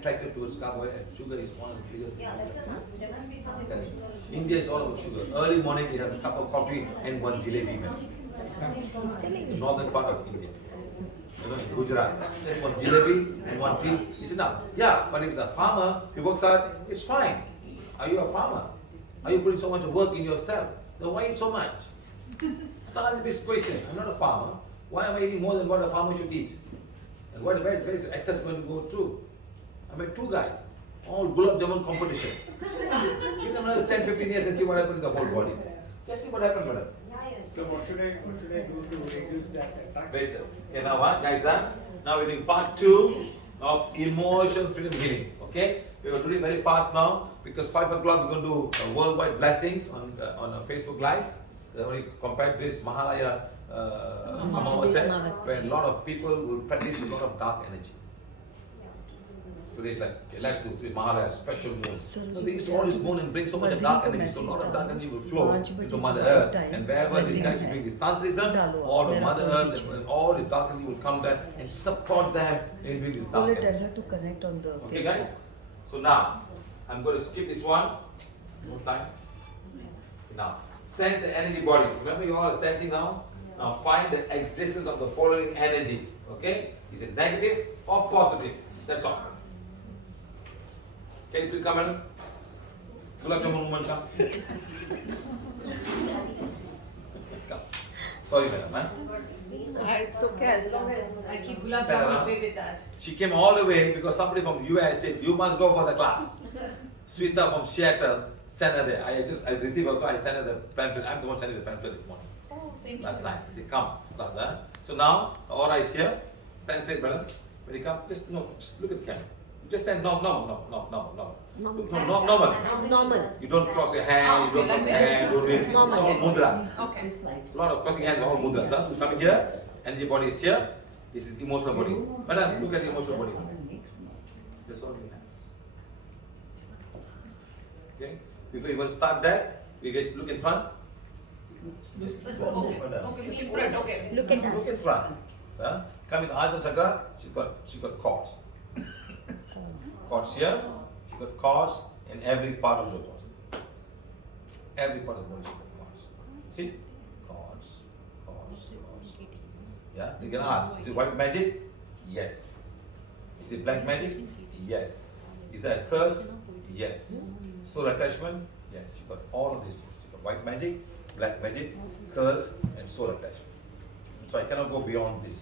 attracted towards carbohydrate, and sugar is one of the biggest. Yeah, that's what I'm asking. There must be some Correct. India is all about sugar. Early morning they have a cup of coffee and one jalebi. In northern part of India. You know, in Gujarat. Just one jalebi and one tea is enough. Yeah, but if the farmer, he works hard, it's fine. Are you a farmer? Are you putting so much work in yourself? Then why eat so much? Start the basic question. I'm not a farmer. Why am I eating more than what a farmer should eat? And where is the excess going to go to? I met two guys, all gulab jamun competition. Give them another 10-15 years and see what happens in the whole body. Just see what happens, madam. So what should I do to reduce that attack? Wait, sir. Okay, now what, guys? Now we're doing part 2 of emotion freedom healing. Okay, we are doing it very fast now because 5 o'clock we're going to do worldwide blessings on a Facebook Live. We compared this Mahalaya Amavasya, where a lot of people will practice a lot of dark energy. Today is like, okay, let's do it. Mahalaya, special moon. So they use all this moon and bring so much of dark energy. So a lot of dark energy will flow into Mother Earth. And wherever these guys are doing this Tantrism, all the Mother Earth, all the dark energy will come there and support them in doing this dark energy. Tell her to connect on the Okay, guys? So now, I'm going to skip this one. No time. Now, sense the energy body. Remember you all are sensing now? Now find the existence of the following energy. Okay? Is it negative or positive? That's all. Can you please come in? Gulab jamun woman, come. Come. Sorry, madam. It's okay as long as I keep gulab jamun away with that. She came all the way because somebody from US said, you must go for the class. Sweta from Seattle sent her there. I received also, I sent her the pamphlet. I'm the one sending the pamphlet this morning. Oh, thank you. Last night. She said, come, class. So now, the aura is here. Stand straight, madam. When you come, just look at the camera. Just stand normal. Normal. It's normal. You don't cross your hand, you don't cross your hand, don't do anything. It's all mudras. Okay. A lot of crossing hands, all mudras. So coming here, energy body is here. This is emotional body. Madam, look at the emotional body. That's all we have. Okay? Before you even start that, we get look in front. Just Okay, look in front. Okay. Look at look in us. front. Come with Ajna Chakra, she got cords. Cords here, she got cords in every part of the body. Every part of the body she got cords. See? Cords. Yeah? You can ask, is it white magic? Yes. Is it black magic? Yes. Is there a curse? Yes. Soul attachment? Yes. She got all of these things. She got white magic, black magic, curse, and soul attachment. So I cannot go beyond this.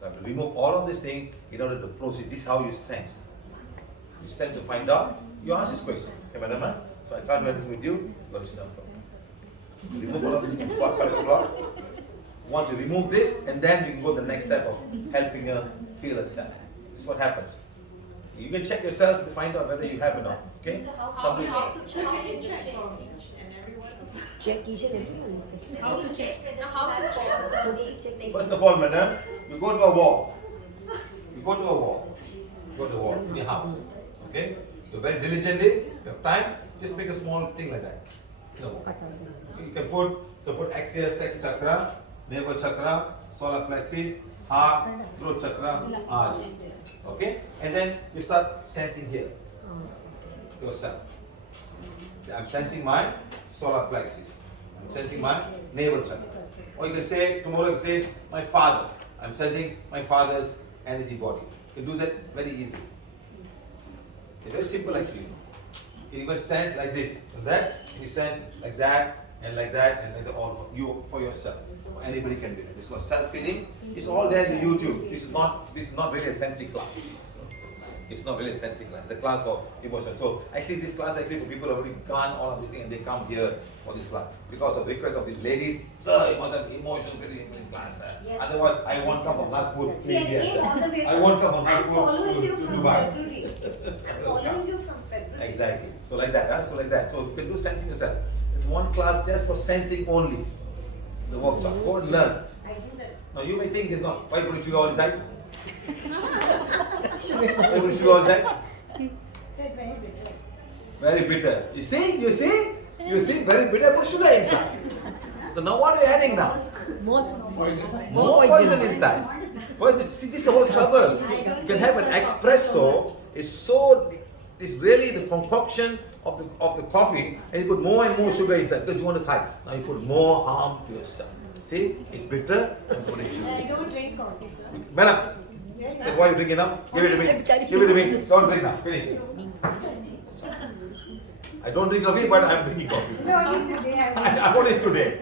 So I have to remove all of these things in order to proceed. This is how you sense. You sense to find out. You ask this question. Okay, madam? So I can't do anything with you. You got to sit down first. Remove all of this before 5 o'clock. Once you remove this, and then you can go to the next step of helping her heal herself. This is what happens. You can check yourself to find out whether you have or not. Okay? Somebody Check each and every one. How to check whether First of all, madam, you go to a wall. You go to a wall. Go to a wall in your house. Okay? So very diligently, you have time, just make a small thing like that. No. You can put axial sex chakra, navel chakra, solar plexus, heart, throat chakra, heart. Okay? And then you start sensing here yourself. See, I'm sensing my solar plexus. I'm sensing my navel chakra. Or you can say, tomorrow you can say, my father. I'm sensing my father's energy body. You can do that very easily. It's very simple actually. You can even sense like this. So that, you sense like that, and like that, and like that, all for yourself. Anybody can do it. It's called self-feeling. It's all there in the YouTube. This is not really a sensing class. It's not really a sensing class. It's a class for emotion. So actually this class actually for people who have already gone all of these things and they come here for this class. Because of the request of these ladies, sir, you must have emotion feeling in class. Yes. Otherwise, I want some of that food. See, I came all the way I want some of that I'm food following you to from Dubai. February. Following you from February. Exactly. So like that. So like that. So you can do sensing yourself. It's one class just for sensing only. The workshop. Go and learn. I do that. Now you may think it's not. Why put sugar all inside? Why put sugar all inside? So it's very bitter. Very bitter. You see, very bitter. Put sugar inside. So now what are you adding now? More poison inside. Well, see, this is the whole trouble. You can have an espresso It's really the concoction of the coffee, and you put more and more sugar inside because you want to type. Now you put more harm to yourself. See, it's bitter and put it I don't drink coffee, sir. Madam, then why are you drinking now? Give it to me. Give it to me. Don't drink now. Finish. I don't drink coffee, but I'm drinking coffee. No, only today I want it today.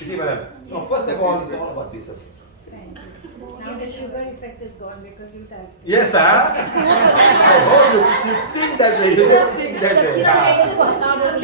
You see, madam. No, first of all, it's all about business. Now the sugar effect is gone because you touched. Yes, sir. I hope you think that way. You just think that way.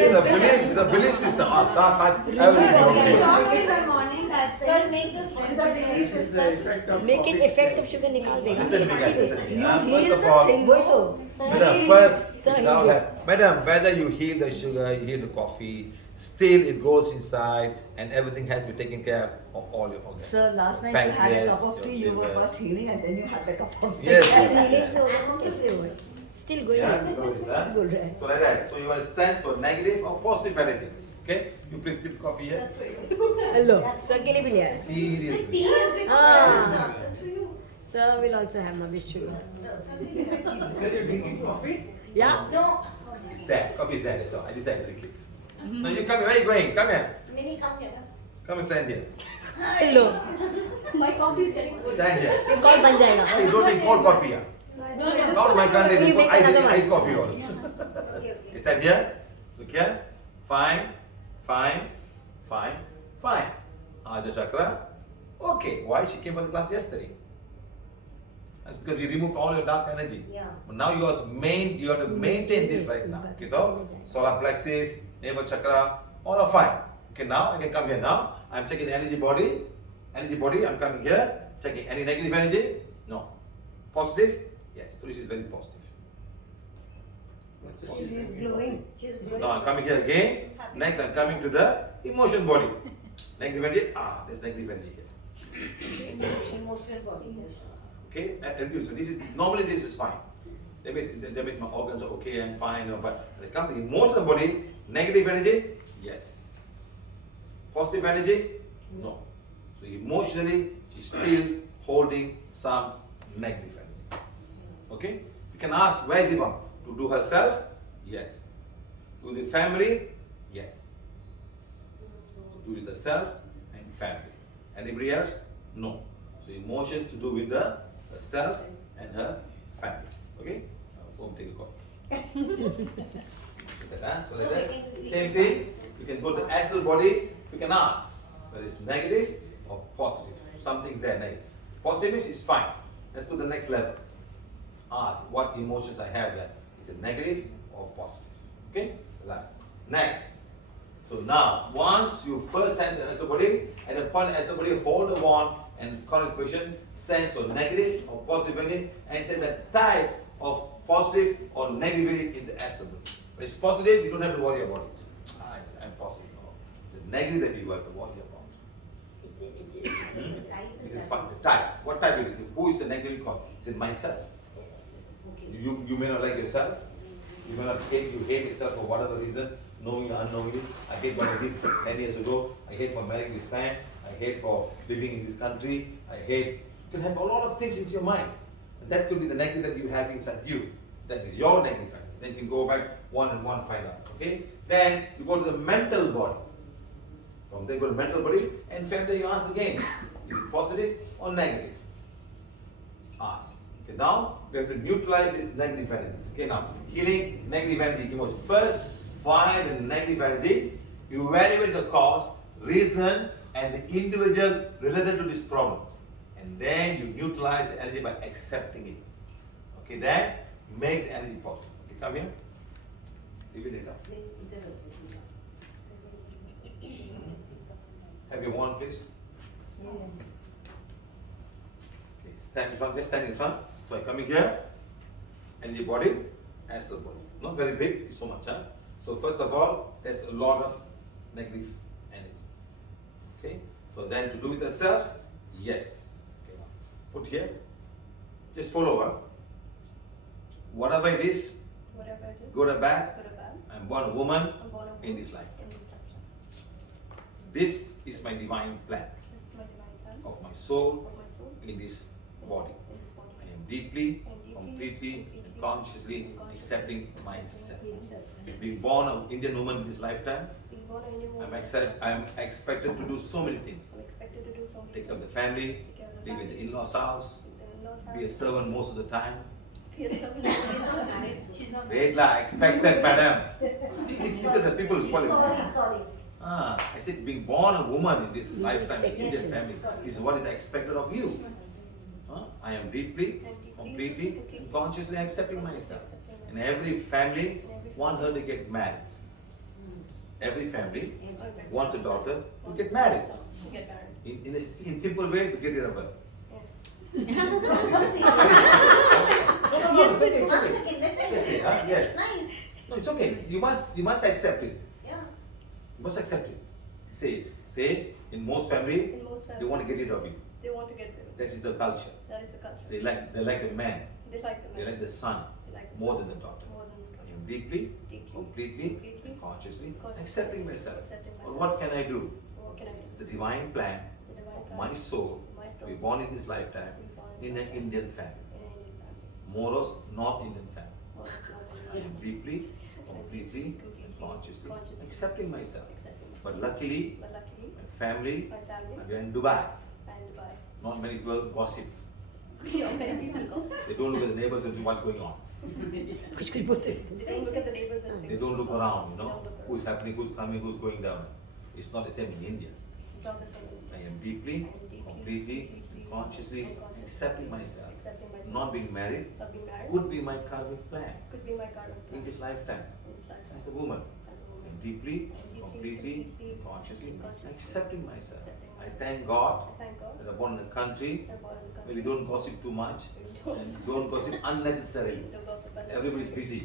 It's a belief system. Everything okay. in the morning that sir, make this the belief This is the effect of Make it coffee. effective sugar nikal dega. Listen to me, guys. Listen to me. You First heal of the all, thing, boy. madam, first, Sir, now heal that, madam, whether you heal the sugar, you heal the coffee, still it goes inside and everything has to be taken care of all your organs. Sir, last night you had a Pancreas, cup of tea, your you were liver. first healing and then you had the cup of tea. Yes, Healing yes, so yes. कैसे हुआ? Still going Yeah, on. good, Still huh? good, right? So like that. So you will sense for negative or positive energy. Okay? You please give coffee here. Hello. Sir के लिए भी ले आए. Seriously. tea is because Ah. that's for you. Sir will also have my sugar. Sir, you're drinking coffee? Yeah. No. It's there. Coffee is there. That's all. I decided to drink it. Now you come here. Where are you going? Come here. Mini come here. Come and stand here. Hello. My coffee is getting cold. Stand here. ये call बन जाएगा. Hey, you don't drink cold coffee here. Not in my country. You They put make ice, another one. ice coffee on. Okay, okay. You stand here. Look here. Fine. Fine. Fine. Fine. Aja chakra. Okay. Why she came for the class yesterday? That's because we removed all your dark energy. Yeah. But now you have to maintain this right now. Okay, so solar plexus, navel chakra, all are fine. Okay, now I can come here now. I'm checking the energy body. Energy body, I'm coming here. Checking any negative energy? No. Positive? Yes. So this is very positive. She's glowing. She's glowing. Now I'm coming here again. Next I'm coming to the emotion body. Negative energy, there's negative energy here. Emotional body. Yes. Okay, and so this is normally this is fine. That means my organs are okay and fine. But when it comes to the emotional body, negative energy, yes. Positive energy, no. So emotionally, she's still holding some negative energy. Okay, you can ask where is Ivan to do herself, yes. Do the family, yes. To do with herself and family. Anybody else? No. So emotion to do with the herself and her family. Okay? Now go and take a coffee. Like that, so like that. Same thing. You can go to the astral body. You can ask whether it's negative or positive. Something there negative. Positive means it's fine. Let's go to the next level. Ask what emotions I have there. Is it negative or positive? Okay? Like next. So now, once you first sense an astral body, at the point astral body, hold the wand and connect position, sense or negative or positive energy, and say the type of positive or negativity in the astral body. When it's positive, you don't have to worry about it. I'm positive. No. The negative that you have to worry about. It is fine. The type. What type is it? Who is the negative cause? Is it myself? You may not like yourself. You may not hate. You hate yourself for whatever reason, knowingly or unknowingly. I hate what I did 10 years ago. I hate for marrying this man. I hate for living in this country. I hate. You can have a lot of things in your mind. And that could be the negative that you have inside you. That is your negative. Then you can go back one and one, find out. Okay? Then you go to the mental body. From there, you go to mental body, and from there you ask again, is it positive or negative? Ask. Okay, now we have to neutralize this negative energy. Okay, now healing negative energy emotion. First, find the negative energy, evaluate the cause, reason, and the individual related to this problem, and then you neutralize the energy by accepting it. Okay, then make the energy positive. Okay, come here. Leave it later. Have your wand, please. Okay, stand in front. Just stand in front. So I coming here. Energy body, astral body. Not very big. It's so much, huh? So first of all, there's a lot of negative energy. Okay. So then to do with the self, yes. Okay. Now put here. Just follow her. Whatever it is, Whatever it is. good or bad, Good or bad. I'm born a woman I'm born a in woman this life. in this lifetime. This is my divine plan This is my divine plan of my soul of my soul in this body. in this body. I am deeply, completely, and consciously accepting myself. Being born an Indian woman in this lifetime, I'm expected to do so many things. Take care of the family, live in the in-laws' house, be a servant most of the time. She's not married. She's not married. Regla, expected, madam. See, these are the people who Sorry. I said, being born a woman in this lifetime, in Indian family, is what is expected of you. I am deeply, completely, and consciously accepting myself. And every family wants her to get married. Every family wants a daughter to get married. Get married. In simple way, to get rid of her. Yes, It's okay. Yes, yes. Nice. No, it's okay. You must accept it. Yeah. You must accept it. Say, in most family, they want to get rid of you. They want to get rid of it. That is the culture. That is the culture. They like the man. They like the They man. like the son They like the more son. than the daughter. More than the I daughter. am deeply, completely, and consciously accepting myself. But what can I do? What can I do? It's a divine plan It's a divine of plan. my soul to be born in this lifetime in an Indian family. In an Indian family. Moros, North Indian family. Or it's not I in am deeply, completely, and consciously accepting myself. accepting myself. But luckily, But luckily, my family, my family we are in Dubai. and Dubai. Not many people gossip. Many people gossip. They don't look at the neighbors and see what's going on. कुछ भी बोलते They don't look at the neighbors and say, They don't look around, They don't look who's happening, who's coming, who's going down. It's not the same in India. It's not the same. I am deeply, completely, consciously accepting myself. Accepting myself. Not being married Not being married. could be my karmic plan Could be my karmic plan. in this lifetime In this lifetime. as a woman. As a I woman. am deeply, completely, consciously accepting myself. I thank God I thank God. that I'm born in a country I'm born in the where country. we don't gossip too much We and don't gossip unnecessarily. Don't gossip unnecessarily. Everybody's busy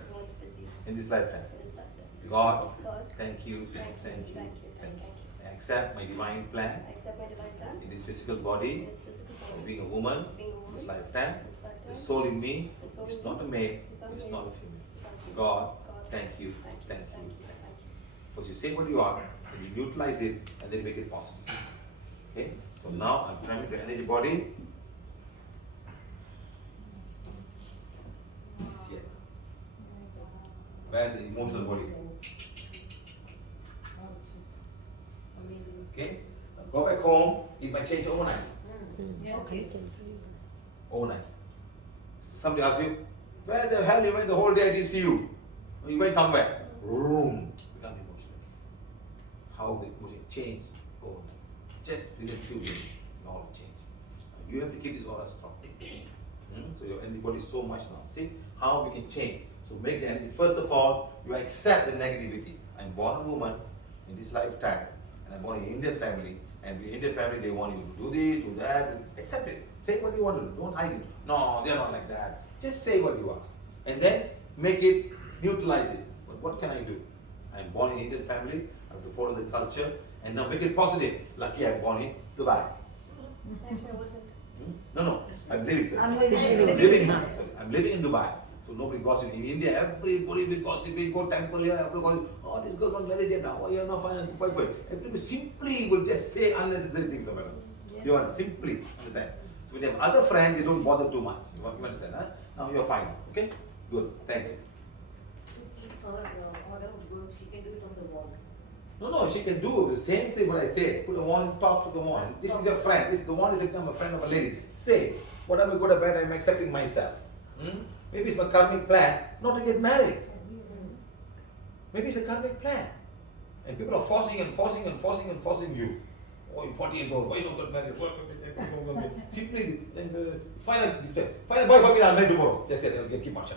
Everyone's busy. in this lifetime. In this lifetime. God, God, thank you, thank thank you, you, thank you, thank you. thank you. I accept my divine plan I accept my divine plan. in this physical body In this physical of body. being a woman Being a in woman. this lifetime. In this lifetime. The soul in me The soul is in not me a male, is not a it's male. not a female. It's not a female. God, God, thank you, thank you, thank thank you. you, thank you. First you say what you are, then you neutralize it, and then make it possible. Okay? So now I'm trying the energy body. Yes. Where's the emotional body? Okay? Now go back home, it might change overnight. Okay. Overnight. Somebody asks you, where the hell you went the whole day? I didn't see you. You went somewhere. Room. Become emotional. How the emotion changed overnight. Just within a few minutes, all change. You have to keep this aura strong. So your energy body is so much now. See how we can change. So make the energy. First of all, you accept the negativity. I'm born a woman in this lifetime, and I'm born in an Indian family. And the Indian family, they want you to do this, do that. Accept it. Say what you want to do. Don't hide it. No, they're not like that. Just say what you are. And then make it, neutralize it. But what can I do? I'm born in an Indian family. I have to follow the culture. And now make it positive. Lucky I'm born in Dubai. Actually, I wasn't. No. I'm living, sir. I'm living. I'm living in Dubai. So nobody gossip. In India, everybody will gossip. We go temple here, everybody gossip. Oh, this girl not married yet now. Oh, you're not fine. Everybody simply will just say unnecessary things about it. You want simply understand. So when you have other friends, they don't bother too much. You understand? Huh? Now you're fine. Okay? Good. Thank you. Order work, she can do it on the wall. No, she can do the same thing what I said. Put a wand, talk to the wand. This is your friend. The wand is become a friend of a lady. Say, whatever good or bad, I'm accepting myself. Maybe it's my karmic plan not to get married. Maybe it's a karmic plan. And people are forcing you. Oh, you're 40 years old. Why you not got married? Simply, find a boy for me, I'll marry tomorrow. That's it. I'll keep on checking.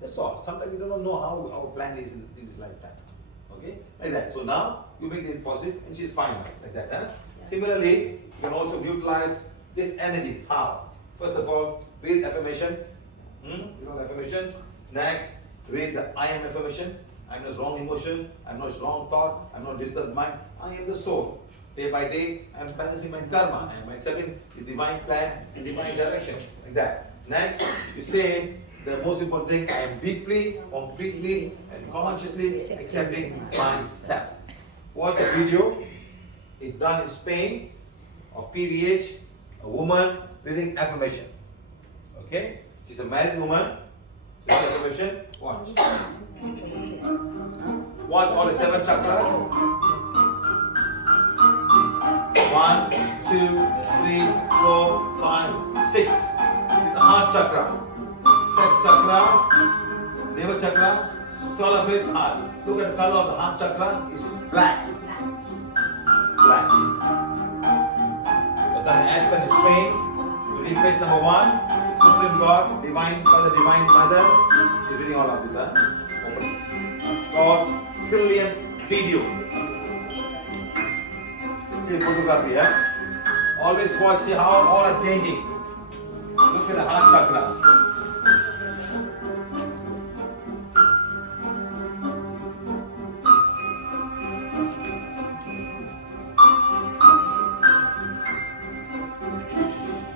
That's all. Sometimes we don't know how our plan is in this lifetime. Okay? Like that. So now you make it positive and she's fine like that. Huh? Yeah. Similarly, you can also utilize this energy. How? First of all, read affirmation. You know affirmation. Next, read the I am affirmation. I'm not wrong emotion. I'm not wrong thought. I'm not disturbed mind. I am the soul. Day by day, I'm balancing my karma. I'm accepting the divine plan and divine direction. Like that. Next, you say the most important thing, I am deeply, completely, and consciously accepting myself. Watch the video. It's done in Spain of PVH. a woman reading affirmation. Okay? She's a married woman. She's affirmation. Watch. Watch all the 7 chakras. 1, 2, 3, 4, 5, 6. It's the heart chakra. Sex chakra, navel chakra, solar plexus, heart. Look at the color of the heart chakra. It's black. Black. Was that an Aspen in Spain? So read page number 1. Supreme God, Divine Father, Divine Mother. She's reading all of this. Open. It's called Trillion Video. Photography. Always watch, see how all are changing. Look at the heart chakra.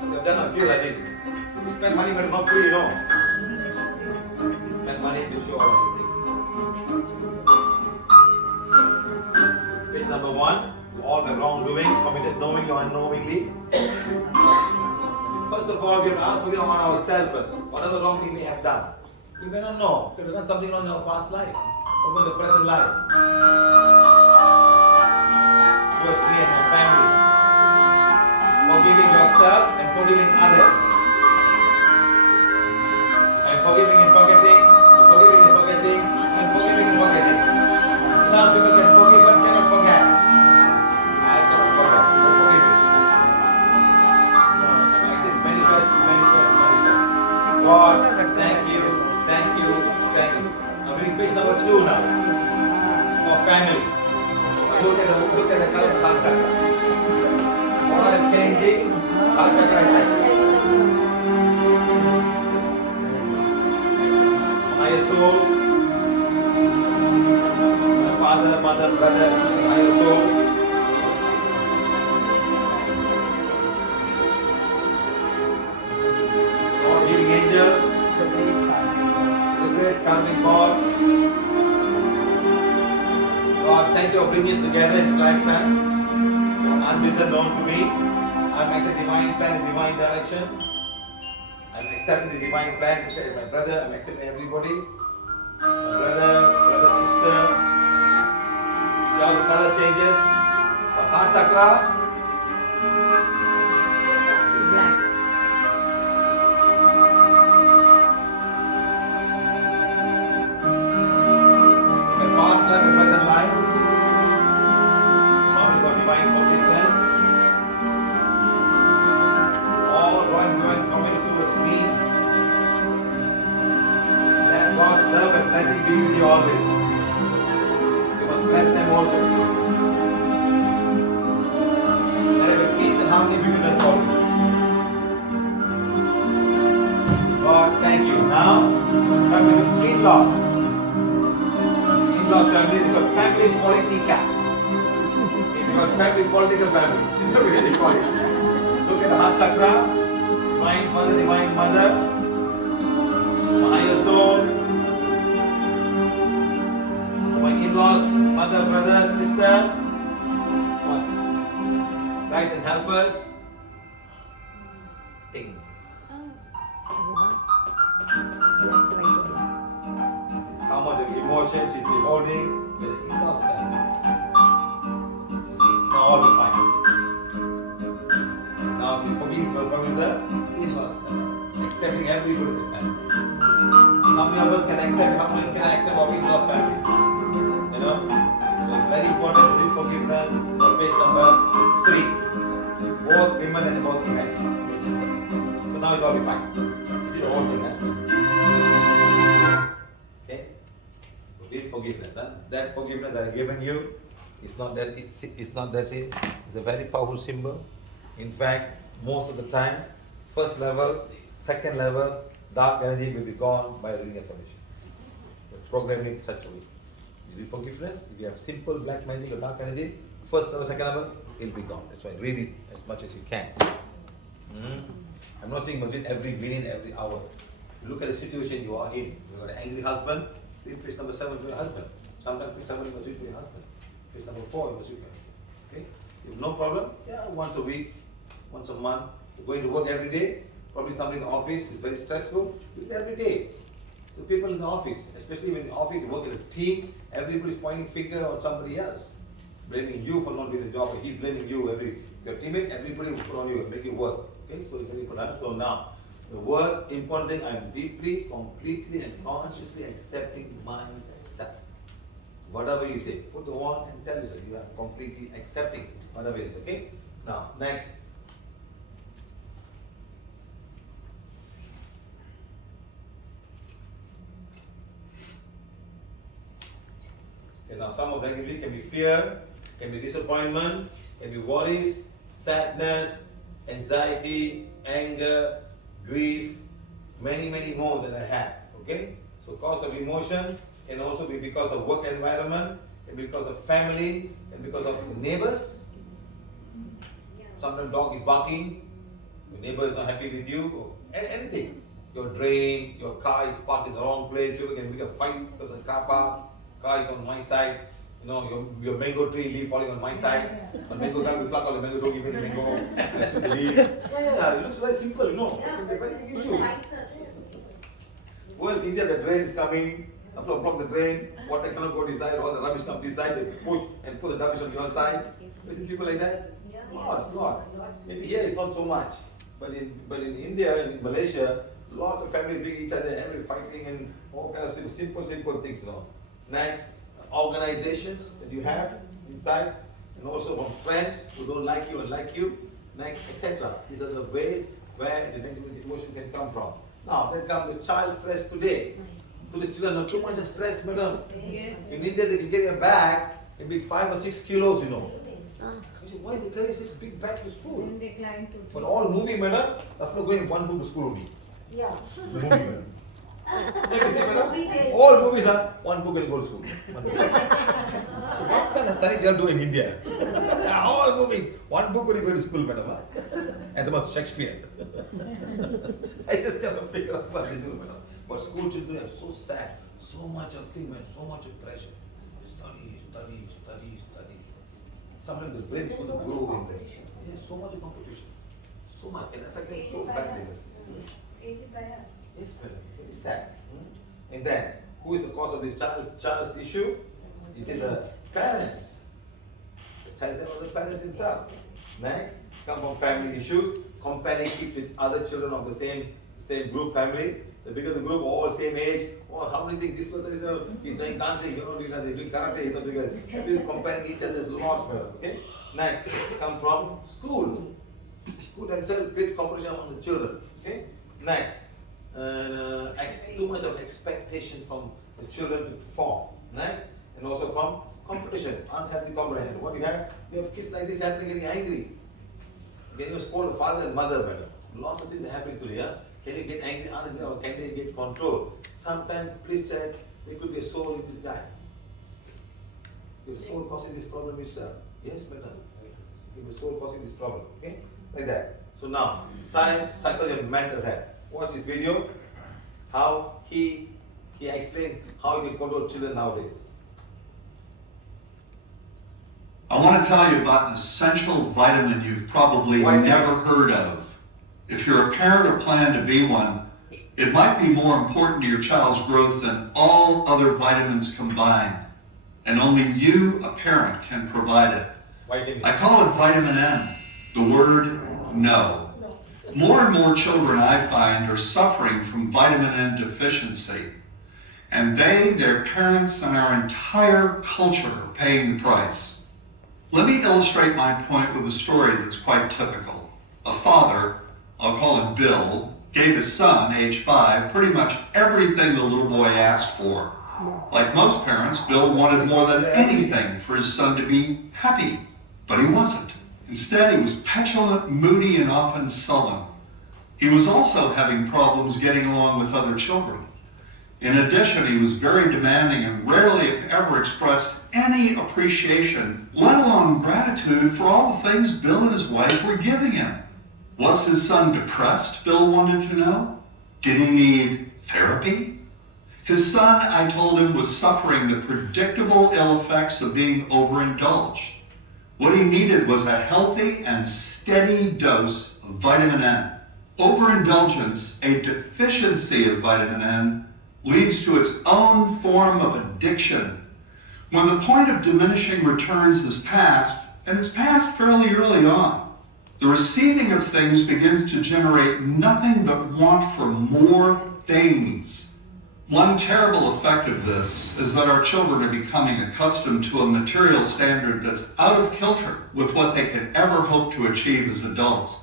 We've done a few like this. We spend money but not free, Spend money to show all of these things. Page number 1. All the wrongdoings committed knowingly or unknowingly. First of all, we have to ask forgiveness on ourselves first. Whatever wrong we may have done. You may not know. You have done something wrong in our past life. Or in the present life. Towards me and my family. Forgiving yourself and forgiving others. And forgiving and forgetting. And forgiving and forgetting. And forgiving and forgetting. Some people can forgive but cannot forget. I cannot forget. Don't forgive me. Manifest. God, thank you. Now bring page number 2 now. For family. Look at the color of heart chakra. All is changing. Heart chakra is like higher soul. My father, mother, brother, sister, higher soul. Healing angels, the great karmic God. God, thank you for bringing us together in this lifetime. For unreason known to me, I'm accepting divine plan and divine direction. I'm accepting the divine plan. Say my brother, I'm accepting everybody. My brother, sister. See how the color changes. For heart chakra. Blessing be with you always. You must bless them also. Let there be peace and harmony between us always. God, thank you. Now, coming to in-laws. In-laws family is called family politica. If you got family, political family. This is what they call it. Look at the heart chakra. Divine Father, Divine Mother. Higher soul. My in-laws, mother, brother, sister, what? Guide and help us. Ting. How much of emotion she's been holding with the in-laws family. Now all will fine. Now she's forgiving the in-laws family. Accepting everybody in the family. How many of us can accept, how many can accept our in-laws family? So it's very important to do forgiveness for page number 3. Both women and both men. So now it's all be fine. You did the whole thing. Okay? So read forgiveness. That forgiveness that I've given you, it's not that it's a very powerful symbol. In fact, most of the time, first level, second level, dark energy will be gone by reading affirmation. The programming such a way. You do forgiveness, if you have simple black magic or dark energy, first level, second level, it will be gone. That's why read it as much as you can. I'm not saying read every minute, every hour. You look at the situation you are in. You've got an angry husband, read page number 7 to your husband. Sometimes page 7 you must read to your husband. Page number 4 you must read to your husband. Okay? If no problem, once a week, once a month, You're going to work every day. Probably somebody in the office is very stressful. Do it every day. The people in the office, especially when in the office you work in a team, everybody's pointing finger on somebody else, blaming you for not doing the job, or he's blaming you. Your teammate, everybody will put on you and make you work. Okay, so it's very important. So now, the word important thing, I'm deeply, completely, and consciously accepting myself. Whatever you say, put the wand and tell yourself you are completely accepting whatever it is. Okay. Now, next. Okay, now some of them can be fear, can be disappointment, can be worries, sadness, anxiety, anger, grief, many more that I have. Okay? So cause of emotion can also be because of work environment, can be because of family, and because of neighbors. Sometimes dog is barking, your neighbor is not happy with you, or anything. Your drain, your car is parked in the wrong place, you can make a fight because of the car is on my side. You know, your mango tree leaf falling on my side. On mango time, we pluck all the mango, don't give me the mango. I should leave. Yeah, it looks very simple, you know. But very big issue. Whereas India, the drain is coming, after you block the drain, water cannot go this side, all the rubbish comes this side, they push and put the rubbish on your side. You see people like that? Lots. Maybe here it's not so much. But in India, in Malaysia, lots of families bring each other, every fighting and all kinds of things, simple things, you know. Next, organizations that you have inside, and also from friends who don't like you and like you, next, etc. These are the ways where the negative emotion can come from. Now, then comes the child stress today. Today's children are too much of stress, madam. Yes. In India, they can carry a bag, can be 5 or 6 kilos, you know. You say, why they carry such big bag to school? Then they climb to. But all moving, madam, after going one book to school only. Yeah. The movie, madam. You see, madam? Movie days. All movies are one book and go to school. One book. So what kind of study they'll do in India? They are all moving. One book only go to school, madam. And about Shakespeare. I just cannot figure out what they do, madam. But school children are so sad. So much of things, man. So much of pressure. Study. Sometimes the brain is going to grow in. Yes, so much competition. So much. It affects them so badly. Created by us. Yes, madam. Very sad. And then, who is the cause of this child's issue? Is it the parents? The child is the parents himself. Next, come from family issues, comparing it with other children of the same group family. The bigger the group, all same age. Oh, how many things? This one, he's doing dancing, he's doing karate, he's not doing it. Everybody comparing each other, lots better. Okay. Next, come from school. School themselves create competition among the children. Okay. Next, too much of expectation from the children to perform. Next, and also from competition, unhealthy competition. What you have kids like this happening, getting angry. Can you scold the father and mother better? Lots of things are happening today. Yeah? Can you get angry honestly, or can they get control? Sometimes, please check, there could be a soul in this guy. Your soul causing this problem itself. Yes, madam. Your soul causing this problem. Okay? Like that. So now, science, psychology, and mental health. Watch this video. How he explained how you can control children nowadays. I want to tell you about an essential vitamin you've probably never heard of. If you're a parent or plan to be one, it might be more important to your child's growth than all other vitamins combined. And only you, a parent, can provide it. I call it vitamin N, the word no. More and more children, I find, are suffering from vitamin N deficiency. And they, their parents, and our entire culture are paying the price. Let me illustrate my point with a story that's quite typical. A father, I'll call him Bill, gave his son, age 5, pretty much everything the little boy asked for. Like most parents, Bill wanted more than anything for his son to be happy, but he wasn't. Instead, he was petulant, moody, and often sullen. He was also having problems getting along with other children. In addition, he was very demanding and rarely, if ever, expressed any appreciation, let alone gratitude, for all the things Bill and his wife were giving him. Was his son depressed, Bill wanted to know? Did he need therapy? His son, I told him, was suffering the predictable ill effects of being overindulged. What he needed was a healthy and steady dose of vitamin N. Overindulgence, a deficiency of vitamin N, leads to its own form of addiction. When the point of diminishing returns is passed, and it's passed fairly early on, the receiving of things begins to generate nothing but want for more things. One terrible effect of this is that our children are becoming accustomed to a material standard that's out of kilter with what they could ever hope to achieve as adults.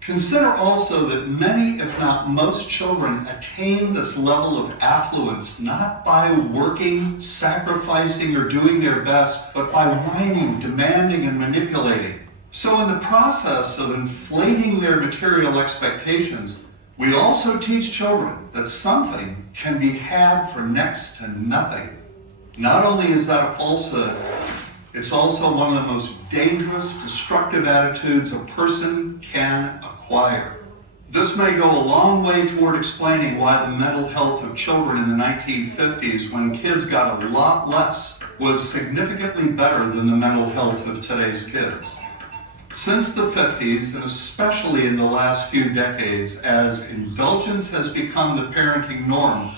Consider also that many, if not most children, attain this level of affluence not by working, sacrificing, or doing their best, but by whining, demanding, and manipulating. So in the process of inflating their material expectations, we also teach children that something can be had for next to nothing. Not only is that a falsehood, it's also one of the most dangerous, destructive attitudes a person can acquire. This may go a long way toward explaining why the mental health of children in the 1950s, when kids got a lot less, was significantly better than the mental health of today's kids. Since the 50s, and especially in the last few decades, as indulgence has become the parenting norm,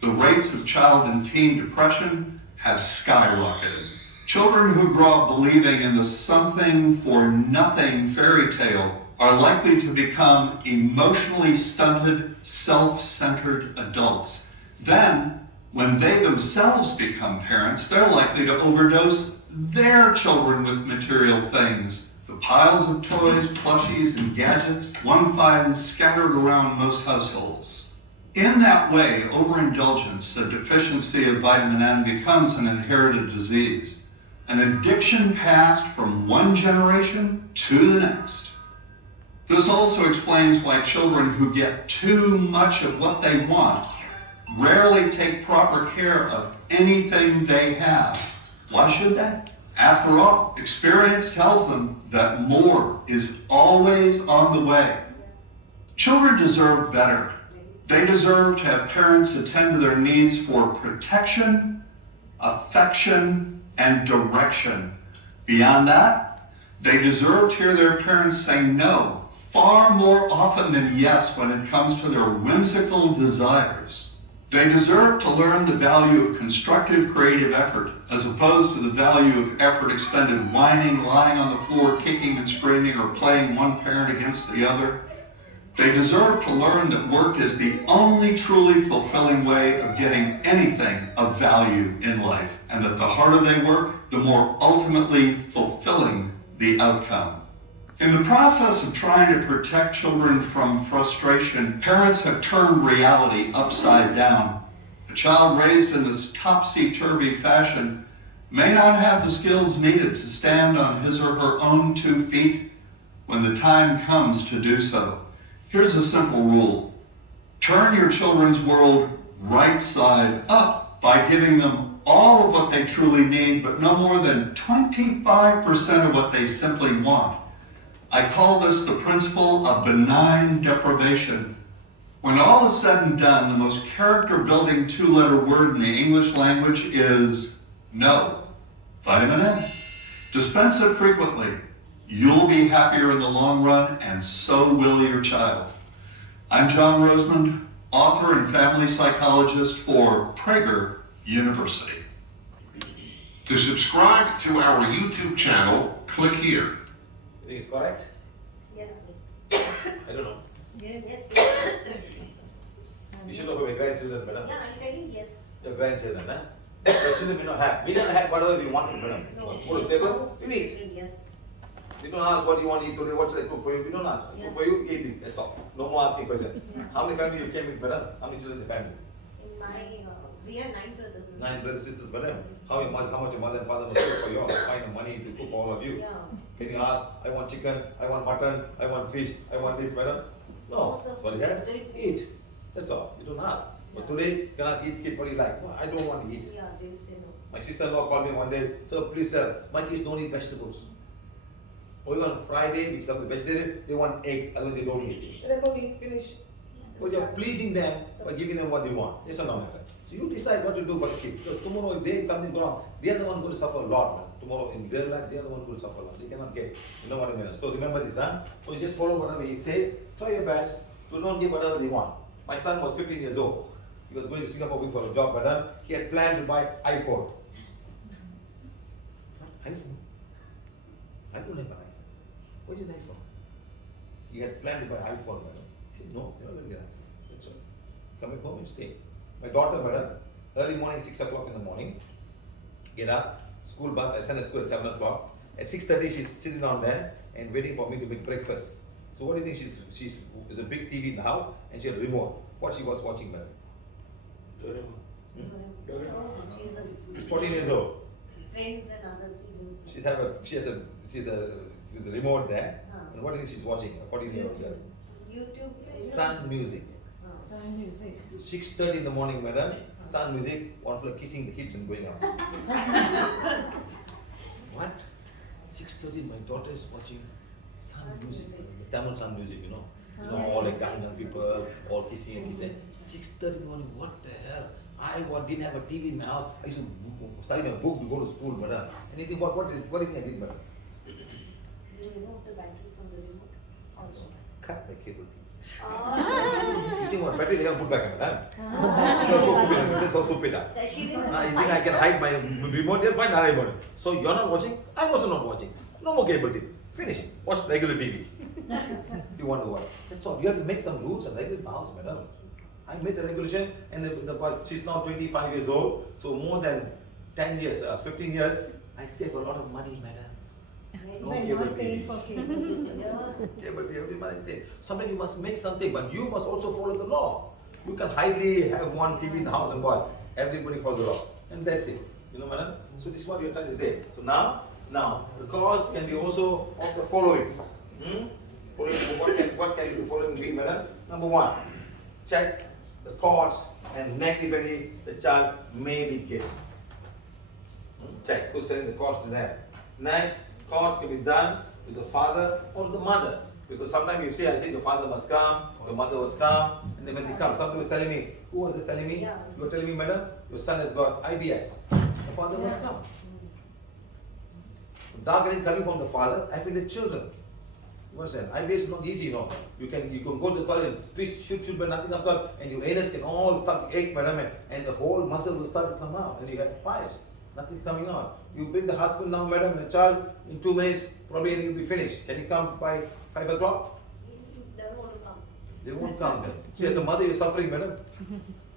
the rates of child and teen depression have skyrocketed. Children who grow up believing in the something for nothing fairy tale are likely to become emotionally stunted, self-centered adults. Then, when they themselves become parents, they're likely to overdose their children with material things. The piles of toys, plushies, and gadgets one finds scattered around most households. In that way, overindulgence, a deficiency of vitamin N, becomes an inherited disease, an addiction passed from one generation to the next. This also explains why children who get too much of what they want rarely take proper care of anything they have. Why should they? After all, experience tells them that more is always on the way. Children deserve better. They deserve to have parents attend to their needs for protection, affection, and direction. Beyond that, they deserve to hear their parents say no far more often than yes when it comes to their whimsical desires. They deserve to learn the value of constructive creative effort as opposed to the value of effort expended whining, lying on the floor, kicking and screaming, or playing one parent against the other. They deserve to learn that work is the only truly fulfilling way of getting anything of value in life, and that the harder they work, the more ultimately fulfilling the outcome. In the process of trying to protect children from frustration, parents have turned reality upside down. A child raised in this topsy-turvy fashion may not have the skills needed to stand on his or her own 2 feet when the time comes to do so. Here's a simple rule. Turn your children's world right side up by giving them all of what they truly need, but no more than 25% of what they simply want. I call this the principle of benign deprivation. When all is said and done, the most character-building 2-letter word in the English language is no. Vitamin N. Dispense it frequently. You'll be happier in the long run, and so will your child. I'm John Rosemond, author and family psychologist for Prager University. To subscribe to our YouTube channel, click here. Is correct? Yes. I don't know. Yes. You should know for your grandchildren, madam. Yeah, I'm telling yes. Your grandchildren, huh? Your children may not have. We don't have whatever we want, madam. Food table, we eat. Yes. We don't ask what you want to eat today, what should I cook for you? We don't ask. Yeah. Cook for you, eat this, that's all. No more asking questions. Yeah. How many family you came with, madam? How many children in the family? In my, we are 9 brothers. 9 brothers, sisters, madam. How much your mother and father must cook for you all? Find the money to cook for all of you. Yeah. Can you ask, I want chicken, I want mutton, I want fish, I want this, madam? No. No, sir. That's what you have. Very few. Eat. That's all. You don't ask. But today, you can ask each kid what you like. Well, I don't want to eat. Yeah, they will say no. My sister-in-law called me one day, sir, please sir, my kids don't eat vegetables. Only on Friday, we serve the vegetarian, they want egg, otherwise they don't eat. And they don't eat, finish. Because you're pleasing them by giving them what they want. Yes or no, my friend? So you decide what to do for the kid. Because tomorrow if they something go wrong, they are the one going to suffer a lot, man. Tomorrow in their life, they are the one going to suffer a lot. They cannot get, you know what I mean? So remember this, huh? So just follow whatever he says. Try your best to not give whatever they want. My son was 15 years old. He was going to Singapore looking for a job, madam. He had planned to buy iPhone. iPhone? I don't have an iPhone. What is an iPhone? He had planned to buy iPhone, madam. He said, no, you're not going to get an iPhone. That's all. Come back home and stay. My daughter, madam, early morning, 6 o'clock in the morning, get up, school bus, I send her to school at 7 o'clock. At 6:30, she's sitting down there and waiting for me to make breakfast. So what do you think? There's a big TV in the house and she had a remote. What she was watching, madam? She's 14 years old. Friends and other siblings. She's a remote there. And what do you think she's watching? A 14-year-old girl. YouTube. Sun music. Sun music. 6:30 in the morning, madam. Sun music, one floor kissing the hips and going out. What? 6:30, my daughter is watching sun music. Tamil sun music, you know. You know, all like young people, all kissing and kissing. 6:30 in the morning, what the hell? I didn't have a TV in my house. I used to study my book to go to school, madam. And you think, what do you think I did, madam? You remove the batteries from the remote. Also. Cut my cable TV. Oh. You think what battery they can put back, madam? You're so stupid. You're so stupid. That she didn't You think I can hide my remote? They'll find another remote. So you're not watching? I'm also not watching. No more cable TV. Finish. Watch regular TV. You want to watch. That's all. You have to make some rules and regulate the house, madam. I made the regulation and she's now 25 years old. So more than 10 years, 15 years, I save a lot of money, madam. No But cable not paying TV. for cable. Cable TV, every month I save. Somebody must make something, but you must also follow the law. You can hardly have one TV in the house and what? Everybody follow the law. And that's it. You know, madam? So this is what you're trying to say. So now, the cause can be also of the following. Following, what can you do following be, madam? Number one, check the cause and negativity the child may be getting. Check who's sending the cause to them. Next, cause can be done with the father or the mother. Because sometimes you say, I say the father must come, your mother must come, and then when they come, somebody was telling me, who was this telling me? Yeah. You were telling me, madam, your son has got IBS. The father must come. Dark energy coming from the father, I feel the children. You understand? IBS is not easy, you know. You can go to the toilet and please shoot, but nothing comes out, and your anus can all start to ache, madam, and the whole muscle will start to come out, and you have piles. Nothing coming out. You bring the husband now, madam, and the child in 2 minutes, probably it will be finished. Can you come by 5 o'clock? They don't want to come. They won't come then. See, as a mother, you're suffering, madam.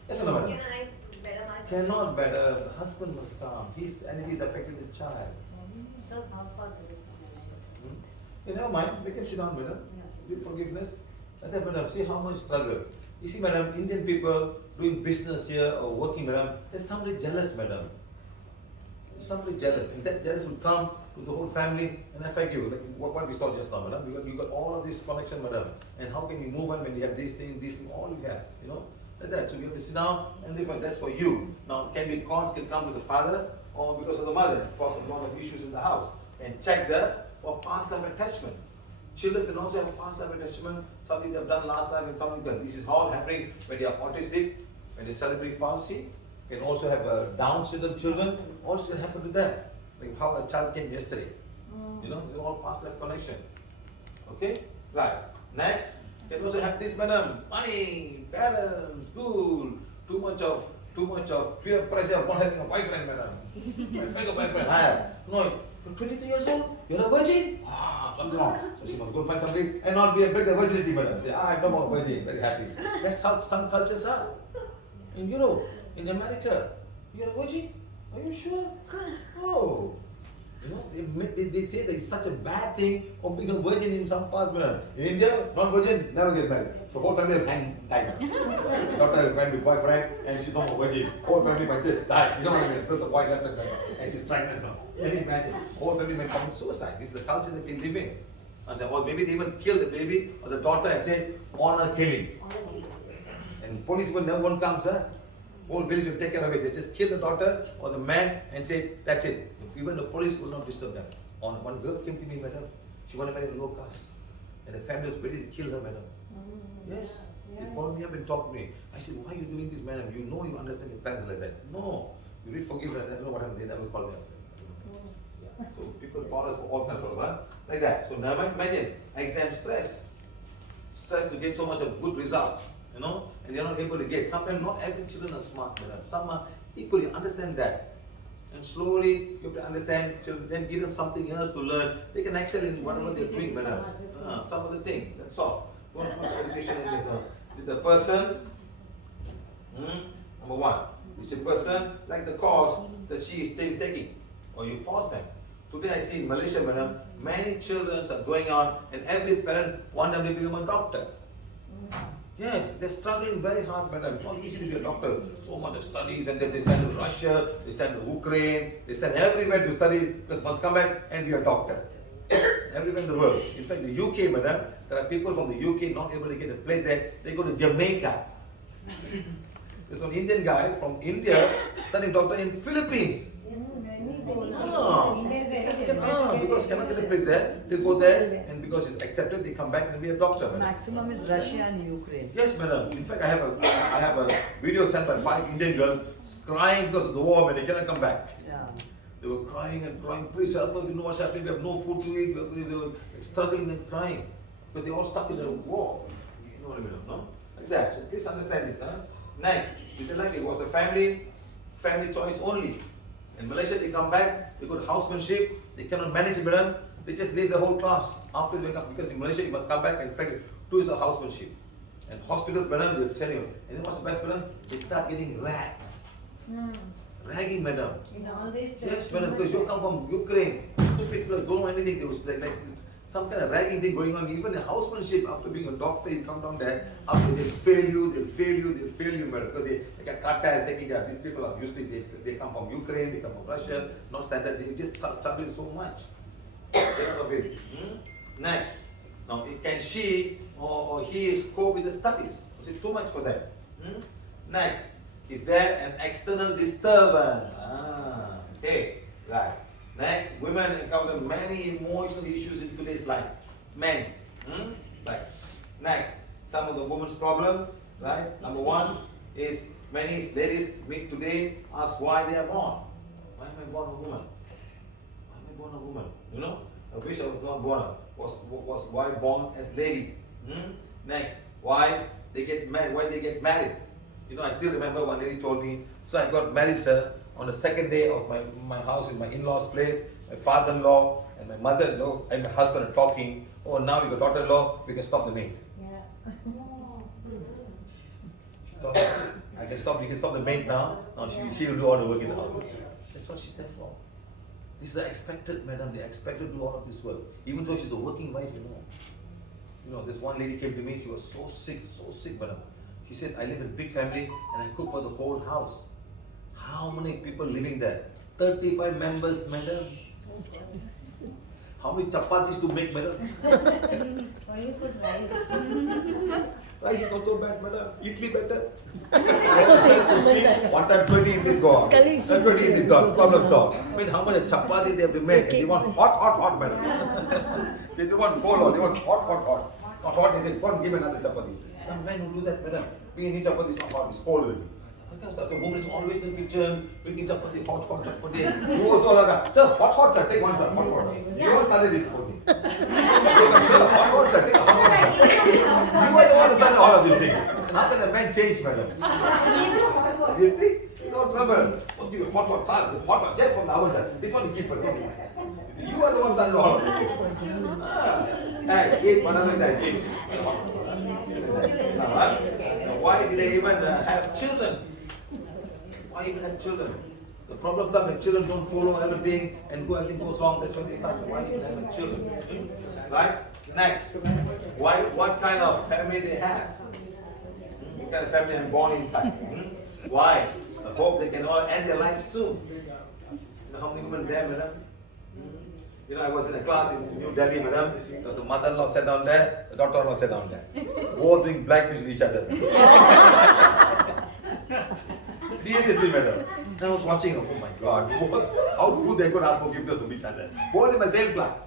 Yes or no, madam? Can I better my Cannot better. The husband must come. His energy is affecting the child. So how far there is no You never mind. Make him sit down, madam. Give forgiveness. Let that, madam. See how much struggle. You see, madam, Indian people doing business here or working, madam, there's somebody jealous, madam. Somebody jealous, and that jealous will come to the whole family and affect you. Like what we saw just now, madam. You got all of this connection, madam. And how can you move on when you have these things, all you have, you know? Like that. So you have to sit down and reflect. That's for you. Now, cause can come to the father or because of the mother, cause of a lot of issues in the house. And check that for past life attachment. Children can also have past life attachment, something they've done last life and something that this is all happening when they are autistic, when they celebrate palsy. Can also have Down syndrome children. All this can happen to them. Like how a child came yesterday. You know, it's all past life connection. Okay? Right. Next, can also have this, madam. Money, parents, school, too much of peer pressure of not having a boyfriend, madam. Boyfriend. No, you're 23 years old, you're a virgin? Something wrong. So she must go and find somebody and not break the virginity, madam. Say, I'm no more virgin, very happy. That's how some cultures are. In Europe, in America, you're a virgin? Are you sure? Oh. You know, they say that it's such a bad thing of being a virgin in some parts. In India, not virgin, never get married. So whole family will hang died. Daughter went with boyfriend and she's not a virgin. Whole family might just die. You know what I mean? Because the boy left and she's pregnant now. Can you imagine? Whole family might commit suicide. This is the culture that we live in. Or maybe they even kill the baby or the daughter and say, honor killing. And police won't come, sir. Whole village will take care of it. They just kill the daughter or the man and say, that's it. Even the police will not disturb them. One girl came to me, madam. She wanted to marry a low caste. And the family was ready to kill her, madam. Yes. They called me up and talked to me. I said, why are you doing this, madam? You know you understand your parents like that. No. You read forgiveness, I don't know what happened. They never called me up. Yeah. So people call us for all kinds of like that. So now imagine exam stress. Stress to get so much of good results, you know, and they're not able to get. Sometimes not every children are smart, madam. Some are equally, understand that. And slowly you have to understand, then give them something else to learn. They can excel in whatever they're doing, madam. Some of the things, that's all. Don't put education in with the person. Number one, is the person like the course that she is still taking, or you force them. Today I see in Malaysia, madam, many children are going on, and every parent wants them to become a doctor. Yes, they're struggling very hard, madam. It's not easy to be a doctor. So much of studies, and then they send to Russia, they send to Ukraine, they send everywhere to study, because once come back and be a doctor. Everywhere in the world. In fact, the UK, madam, there are people from the UK not able to get a place there. They go to Jamaica. There's an Indian guy from India studying doctor in Philippines. Because cannot get a place there, they go there, and because it's accepted, they come back and be a doctor. Madam. Maximum is Russia and Ukraine. Yes, madam. In fact, I have a video sent by 5 Indian girls crying because of the war, and they cannot come back. Yeah. They were crying and crying. Please help us. We know what's happening. We have no food to eat. They were struggling and crying because they all stuck in the war. You know what I mean, no? Like that. So please understand this. Next, did they like it? Was a family choice only. In Malaysia, they come back, they go to housemanship, they cannot manage it, madam. They just leave the whole class after they wake up, because in Malaysia, you must come back and practice 2 years of housemanship. And hospitals, madam, they'll tell you. And then what's the best, madam? They start getting ragged. Ragging, madam. In all these Yes, madam, because you come from Ukraine. Stupid people don't know anything. There was like this, some kind of ragging thing going on. Even in housemanship, after being a doctor, you come down there, after they'll fail you, madam. Because they get cut and taking care. These people are usually, they come from Ukraine, they come from Russia, not standard. They just struggling so much. Get out of it. Next. Now, can she or he cope with the studies? Is it too much for them? Next. Is there an external disturbance? Okay, right. Next, women encounter many emotional issues in today's life. Men, right. Next, some of the women's problem, right? Number one is many ladies meet today ask why they are born. Why am I born a woman? Why am I born a woman? You know, I wish I was not born. Was why born as ladies? Next, why they get married? Why they get married? You know, I still remember one lady told me, so I got married, sir, on the second day of my house in my in-law's place. My father-in-law and my mother-in-law and my husband are talking. Oh, now you got daughter-in-law, we can stop the maid. Yeah. So we can stop the maid now. Now she will do all the work in the house. That's what she's there for. This is expected, madam. They expect her to do all of this work. Even though she's a working wife, you know. You know, this one lady came to me, she was so sick, madam. She said, I live in a big family and I cook for the whole house. How many people living there? 35 members, madam. How many chapatis to make, madam? Or you put rice. Rice is not so bad, madam. Idli better. 1 time 20 idlis go on. 20 idlis gone. Problem solved. I mean, how much chapati they have to make? And they want hot, madam. They don't want cold, they want hot. Not hot, they say, go and give another chapati. Some men who do that, madam. We need chapati, it's not hot, it's cold already. Because the woman is always in the kitchen, making chapati, hot chapati. You also like, sir, hot, sir, take one, sir, hot water. You all started it for me. Sir, hot, sir, take a hot water. You are the one who started all of these things. How can the man change, madam? You see? No trouble. Don't give you hot, sir, just from the oven, sir. This one you keep for me. You are the one who started all of these things. Hey, eat whatever that eat. Why did they even have children? Why even have children? The problem is that children don't follow everything and everything goes wrong. That's why they start. Why even have children? Right? Next. What kind of family they have? What kind of family I'm born inside? Why? I hope they can all end their life soon. You know how many women there, madam? You know, I was in a class in New Delhi, madam. There was the mother-in-law sat down there, the daughter-in-law sat down there. Both doing blackmail to each other. Seriously, madam. I was watching, oh my God, how good they could ask forgiveness from each other. Both in the same class.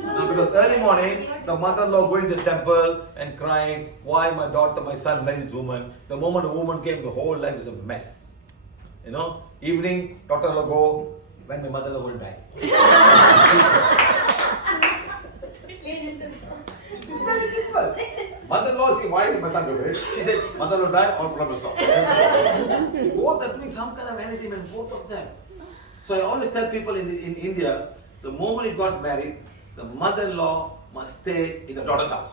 Because early morning, the mother-in-law going to the temple and crying, why my daughter, my son married this woman. The moment the woman came, the whole life is a mess. You know, evening, daughter-in-law go, when my mother-in-law will die. Very simple. Mother-in-law say, why my son will die? She said, mother-in-law die, all problems solved. Both are doing some kind of management, both of them. So I always tell people in India, the moment you got married, the mother-in-law must stay in the daughter's house.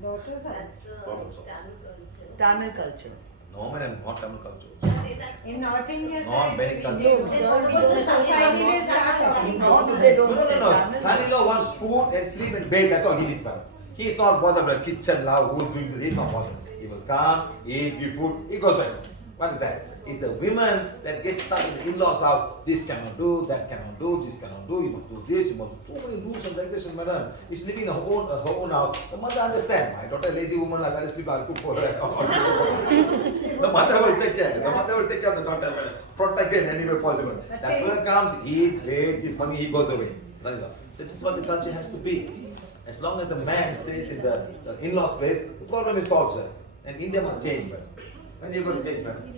Daughter's house. That's Problem solved. Tamil culture. Tamil culture. No man, not Tamil culture. In North India, Not many the cultures. society will start talking No, about they don't No, say no, no. Tamil. Son-in-law wants food and sleep and bathe. That's all he needs, madam. He's not bothered with the kitchen now. Who's doing this? He's not bothered. He will come, eat, give food. He goes back. What is that? It's the women that get stuck in the in-laws' house. This cannot do, that cannot do, this cannot do. You must do this. You must do so many rules and regulations, madam. He's living in her own house. The mother understand. My daughter, lazy woman. I'll let her sleep. I'll cook for her. The mother will take care. The mother will take care of the daughter, madam. Protect her in any way possible. That fellow comes, eat, bathe, give money, he goes away. So this is what the culture has to be. As long as the man stays in the in-laws place, the problem is solved, sir. And India must change, man. When are you going to change, man?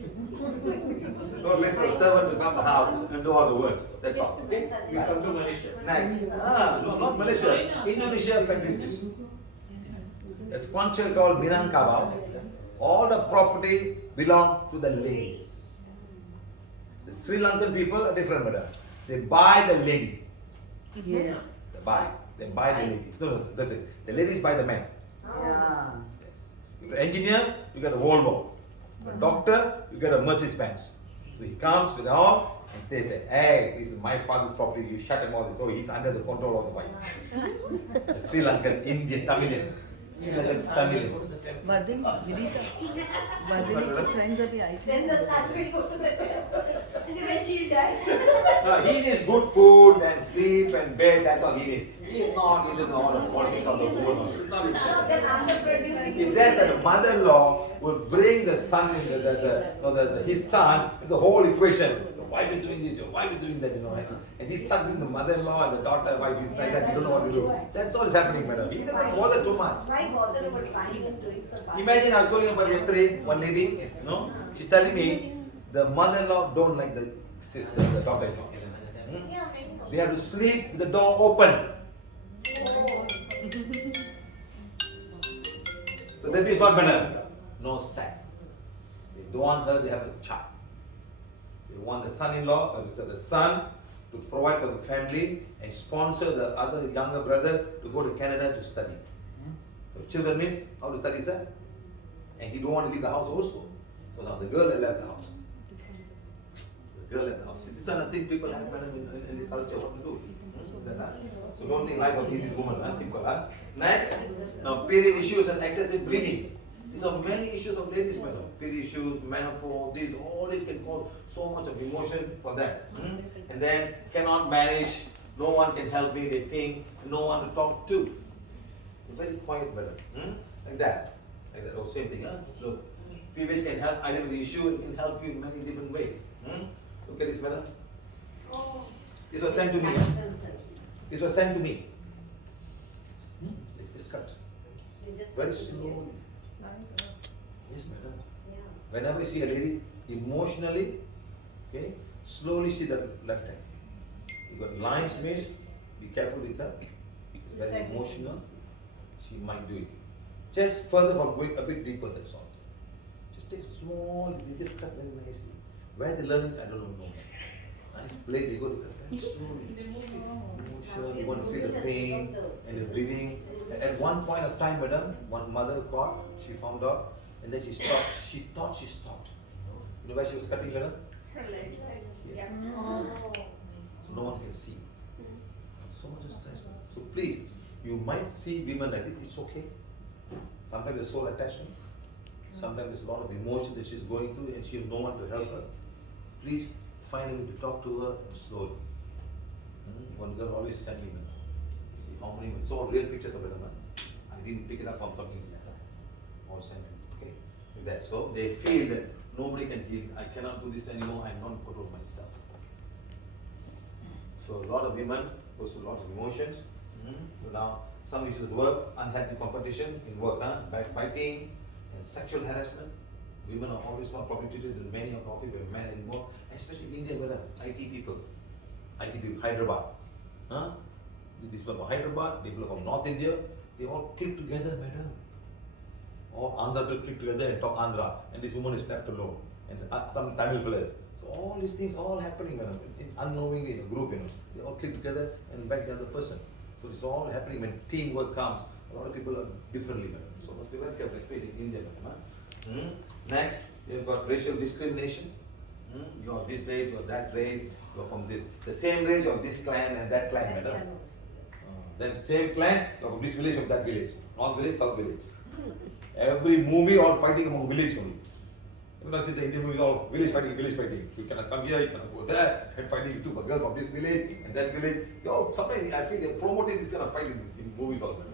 Don't wait for a servant to come to the house and do all the work. That's all. Okay? You come to Malaysia. Next. No, not Malaysia. Indonesia practice this. There's one culture called Minangkabau. All the property belong to the ladies. The Sri Lankan people are different, madam. They buy the lady. Yes. They buy. They buy the ladies. No, that's it. The ladies buy the men. Yeah. Yes. If you're an engineer, you get a Volvo. A doctor, you get a Mercedes Benz. So he comes with all and stays there. Hey, this is my father's property. You shut him off. So he's under the control of the wife. The Sri Lankan, Indian, Tamilians. Sri Lankan, Tamilians. Vardhini, Vinita, Vardhini की friends अभी आई Then the थी. son will go to the temple. And when she'll die. No, he needs good food and sleep and bed. That's all he needs. He doesn't know all the politics of the woman. It's not interested. Then underproducing. It's just that the mother-in-law will bring the son, his son, in the whole equation. The wife is doing this, your wife is doing that, you know. And he's stuck with the mother-in-law and the daughter, wife is like that. You don't know what to do. That's all is happening, madam. He doesn't bother too much. Why bother about buying and doing so? Imagine I was telling you about yesterday, one lady, you know, she's telling me the mother-in-law don't like the sister, the daughter-in-law. Hmm? Yeah, many know. They have to sleep with the door open. So that means what, madam? No sex. They don't want her to have a child. They want the son-in-law, or the son, to provide for the family and sponsor the other younger brother to go to Canada to study. So children means how to study, sir? And he don't want to leave the house also. So now the girl left the house. The girl left the house. These are the things people have, madam, in the culture. What to do? So don't think life was easy, woman. Simple. Huh? Next, now period issues and excessive bleeding. These are many issues of ladies, madam. Period issues, menopause, these, all this can cause so much of emotion for them. And then cannot manage, no one can help me, they think, no one to talk to. Very quiet, madam. Like that. Like that, oh, same thing. Huh? Look, PVH can help identify the issue, it can help you in many different ways. Look at this, madam. Oh. This was sent to me. Themselves. This was sent to me. It is cut. They just Very put it here. slowly. Yes, madam. Yeah. Whenever you see a lady emotionally, okay, slowly see the left hand. You got lines means be careful with her. It's very emotional. She might do it. Just further from going a bit deeper, that's all. Just take small, they just cut very nicely. Where they learn it, I don't know. Nice blade, they go to cut very slowly. Emotion, you want to feel the pain and the breathing. At one point of time, madam, one mother caught, she found out, and then she stopped. She thought she stopped. You know why she was cutting, madam? Her leg. Yeah. So no one can see. So much of stress. So please, you might see women like this, it's okay. Sometimes there's soul attachment. Sometimes there's a lot of emotion that she's going through and she has no one to help her. Please find a way to talk to her slowly. One girl always sent me, see how many, it's all real pictures of it, man. I didn't pick it up from something like that. All sent me, okay? Like that. So they feel that nobody can heal. I cannot do this anymore. I'm not in control of myself. So a lot of women goes through a lot of emotions. So now some issues at work, unhealthy competition in work, backbiting and sexual harassment. Women are always not properly treated in many of the office where men are involved, especially India where IT people, Hyderabad. These people from Hyderabad, people from North India, they all click together, madam. All Andhra will click together and talk Andhra, and this woman is left alone. And some Tamil fellas. So all these things all happening, madam, unknowingly in a group, They all click together and back the other person. So it's all happening when teamwork comes. A lot of people are differently, madam. So must be very careful, especially in India, madam. Next, you've got racial discrimination. You are this race, you are that race, you are from this. The same race of this clan and that clan, madam. Then same clan, you are from this village of that village. North village, south village. Every movie all fighting among village only. Since the Indian movie all village fighting. You cannot come here, you cannot go there, and fighting to a girl from this village and that village. Sometimes I feel they're promoting this kind of fighting in movies also.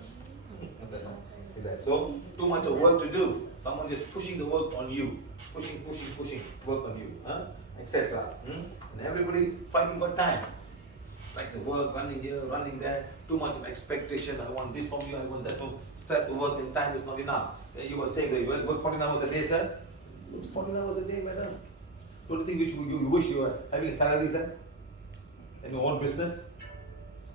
So too much of work to do. Someone just pushing the work on you. Pushing, work on you. Etc. And everybody fighting for time. Like the work, running here, running there, too much of expectation. I want this from you, I want that from stress the work, and time is not enough. Then you were saying that you work 14 hours a day, sir. It's 14 hours a day, madam. Don't you think you wish you were having a salary, sir? In your own business?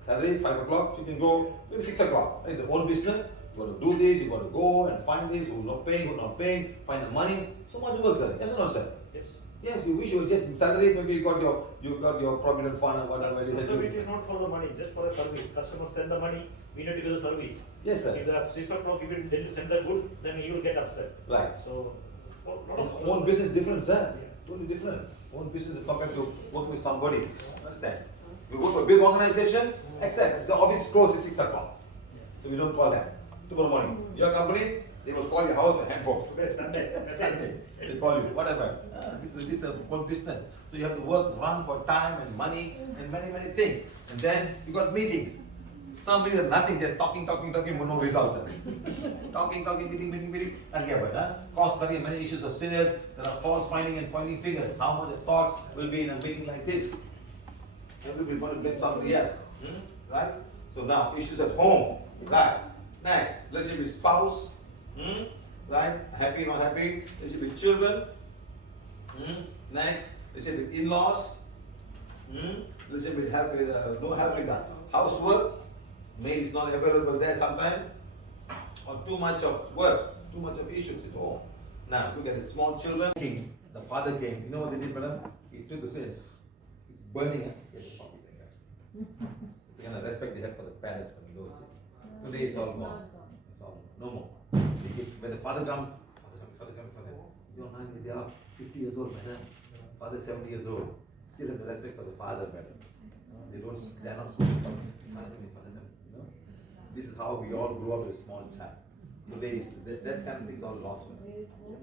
Salary, 5 o'clock, you can go maybe 6 o'clock. It's your own business. You got to do this, you got to go and find this, who's not paying, find the money. So much work, sir. Yes or no, sir? Yes. Yes, you wish you were just salary, maybe you got your provident fund or whatever. It is not for the money, just for the service. Customers send the money, we need to give the service. Yes, sir. If the 6 o'clock, if you didn't send the goods, then he will get upset. Right. So, Own business is different, sir. Totally different. Own business is compared to work with somebody. Understand? We work for a big organization, except the office is closed at 6 o'clock. So we don't call them. Tomorrow morning, your company, they will call your house and handphone. Today, Sunday. They call you, whatever. This is a own business. So you have to work, run for time and money and many things. And then you got meetings. Somebody has nothing, just talking, but no results. talking, meeting. Cost cutting, many issues are serious. There are false finding and pointing figures. How much the thoughts will be in a meeting like this? Everybody going to blame somebody else. Right? So now, issues at home. Right? Next, relationship with spouse. Right? Happy, not happy. Relationship with children. Next, relationship with in-laws. Relationship with help with no help with that. Housework. Maid is not available there sometimes. Or too much of work, too much of issues at home. Now, look at the small children. The father came. You know what they did, madam? He took the switch. It's burning. Get the coffee like that. It's the kind of respect they had for the parents when those days. Today it's all gone. It's all no more. When the father comes, father. They are 50 years old, madam. Father 70 years old. Still have the respect for the father, madam. They're not supposed to talk. This is how we all grew up with a small child. Today, that kind of thing is all lost.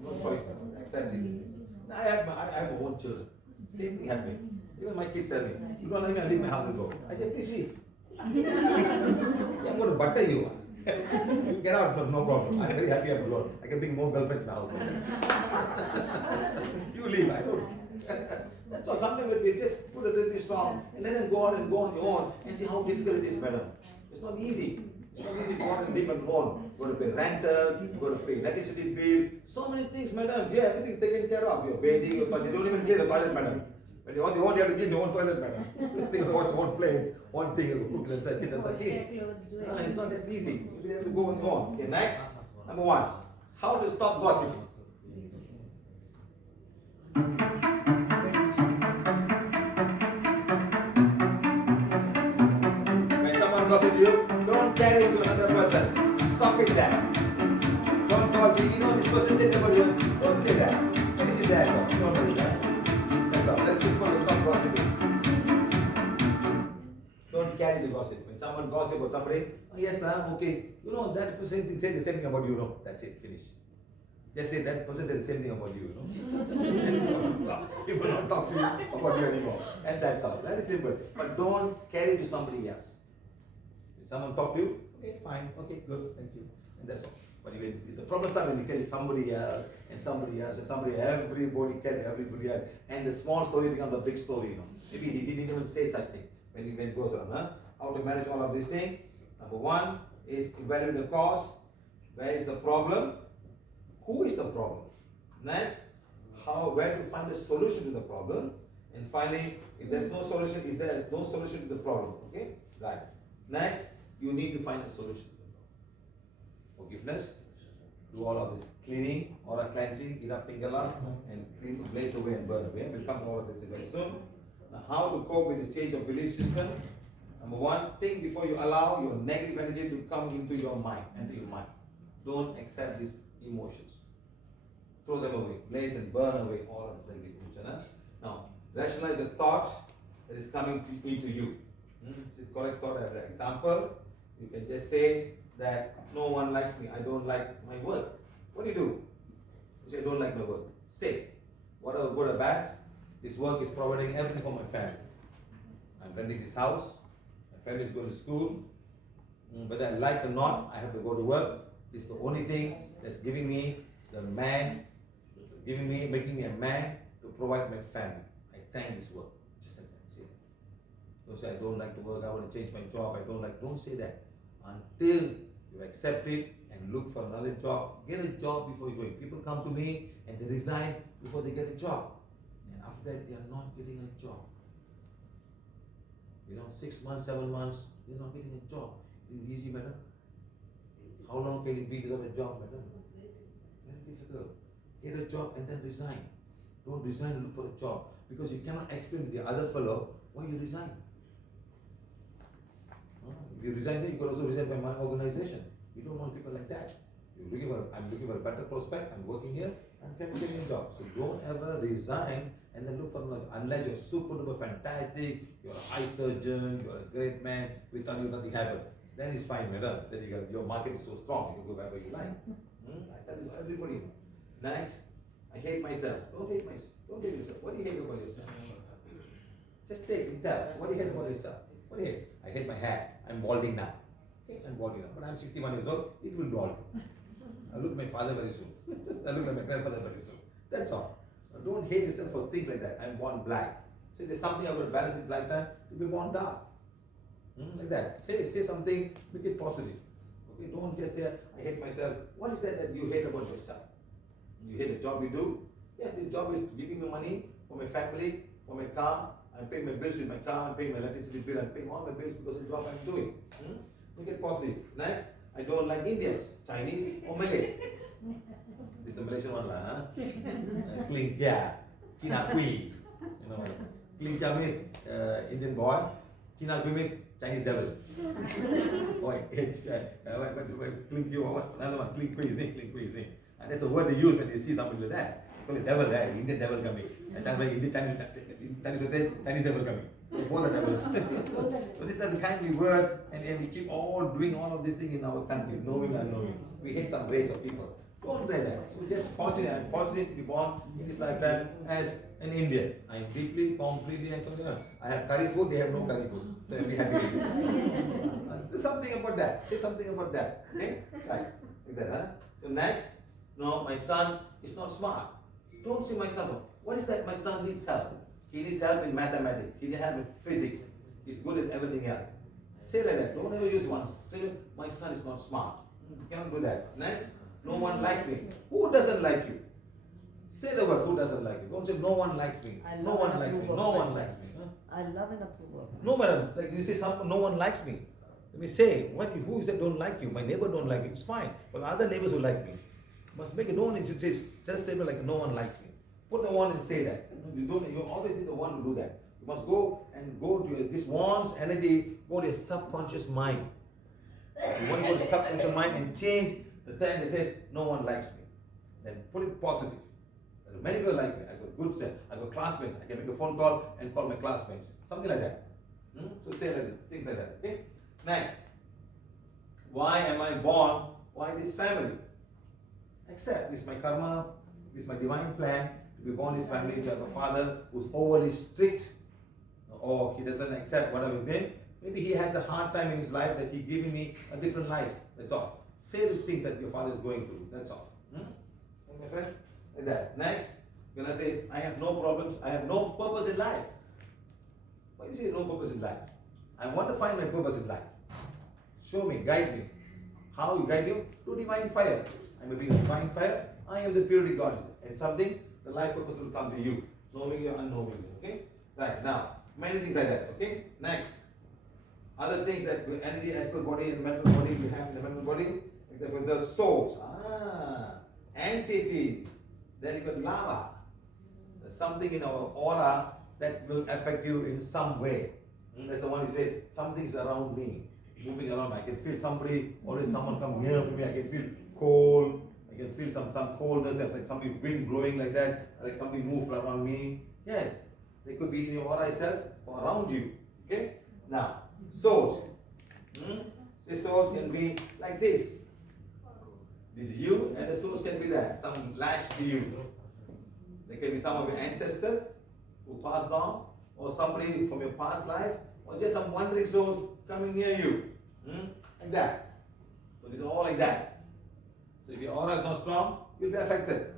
No choice, accept it. I have my own children. Same thing happening. Even my kids tell me, you don't like me, I'll leave my house and go. I say, please leave. I'm going to butter you. You get out, no problem. I'm very happy I'm alone. I can bring more girlfriends in my house myself. You leave, I don't. That's all. Sometimes we just put a little strong and let them go out and go on your own and see how difficult it is, madam. It's not easy. It's not easy to go out and live alone. You've got to pay rental, you've got to pay electricity bill, so many things, madam. Yeah, everything's taken care of. You're bathing, but they don't even clean the toilet, madam. When you want, you have to clean your own toilet, madam. They wash your own plates, one thing, you cook inside, kids are clean. No, it's not that easy. You have to go and go on. Okay, next. Number 1. How to stop gossiping. Gossip you, don't carry it to another person. Stop it there. Don't call me, you know this person said about you. Don't say that. Finish it there. Don't do that. That's all. That's simple. Stop gossiping. Don't carry the gossip. When someone gossips about somebody, oh, yes, okay. You know that person said the same thing about you. No, that's it. Finish. Just say that person said the same thing about you. He will not talk to you about you anymore. And that's all. Very simple. But don't carry it to somebody else. Someone talk to you, okay, fine, okay, good, thank you, and that's all. But the problem starts when you carry somebody else, everybody carry everybody else, and the small story becomes a big story, Maybe he didn't even say such thing when it goes on, How to manage all of these things? Number one is evaluate the cause. Where is the problem? Who is the problem? Next, where to find a solution to the problem? And finally, if there's no solution, is there no solution to the problem? Okay, right. Next, you need to find a solution. Forgiveness, do all of this cleaning, aura cleansing, ira pingala, and clean, blaze away and burn away. We'll come to all of this very soon. Now, how to cope with this change of belief system? Number one, think before you allow your negative energy to come into your mind, enter your mind. Don't accept these emotions. Throw them away, blaze and burn away all of the negative emotions. Now, rationalize the thought that is coming into you. It's the correct thought. I have an example. You can just say that no one likes me. I don't like my work. What do? You say I don't like my work. Say, whatever good or bad, this work is providing everything for my family. I'm renting this house. My family is going to school. Whether I like or not, I have to go to work. It's the only thing that's giving me the man, making me a man to provide my family. I thank this work. Just like that. Say that. Don't say I don't like to work, I want to change my job, don't say that. Until you accept it and look for another job, get a job before you go in. People come to me and they resign before they get a job. And after that, they are not getting a job. 6 months, 7 months, they're not getting a job. Is it easy, madam? How long can you be without a job, madam? Very difficult. Get a job and then resign. Don't resign and look for a job. Because you cannot explain to the other fellow why you resign. If you resign there, you could also resign by my organization. We don't want people like that. I'm looking for a better prospect, I'm working here, I'm getting a job. So don't ever resign and then look for another, unless you're super duper fantastic, you're an eye surgeon, you're a great man, without you nothing happens. Then it's fine, madam. Then your market is so strong, you can go wherever you like. I tell this to everybody. Next, I hate myself. Don't hate yourself. What do you hate about yourself? Just take and tell. What do you hate about yourself? What do you hate? I hate my hair. I'm balding now. Okay, I'm balding now. But I'm 61 years old. It will bald. I'll look at my father very soon. I'll look at my grandfather very soon. That's all. Don't hate yourself for things like that. I'm born black. Say there's something I've got to balance this lifetime to be born dark. Like that. Say something, make it positive. Okay, don't just say, I hate myself. What is that you hate about yourself? You hate the job you do? Yes, this job is giving me money for my family, for my car. I'm paying my bills with my car, I'm paying my electricity bill, I'm paying all my bills because of the job I'm doing. Make it positive. Next, I don't like Indians, Chinese or Malay. This is a Malaysian one, huh? Kling Kia, China Kui. Kling Kia means Indian boy, China Kui means Chinese devil. Kling Kia, what? Another one, Kling Kui, Kling Kui. And that's the word they use when they see something like that. Call it devil, right? Indian devil coming. And Chinese devil coming. Both the devils. So this is the kind we work, and we keep all doing all of these things in our country, knowing and unknowing. We hate some race of people. Don't play that. So just fortunate. I'm fortunate to be born in this lifetime as an Indian. I'm deeply, completely, and totally. I have curry food, they have no curry food. So I'll be happy. Do something about that. Say something about that. Okay? Right. Like that, huh? So next, no, my son is not smart. Don't say my son. What is that? My son needs help. He needs help in mathematics. He needs help in physics. He's good at everything else. Say like that. Don't ever use one. Say, my son is not smart. You cannot do that. Next, no one likes me. Who doesn't like you? Say the word, who doesn't like you. Don't say, no one likes me. No one likes me. No one likes me. I love and approve of. No, madam. Like you say, no one likes me. Let me say, who is that don't like you? My neighbor don't like me. It's fine. But other neighbors will like me. You must make it known. It should say self-statement like no one likes me. Put the one and say that. You always need the one to do that. You must go to this one's energy, go to your subconscious mind. You want to go to subconscious mind and change the thing that says no one likes me. Then put it positive. Many people like me. I got classmates. I can make a phone call and call my classmates. Something like that. So say like that, things like that. Okay? Next. Why am I born? Why this family? Accept this is my karma, this is my divine plan to be born in this family, to have a father who's overly strict, or he doesn't accept whatever then. Maybe he has a hard time in his life that he's giving me a different life. That's all. Say the thing that your father is going through. That's all. Okay, my friend? Like that. Next, you're gonna say, I have no problems, I have no purpose in life. Why do you say no purpose in life? I want to find my purpose in life. Show me, guide me. How you guide you? To divine fire. I am a being of divine fire. I am the purity goddess. And something, the life purpose will come to you. Knowingly or unknowingly. Okay? Right, now, many things like that. Okay? Next. Other things that energy, astral body and mental body you have in the mental body, like the souls. Entities. Then you got lava. There's something in our aura that will affect you in some way. That's the one you say, something's around me, moving around. I can feel somebody, always someone come near to me. I can feel cold. I can feel some coldness, like somebody wind blowing like that, like somebody move around me. Yes, they could be in your aura itself or around you. Okay? Now, souls. The souls can be like this. This is you, and the souls can be there. Some lashed to you. They can be some of your ancestors who passed on, or somebody from your past life, or just some wandering soul coming near you. Like that. So these are all like that. So if your aura is not strong, you'll be affected.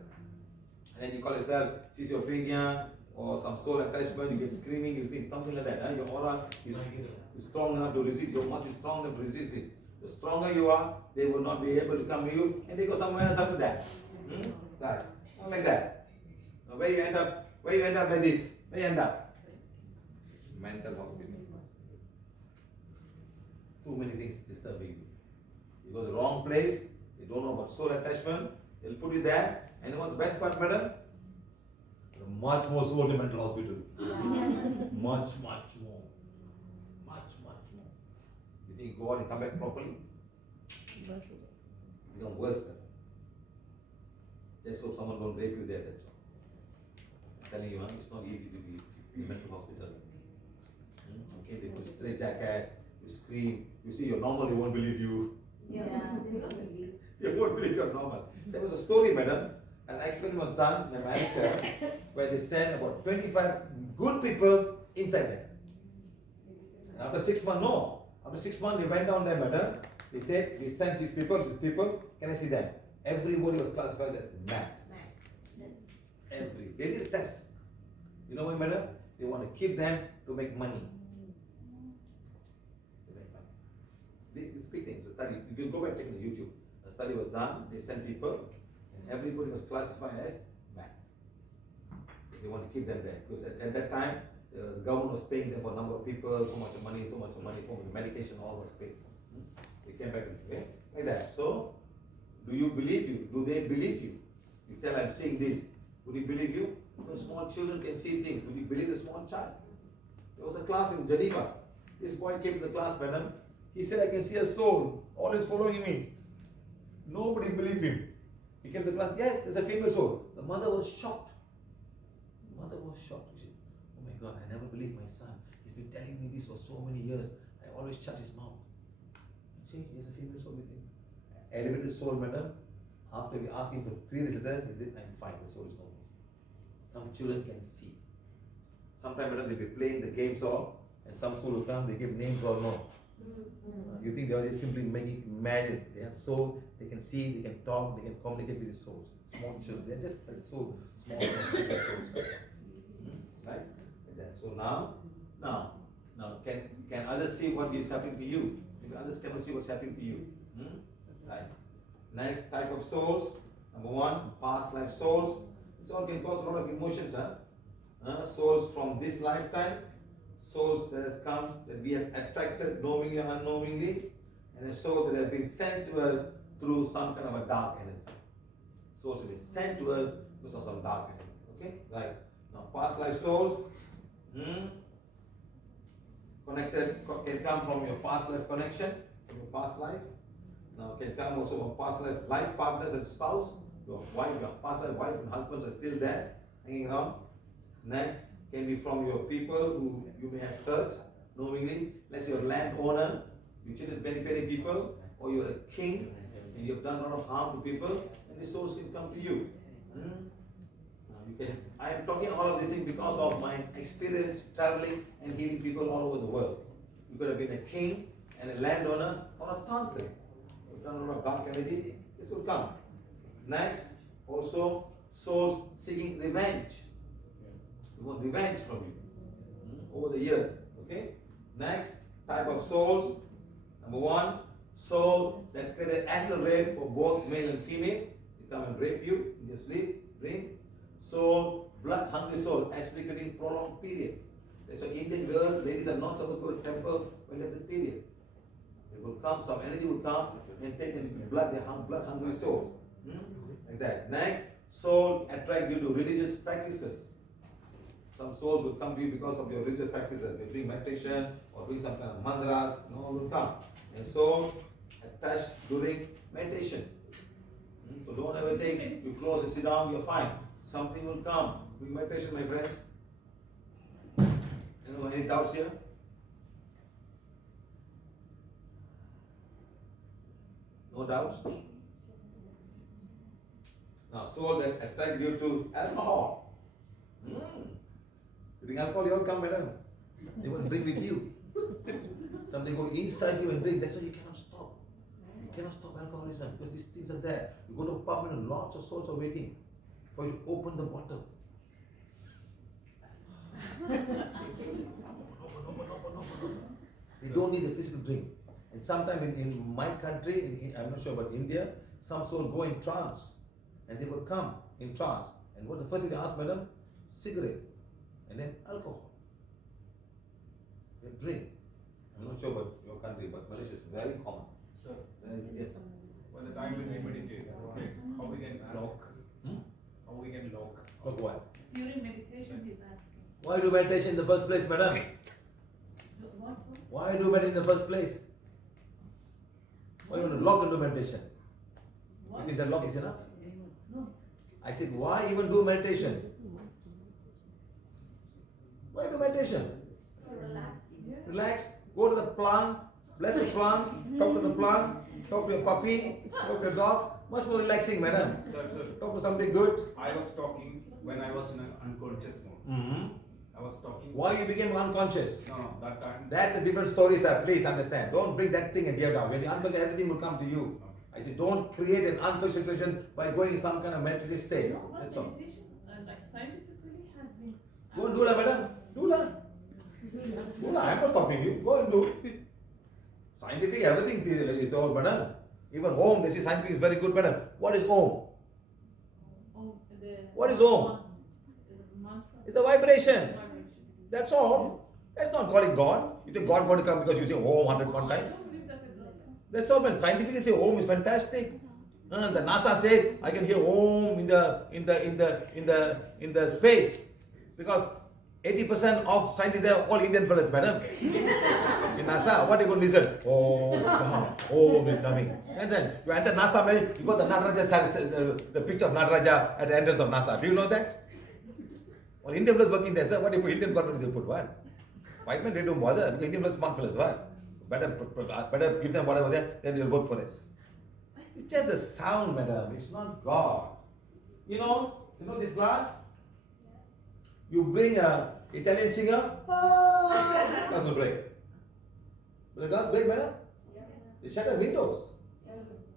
And then you call yourself schizophrenia or some soul attachment, you get screaming, you think something like that. Your aura is strong enough to resist. Your mouth is strong enough to resist it. The stronger you are, they will not be able to come to you, and they go somewhere else after that. Right. Not like that. Now where you end up like this? Where you end up? Mental hospital. Too many things disturbing you. You go to the wrong place, they don't know about soul attachment, they'll put you there, and what's the best part, madam? Much more soul in mental hospital. Much more. You think you go out and come back properly? Become worse than. Just hope someone don't rape you there, that's all. I'm telling you, it's not easy to be in a mental hospital. Okay, they put a straight jacket, you scream, you see you're normal, they won't believe you. Yeah, they don't believe. They won't believe you're normal. There was a story, madam, an experiment was done in America where they sent about 25 good people inside there. And after 6 months, after 6 months they went down there, madam, they said, we sent these people, can I see them? Everybody was classified as mad. They did a test. You know why, madam? They want to keep them to make money. These big things, a study, you can go back and check on YouTube. A study was done, they sent people, and everybody was classified as mad. They want to keep them there. Because at that time, the government was paying them for a number of people, so much money for the medication, all was paid for. They came back like that. So, do you believe you? Do they believe you? You tell, I'm seeing this. Would he believe you? When small children can see things, would you believe the small child? There was a class in Geneva. This boy came to the class, madam. He said, I can see a soul, always following me. Nobody believed him. He came to the class, yes, there's a female soul. The mother was shocked. She said, oh my God, I never believed my son. He's been telling me this for so many years. I always shut his mouth. See, there's a female soul with him. Elevated soul, madam. After we asked him for 3 days later, he said, I'm fine, the soul is normal. Some children can see. Sometimes, madam, they'll be playing the games all, and some soul will come, they give names or no. You think they are just simply making imagine. They have soul, they can see, they can talk, they can communicate with the souls. Small children, they're just like soul, small souls. Right? Like that. So now, can others see what is happening to you? Maybe others cannot see what's happening to you. Right. Next type of souls. Number 1, past life souls. This all can cause a lot of emotions, souls from this lifetime, souls that has come that we have attracted knowingly or unknowingly, and a soul that has been sent to us through some kind of a dark energy. Souls have been sent to us because of some dark energy. Okay? Right. Now past life souls connected can come from your past life connection, from your past life. Now can come also from past life partners and spouse. Your wife, your past life wife and husbands are still there, hanging around. Next can be from your people who you may have hurt knowingly. Let's say you're a landowner, you cheated many people, or you're a king and you've done a lot of harm to people, and the souls can come to you. I am talking all of these things because of my experience traveling and healing people all over the world. You could have been a king and a landowner or a tantric. You've done a lot of dark energy, this will come. Next, also souls seeking revenge. We want revenge from you over the years. Okay? Next type of souls. Number 1, So that kind of acid rain for both male and female. They come and rape you in your sleep, dream. So blood hungry soul actually getting prolonged period. That's why Indian girls, ladies are not supposed to go to temple when they have the period. It will come, some energy will come and take in blood, blood hungry soul. Like that. Next, soul attract you to religious practices. Some souls will come to you because of your religious practices. They're doing meditation or doing some kind of mantras, will come. And so attached during meditation. So don't ever think you close and sit down, you're fine. Something will come. Doing meditation, my friends. Any doubts here? No doubts? Now, soul that attract you to alcohol. Drink alcohol, you all come, madam. They will bring with you. Something go inside you and drink. That's why you cannot stop. You cannot stop alcoholism because these things are there. You go to a pub and lots of souls are waiting for you to open the bottle. Open. They don't need a physical drink. And sometimes in my country, I'm not sure about India, some souls go in trance. And they will come in trance. And what's the first thing they ask, madam? Cigarette. And then alcohol. They drink. I'm not sure about your country, but Malaysia is very common. Sir, Yes. when the time when we meditate, how we can lock? How we can lock? Look what? During meditation, he's asking. Why do meditation in the first place, madam? What? Why do meditation in the first place? Why you want to lock into meditation? You think that lock is enough? No. I said, why even do meditation? Why do meditation? Relax. Go to the plant, bless the plant, talk to the plant, talk to your puppy, talk to your dog. Much more relaxing, madam. Sir, Talk to something good. I was talking when I was in an unconscious mode. I was talking. Why you became unconscious? No, that time. That's a different story, sir. Please understand. Don't bring that thing and tear down. When you're unconscious, everything will come to you. I say, don't create an unconscious situation by going in some kind of meditative state. No, but That's all. meditation, like scientifically, has been. Go and do that, madam. Do that. I'm not stopping you. Go and do. Scientific, everything is all, madam. Even Om, they say scientific is very good, madam. What is Om? What is Om? It's a vibration. That's all. That's not calling God. You think God going to come because you say Om 101 times? That's all, man. Scientifically say Om is fantastic. The NASA says I can hear Om in the space because 80% of scientists are all Indian fellas, madam. In NASA, what are you going to listen? Om is coming. And then you enter NASA, man, you got the Nataraja, the picture of Nataraja at the entrance of NASA. Do you know that? Well, Indian fellas working there, sir. What do you put? Indian government, they put what? White men, they don't bother. Because Indian fellas, smart fellas, what? Better give them whatever there, then they'll work for us. It's just a sound, madam. It's not God. You know this glass? You bring a Italian singer, glass will break. Will the glass break, madam? They shut the windows.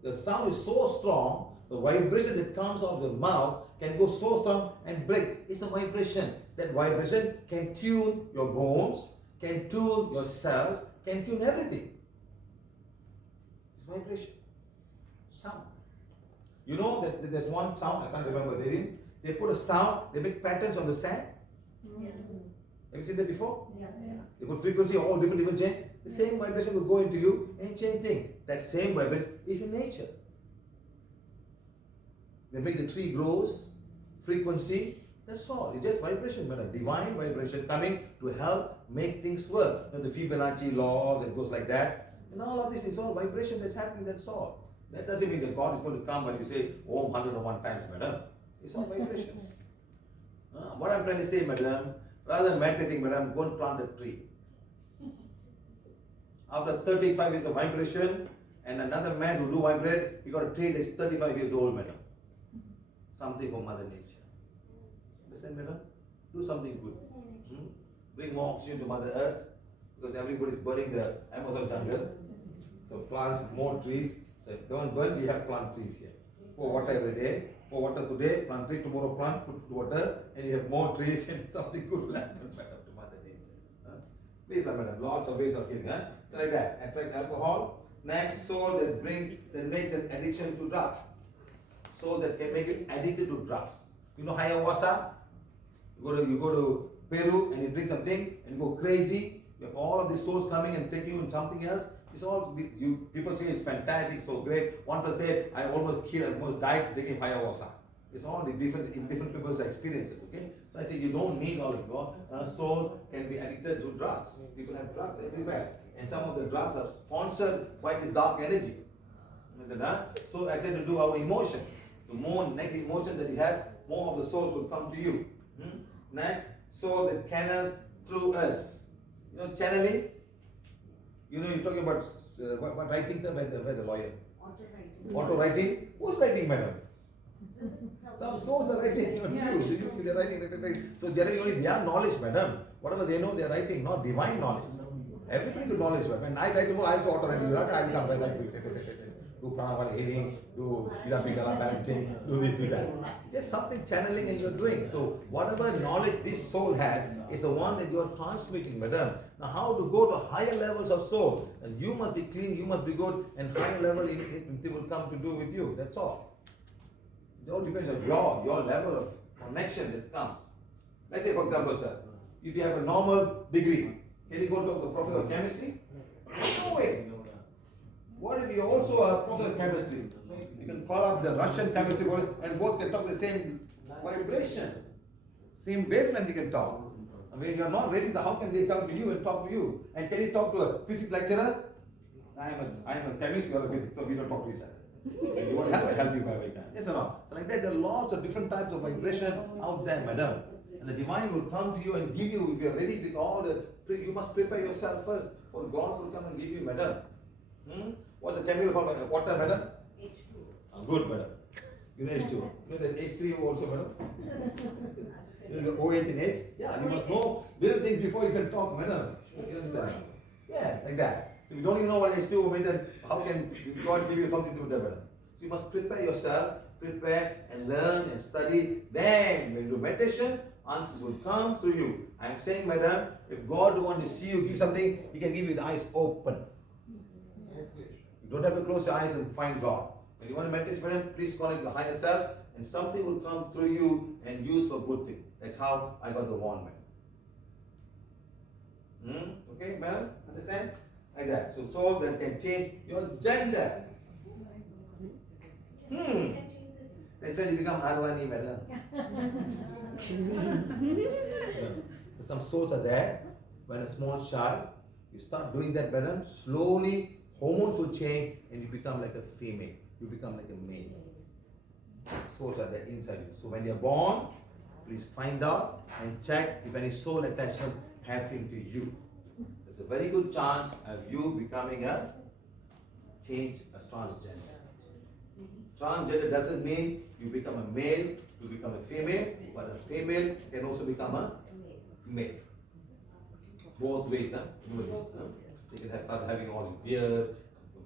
The sound is so strong, the vibration that comes off the mouth can go so strong and break. It's a vibration. That vibration can tune your bones, can tune your cells, can tune everything. It's vibration. Sound. You know that there's one sound, I can't remember. They put a sound, they make patterns on the sand. Yes. Have you seen that before? Yes. They put frequency, all different change. The same vibration will go into you and same thing. That same vibration is in nature. They make the tree grows, frequency, that's all. It's just vibration, madam. Divine vibration coming to help make things work. The Fibonacci law that goes like that. And all of this is all vibration that's happening, that's all. That doesn't mean that God is going to come when you say Om 101 times, madam. It's all vibrations. What I'm trying to say, madam, rather than meditating, madam, go and plant a tree. After 35 years of vibration, and another man who do vibrate, he got a tree that's 35 years old, madam. Something for Mother Nature. Understand, madam? Do something good. Bring more oxygen to Mother Earth, because everybody's burning the Amazon jungle. So plant more trees. So don't burn, we have plant trees here. Pour water every day. Pour water today, plant tree, tomorrow plant, put water, and you have more trees and something good will happen, madam, to Mother Nature. Please, madam, lots of ways of healing. So like that, attract alcohol, Next, soul that makes an addiction to drugs. Soul that can make you addicted to drugs. You know ayahuasca? You go to Peru and you drink something and you go crazy. You have all of these souls coming and taking you in something else. It's all people say it's fantastic, so great. One person said, I almost died taking ayahuasca. It's all the different people's experiences, okay? So I say you don't need all of it. Souls can be addicted to drugs. People have drugs everywhere. And some of the drugs are sponsored by this dark energy. So I tend to do our emotion. The more negative emotion that you have, more of the souls will come to you. Next, soul that channel through us. You know channeling? You know, you're talking about what writing, sir, by the lawyer? Auto writing. Who's writing, madam? Some souls are writing on you. They're writing. So they are only their knowledge, madam. Whatever they know, they're writing, not divine knowledge. Everybody good knowledge. When I write more, I also auto writing. I will come right. Do Prana Healing, do Ida balancing, do this, do that. Just something channeling and you're doing. So whatever knowledge this soul has is the one that you are transmitting, madam. Now how to go to higher levels of soul? And you must be clean, you must be good, and higher level it will come to do with you. That's all. It all depends on your level of connection that comes. Let's say, for example, sir, if you have a normal degree, can you go to the professor of chemistry? No way. What if you're also a professor of chemistry? You can call up the Russian chemistry and both can talk the same vibration, same wavelength you can talk. I mean, you're not ready, so how can they come to you and talk to you? And can you talk to a physics lecturer? I'm a chemist, you're a physics, so we don't talk to each other. You want help, I help you by way. Yes or no? So like that, there are lots of different types of vibration out there, madam. And the divine will come to you and give you, if you're ready with all the, you must prepare yourself first, or God will come and give you, madam. What's the chemical form of water, madam? H2. Good, madam. You know H2. You know there's H3 also, madam. There's an OH in H. Yeah, you must know little things before you can talk, madam. You understand? Yeah, like that. So if you don't even know what H2 means, then how can God give you something to do with that, madam? So you must prepare yourself, prepare and learn and study. Then when you do meditation, answers will come to you. I'm saying, madam, if God wants to see you give something, He can give you the eyes open. You don't have to close your eyes and find God. When you want to meditate, madam, please connect to the higher self, and something will come through you and use for good thing. That's how I got the wand, madam. Okay, madam? Understand? Like that. So soul that can change your gender. That's when you become Arwani, madam. Some souls are there. When a small child, you start doing that, madam, slowly hormones will change and you become like a female. You become like a male. Souls are there inside you. So when you're born, please find out and check if any soul attachment happening to you. There's a very good chance of you becoming a transgender. Transgender doesn't mean you become a male, you become a female, but a female can also become a male. Both ways, huh? They can start having all this beard,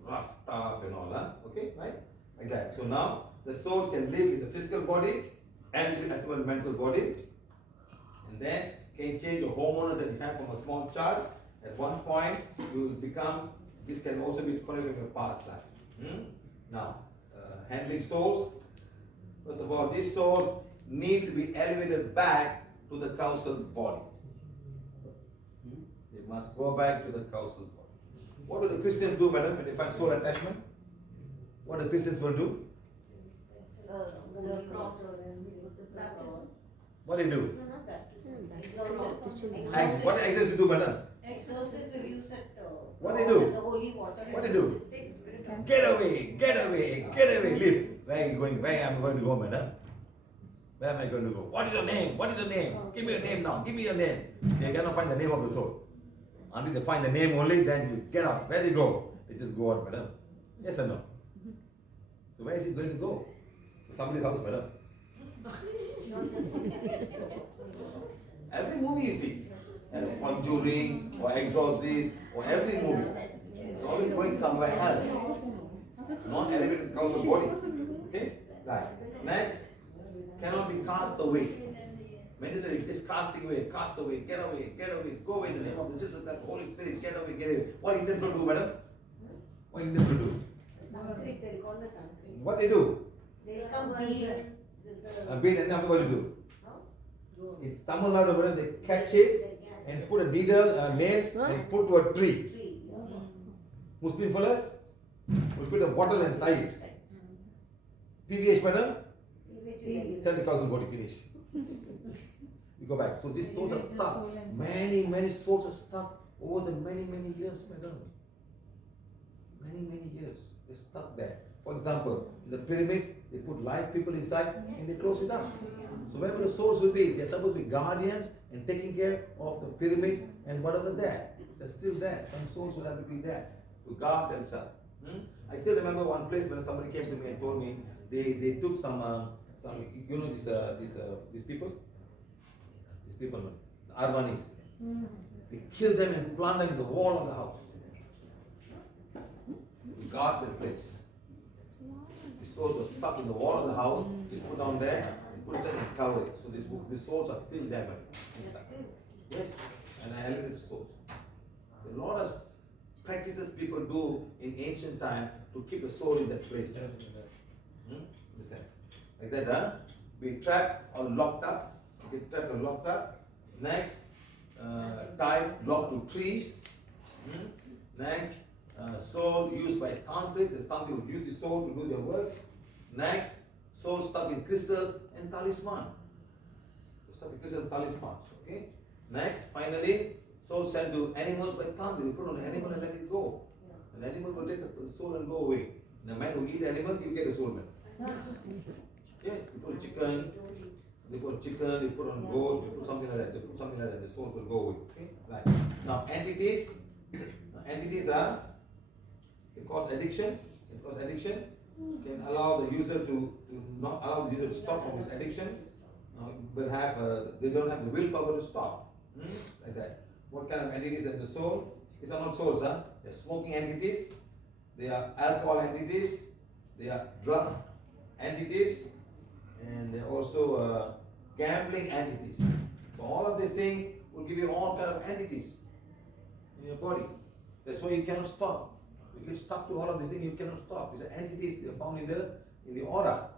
rough stuff and all, huh? Okay, right? Like that. So now the souls can live in the physical body and as well as mental body, and then can change the hormone that you have from a small child. At one point, you will become. This can also be connected with your past life. Now, handling souls. First of all, these souls need to be elevated back to the causal body. They must go back to the causal body. What do the Christians do, madam, when they find soul attachment? What the Christians will do? The cross. What do they do? No, not baptism. What exercise you do, madam? Exorcist will use that. What they do? The holy water. What they do? Get away, get away, get away, leave. Where are you going? Where am I going to go, madam? Where am I going to go? What is your name? What is your name? Give me your name now. Give me your name. They cannot find the name of the soul. Until they find the name only, then you get out. Where do you go? They just go out, madam. Yes or no? So where is he going to go? To somebody's house, madam. Every movie you see, Conjuring or Exorcist or every movie, it's always going somewhere else. Not elevated causal body. Okay? Right. Next, cannot be cast away. Meditate is casting away, cast away, get away, go away in the name of the Jesus, that Holy Spirit, get away, get away. What you intend to do, madam? What Indians will do? Tantric, they'll call the tantric. What they do? They'll come beat the Beat and then what you do? Go. It's Tamil Nadu, they catch it and put a needle, a nail, and put to a tree. Tree. Muslim fellas will put a bottle and tie it. PVH madam, 70,000 body finish. We go back. So these souls are stuck. Many souls are stuck over the many years, madam. Many years. They're stuck there. For example, in the pyramids, they put live people inside and they close it up. So wherever the souls will be, they're supposed to be guardians and taking care of the pyramids and whatever there. They're still there. Some souls will have to be there to guard themselves. I still remember one place when somebody came to me and told me they took some you know these people, the Armanis. They killed them and planted them in the wall of the house to guard their place. The souls were stuck in the wall of the house. They put down there and put them and cover it. So these souls are still there, inside. Yes, and I elevated the souls. A lot of practices people do in ancient time to keep the soul in that place. Understand? Like that, huh? Be trapped or locked up. Get trapped or locked up. Next, tied, locked to trees. Next, soul used by tantric. The tantric will use the soul to do their work. Next, soul stuck in crystals and talisman. Stuck in crystals and talisman. Okay. Next, finally, soul sent to animals by tantric. You put on an animal and let it go. An animal will take the soul and go away. And the man who eats the animal, you get a soul man. Yes, you put chicken, they put on goat, they put something like that, the souls will go away. Okay? Right. Now entities are, they cause addiction, can allow the user to not allow the user to stop from his addiction. Will have they don't have the willpower to stop. Like that. What kind of entities are the soul? These are not souls, huh? They're smoking entities, they are alcohol entities, they are drug entities, and they're also gambling entities. So all of these things will give you all kind of entities in your body. That's why you cannot stop. You get stuck to all of these things, you cannot stop. These are entities that are found in the aura.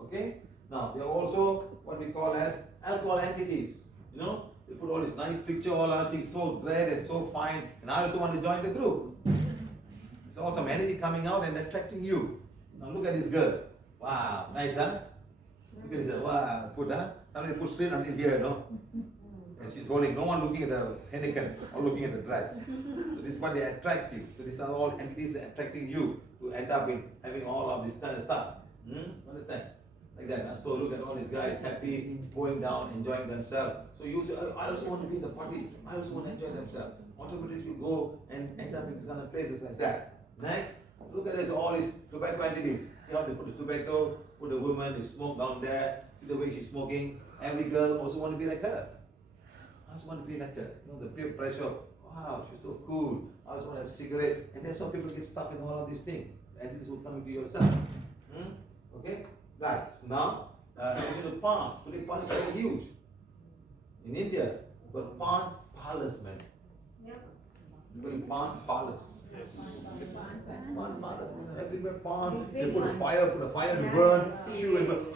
Okay? Now there are also what we call as alcohol entities. You know, they put all this nice picture, all other things so great and so fine, and I also want to join the group. There's all some energy coming out and attracting you. Now look at this girl. Wow, nice, huh? Look at this, wow, good, huh? Somebody put straight until here, no? And she's holding, no one looking at the mannequin or looking at the dress. So this is what they attract you. So these are all entities attracting you to end up in having all of this kind of stuff. Understand? Like that. Huh? So look at all these guys happy, going down, enjoying themselves. So you say, I also want to be in the party. I also want to enjoy themselves. Automatically you go and end up in these kind of places like that. Next, look at this, all these tobacco entities. See how they put the tobacco, put a woman, they smoke down there. See the way she's smoking. Every girl also want to be like her. I also want to be like her. You know, the peer pressure. Wow, she's so cool. I also want to have a cigarette. And that's how people get stuck in all of these things. Entities will come into yourself. Okay? Right. Now, into the Pan. Today Pan is very huge. In India, but Pan parlors, man. People Pan parlors. Pan parlors, everywhere Pan. They put a fire to burn, shoot and burn.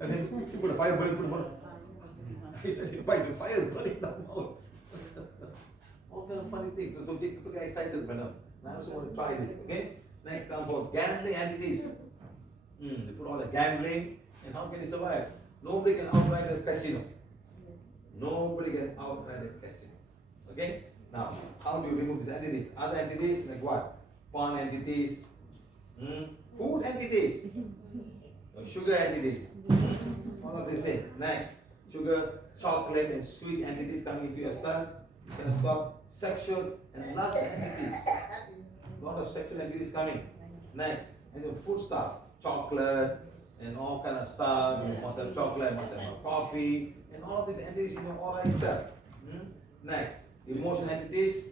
And then you put a fire burning, put a fire. The fire is burning down out. All kind of funny things. So people get excited, man. I also want to try this, okay? Next comes for gambling entities. They put all the gambling, and how can you survive? Nobody can outride a casino. Nobody can outride a casino. Okay? Now, how do you remove these entities? Other entities like what? Pan entities, food entities, sugar entities, all of these things. Next, sugar, chocolate, and sweet entities coming into your cell. You can stop sexual and lust entities. A lot of sexual entities coming. Next, and your food stuff, chocolate and all kind of stuff. You must have chocolate, must have coffee, and all of these entities in your aura itself. Next, emotional entities.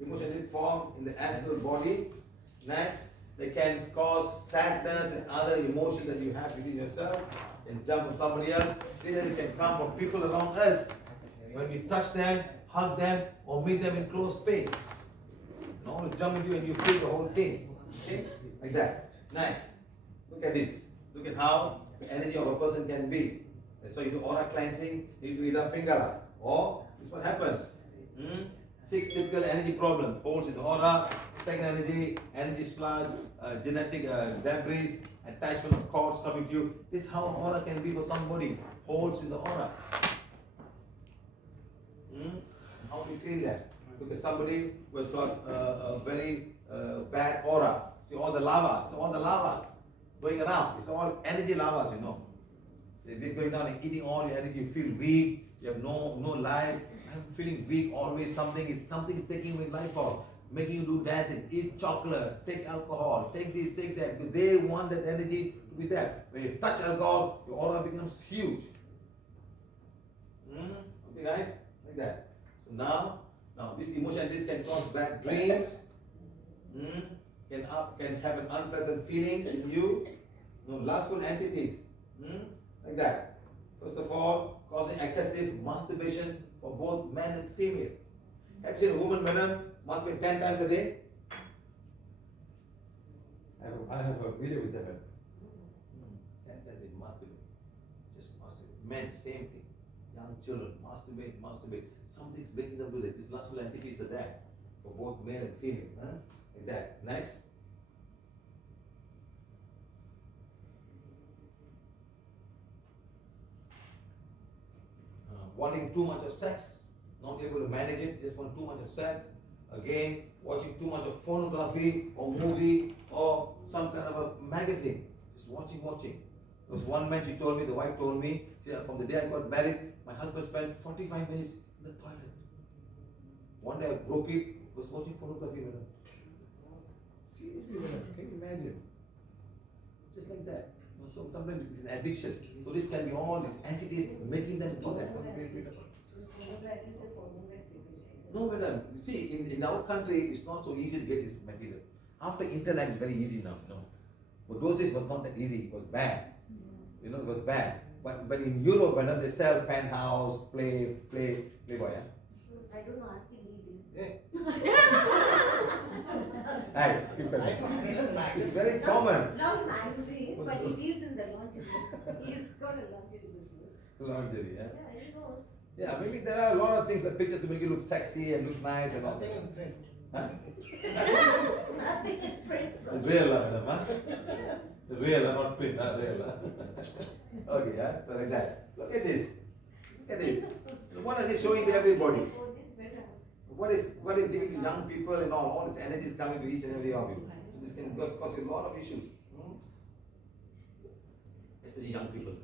Emotional entities form in the astral body. Next, they can cause sadness and other emotions that you have within yourself and jump on somebody else. These can come from people around us when we touch them, hug them, or meet them in close space. I want to jump into you and you feel the whole thing. Okay? Like that. Nice. Look at this. Look at how the energy of a person can be. So you do aura cleansing, you do either pingala. Or this is what happens. 6 typical energy problems. Holes in the aura, stagnant energy, energy sludge, genetic debris, attachment of cords coming to you. This is how aura can be for somebody. Holes in the aura. How do you clean that? Look at somebody who has got a very bad aura. See all the lava. It's all the lavas going around. It's all energy lavas, you know. They're going down and eating all your energy. You feel weak. You have no life. I'm feeling weak always. Something is taking my life out. Making you do that and eat chocolate, take alcohol, take this, take that. Because they want that energy to be there. When you touch alcohol, your aura becomes huge. Okay guys? Like that. So now this emotion, this can cause bad dreams. Can have an unpleasant feelings in you. Lustful entities. Like that. First of all, causing excessive masturbation for both men and female. Have you seen a woman, madam, masturbate 10 times a day? I have a video with that. 10 times they masturbate. Just masturbate. Men, same thing. Young children, masturbate. Something's making them do that. These lustful entities are there for both male and female. Like that. Next. Wanting too much of sex, not able to manage it, just want too much of sex. Again, watching too much of pornography or movie or some kind of a magazine. Just watching. There was one man, she told me, the wife told me, from the day I got married, my husband spent 45 minutes in the toilet. One day I broke it, was watching pornography, madam. Seriously, madam, can you imagine? Just like that. So sometimes it's an addiction. So this can be all these entities making them do that. No, madam. You see, in our country, it's not so easy to get this material. After internet, it's very easy now. No, but those days was not that easy. It was bad. It was bad. But in Europe, when they sell penthouse, playboy. I don't know, asking me. Hey, it's very common. Not magazine, but he deals in the lingerie. He's got a lingerie business. Lingerie, yeah. Yeah, he knows. Yeah, maybe there are a lot of things, pictures to make you look sexy and look nice and all that. Nothing in print. Huh? Nothing in print. So. Real, madam, huh? Real, not print, real. Okay, yeah, so like that. Look at this. What are they showing to everybody? What is giving to young people and all this energy is coming to each and every of you. So this can cause you a lot of issues. Especially young people.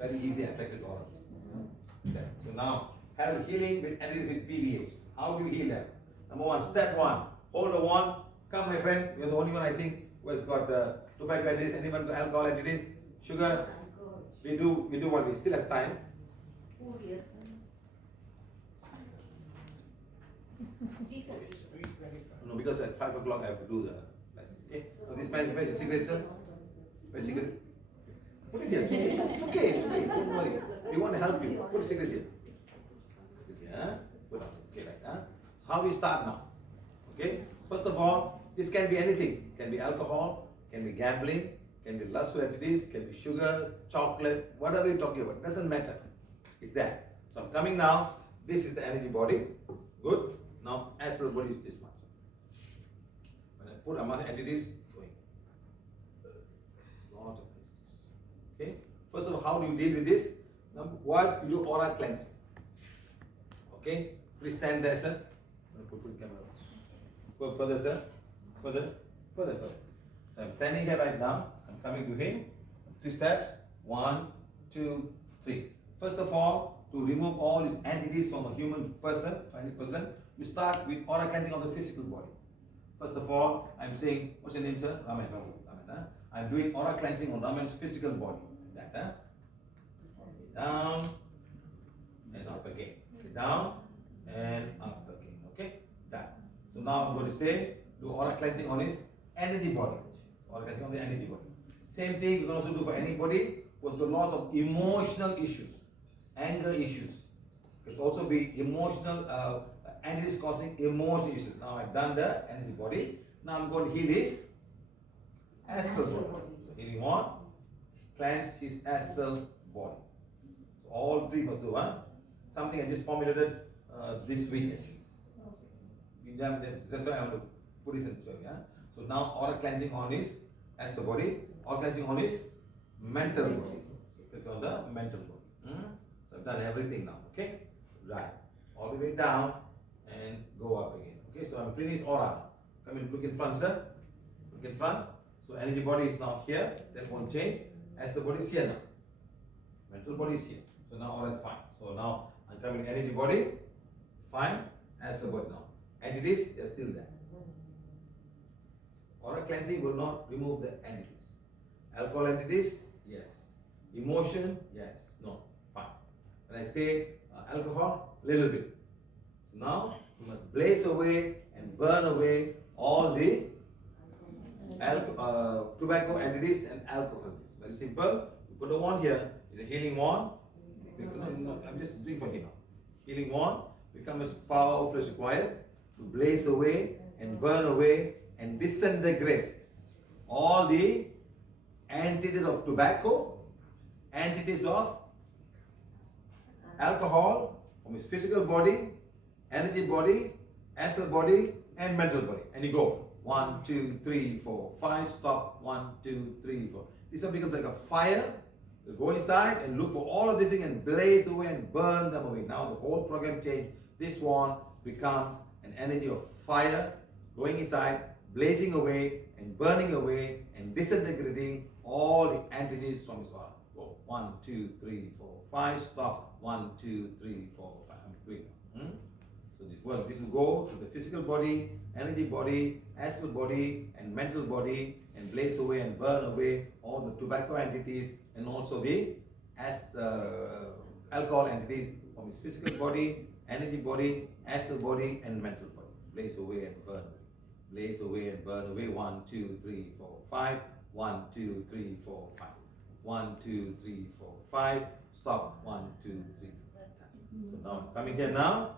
Very easy attracted to all of this. Okay. So now, have healing with energies with PVH. How do you heal them? Number one, step one, hold the wand. Come my friend, you're the only one I think who has got tobacco entities, anyone got alcohol entities, sugar. We do what we still have time. 4 years. No, because at 5 o'clock I have to do the lesson. Okay? So this man, where's the cigarette, sir? Where's the cigarette? Put it here. It's okay. Don't worry. We want to help you. Put the cigarette here. Yeah? Put up. Okay, like that. So how we start now? Okay? First of all, this can be anything. It can be alcohol, can be gambling, can be lustful entities, can be sugar, chocolate, whatever you're talking about. It doesn't matter. It's that. So I'm coming now. This is the energy body. Good. Now, astral body is this much. When I put among entities, going. Lot of entities. Okay? First of all, how do you deal with this? Number one, you do aura cleansing. Okay? Please stand there, sir. Put the camera. Go further, sir. Further. So I'm standing here right now. I'm coming to him. 3 steps. 1, 2, 3. First of all, to remove all these entities from a human person, any person, you start with aura cleansing of the physical body. First of all, I'm saying, what's your name, sir? Raman. I'm doing aura cleansing on Raman's physical body. Like that, down and up again. Okay, down and up again. Okay, done. So now I'm going to say, do aura cleansing on his energy body. Aura cleansing on the energy body. Same thing you can also do for anybody who has got lots of emotional issues, anger issues. It could also be emotional entities causing emotional issues. Now I've done the energy body. Now I'm going to heal his astral body. So healing wand, cleanse his astral body. So all three must do, huh? Something I just formulated this week actually. That's why I want to put it in the yeah? So now aura cleansing on his astral body, aura cleansing on his mental body. It's on the mental body. So I've done everything now, okay? Right. All the way down and go up again. Okay, so I'm cleaning his aura now. Come in, look in front, sir. Look in front. So energy body is now here, that won't change. Astral body is here now. Mental body is here. So now aura is fine. So now I'm coming energy body, fine, astral body now. Entities, they're still there. Aura cleansing will not remove the entities. Alcohol entities, yes. Emotion, yes. No, fine. When I say alcohol, little bit. So now you must blaze away and burn away all the tobacco entities and alcohol. Very simple. You put a wand here. It's a healing wand. No, I'm just doing for him now. Healing wand becomes as powerful as required to blaze away and burn away and disintegrate all the entities of tobacco, entities of alcohol from his physical body, energy body, astral body, and mental body. And you go 1, 2, 3, 4, 5. Stop. 1, 2, 3, 4. This one becomes like a fire. You go inside and look for all of this thing and blaze away and burn them away. Now the whole program changed. This one becomes an energy of fire going inside, blazing away and burning away and disintegrating all the entities from his aura. Go 1, 2, 3, 4, 5. Stop. 1, 2, 3, 4, 5. I'm doing it. So this will go to the physical body, energy body, astral body, and mental body, and blaze away and burn away all the tobacco entities and also the alcohol entities from his physical body, energy body, astral body, and mental body. Blaze away and burn away. Blaze away and burn away. 1, 2, 3, 4, 5. 1, 2, 3, 4, 5. 1, 2, 3, 4, 5. Stop. 1, 2, 3, 4. So now coming here now.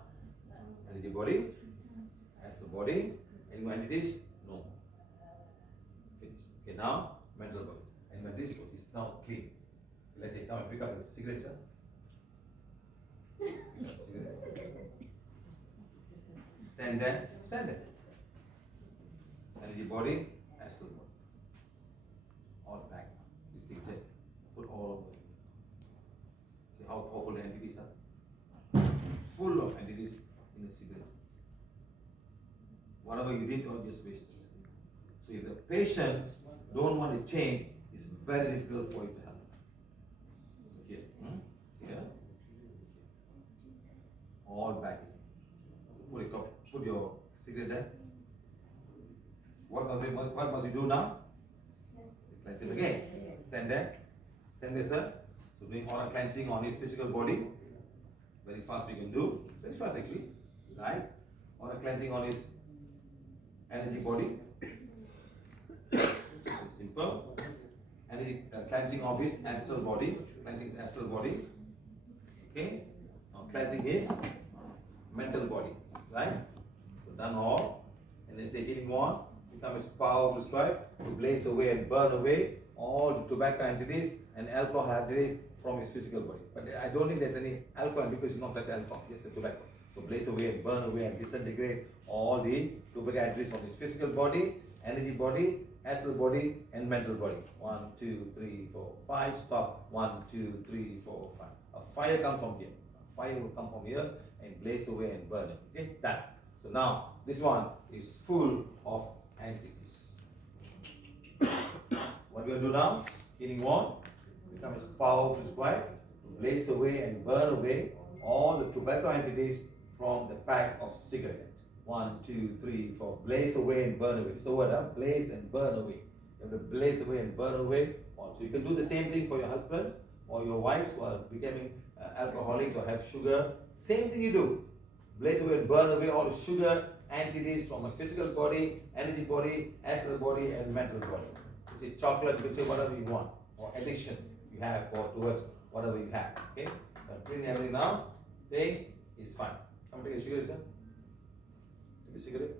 Energy body, astral body, any entities, no more. Finish. Okay, now mental body. And mental is now clean. Let's say, come and pick up the cigarette, sir. Stand there, stand there. Energy body, astral body. All back. This thing just put all over. See how powerful the entities are? Full of entities in a cigarette. Whatever you did, don't just waste it. So if the patient don't want to change, it's very difficult for you to help. So here, here, all back. So put your cigarette there. What must you do now? Cleanse it again. Stand there. Stand there, sir. So doing aura cleansing on his physical body. Very fast we can do. It's very fast actually. Right? Aura cleansing on his energy body. It's simple. Energy cleansing of his astral body. Cleansing his astral body. Okay? Now cleansing his mental body. Right? So done all. And then say healing wand. Become as powerful as pipe to blaze away and burn away all the tobacco entities and alcohol entities from his physical body. But I don't think there's any alcohol because you not touch alcohol, just the tobacco. So blaze away and burn away and disintegrate all the tobacco entities from his physical body, energy body, astral body, and mental body. 1, 2, 3, 4, 5. Stop. 1, 2, 3, 4, 5. A fire comes from here. A fire will come from here and blaze away and burn it. Okay, done. So now this one is full of entities. What we will do now? Healing wand. Become as powerful as quiet. Blaze away and burn away all the tobacco entities from the pack of cigarette. 1, 2, 3, 4. Blaze away and burn away. It's a word, huh? Blaze and burn away. You have to blaze away and burn away. So you can do the same thing for your husbands or your wives who are becoming alcoholics or have sugar. Same thing you do. Blaze away and burn away all the sugar entities from a physical body, energy body, astral body, and mental body. You say chocolate, you can say whatever you want, or addiction you have, or towards whatever you have. Okay? So I'm cleaning everything now. Thing is fine. Come take a sugar, sir. cigarette.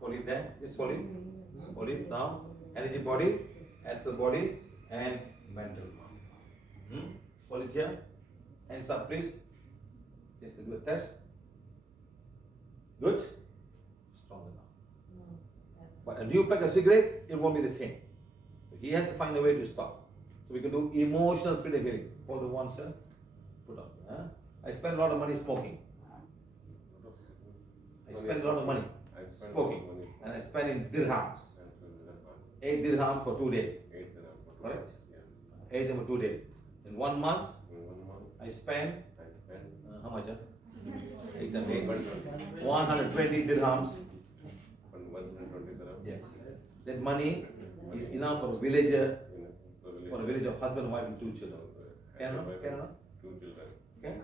Hold it there. Just hold it. Hold it now. Energy body, astral body, and mental. Hold it here. Hands up, please. Just to do a test. Good. Stronger now. But a new pack of cigarette, it won't be the same. So he has to find a way to stop. So we can do emotional freedom healing. Hold the one, sir. Put on. I spend a lot of money smoking. I spend a lot of money smoking. And I spend in dirhams. 8 dirhams for 2 days. Correct? 8 dirhams for 2 days. In 1 month, I spend how much? 8 times 8. 120 dirhams. Yes. That money is enough for a villager, of husband, wife, and 2 children. Can or not? Okay?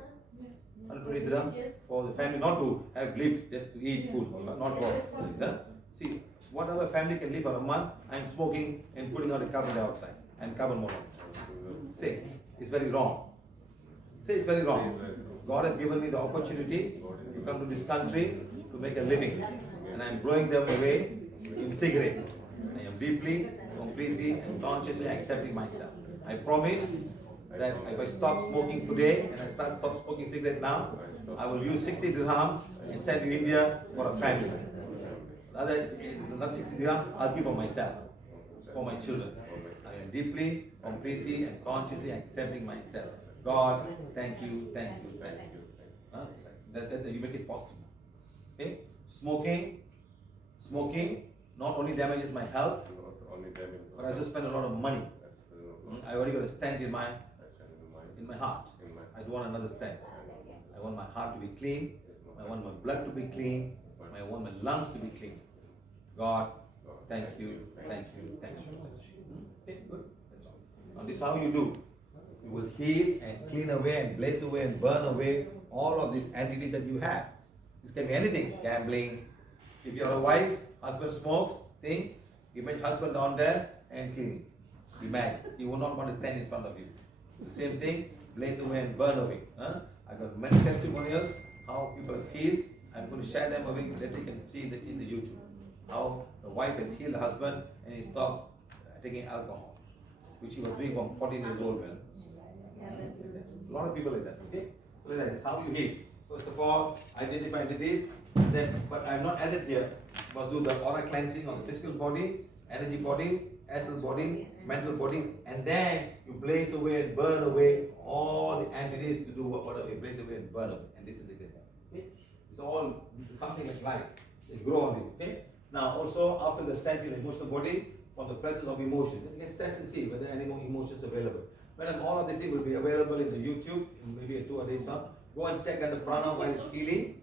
120 dirhams for the family, not to have live, just to eat food, not for. See, whatever family can live for a month, I am smoking and putting out the carbon dioxide and carbon monoxide. Say, it's very wrong. Say, it's very wrong. God has given me the opportunity to come to this country to make a living, and I am blowing them away in cigarette. I am deeply, completely, and consciously accepting myself. I promise that if I stop smoking today and I stop smoking cigarette now, I will use 60 dirham and send to India for a family. Another 60 dirham I'll give for myself, for my children. I am deeply, completely, and consciously accepting myself. God, thank you, thank you, thank you. That you make it possible. Okay? Smoking not only damages my health, but I also spend a lot of money. I already got a stent in my heart. I don't want another stent. I want my heart to be clean. I want my blood to be clean. I want my lungs to be clean. God, thank you, thank you, thank you. Okay, good. That's all. Now this is how you do. You will heal and clean away and blaze away and burn away all of these entities that you have. This can be anything. Gambling. If you're a wife, husband smokes, think, imagine husband down there and clean. Imagine. You will not want to stand in front of you. The same thing, blaze away and burn away. I got many testimonials how people have healed. I'm going to share them away that you can see that in the YouTube. How the wife has healed the husband and he stopped taking alcohol, which he was doing from 14 years old. A lot of people like that. Okay? So like that is how you heal. First of all, identify entities. Then, but I'm not added here. You must do the aura cleansing of the physical body, energy body, astral body, mental body, and then you blaze away and burn away all the entities to do whatever you blaze away and burn away. And this is the good thing. Okay? This is something like life. They grow on it. Okay? Now also after the sensory and emotional body, for the presence of emotion, you can test and see whether any more emotions available. When all of this thing will be available in the YouTube, in maybe 2 days time, go and check out the Prana Healing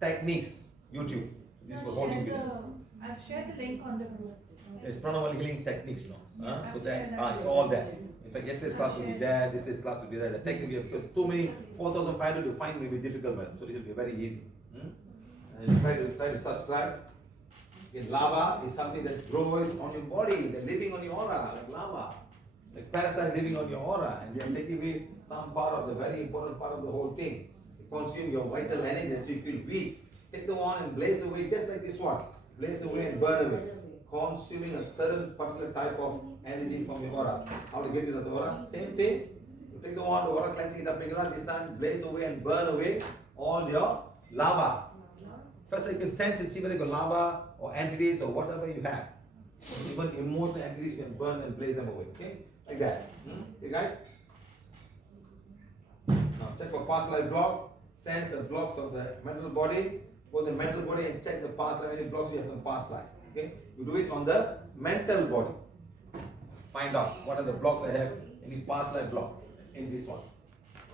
Techniques YouTube. This was holding me. I've shared the link on the group. It's Prana Healing Techniques now. So that's it's all there. In fact, yesterday's class will be there, this day's class will be there. The technique, because too many 4,500 to find may be difficult, madam. So this will be very easy. And try to subscribe. Lava is something that grows on your body, they're living on your aura, like lava. Like parasite living on your aura, and they are taking away some part of the very important part of the whole thing. They consume your vital energy, so you feel weak. Take the one and blaze away, just like this one. Blaze away and burn away. Consuming a certain particular type of energy from your aura. How to get rid of the aura? Same thing. You take the one, the aura cleansing it up, this time blaze away and burn away all your lava. First you can sense it, see whether you got lava or entities or whatever you have. Even emotional entities you can burn and blaze them away. Okay? Like that. Okay guys? Now check for past life block. Sense the blocks of the mental body. Go to the mental body and check the past life, any blocks you have in the past life. Okay? You do it on the mental body. Find out what are the blocks I have, any past life block in this one.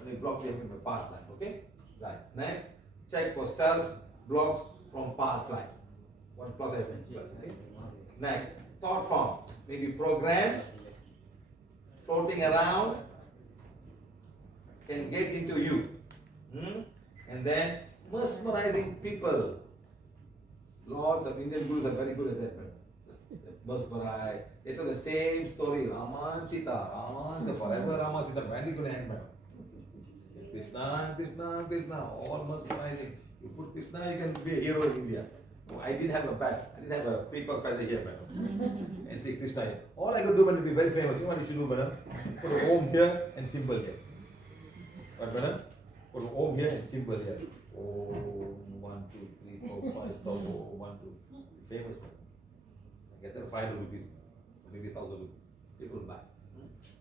Any blocks you have in the past life. Okay? Right. Next, check for self blocks from past life. What blocks I have in okay? Next, thought form. Maybe program floating around can get into you. And then mesmerizing people. Lots of Indian gurus are very good at that. Mesmerize. They tell the same story. Rama and Sita. Forever Rama and Sita. Very good hand. Krishna, Krishna, Krishna. All mesmerizing. You put, now you can be a hero in India. No, I didn't have a bat. I didn't have a peacock feather here, madam. And say Krishna here. All I could do, madam, to be very famous. You know what you should do, madam? Put an Om here and symbol here. What, madam? Put an Om here and symbol here. Om, 1, 2, 3, 4, 5, stop. Om, 1, 2. Famous, madam. I guess 500 rupees, maybe 1,000 rupees. People buy.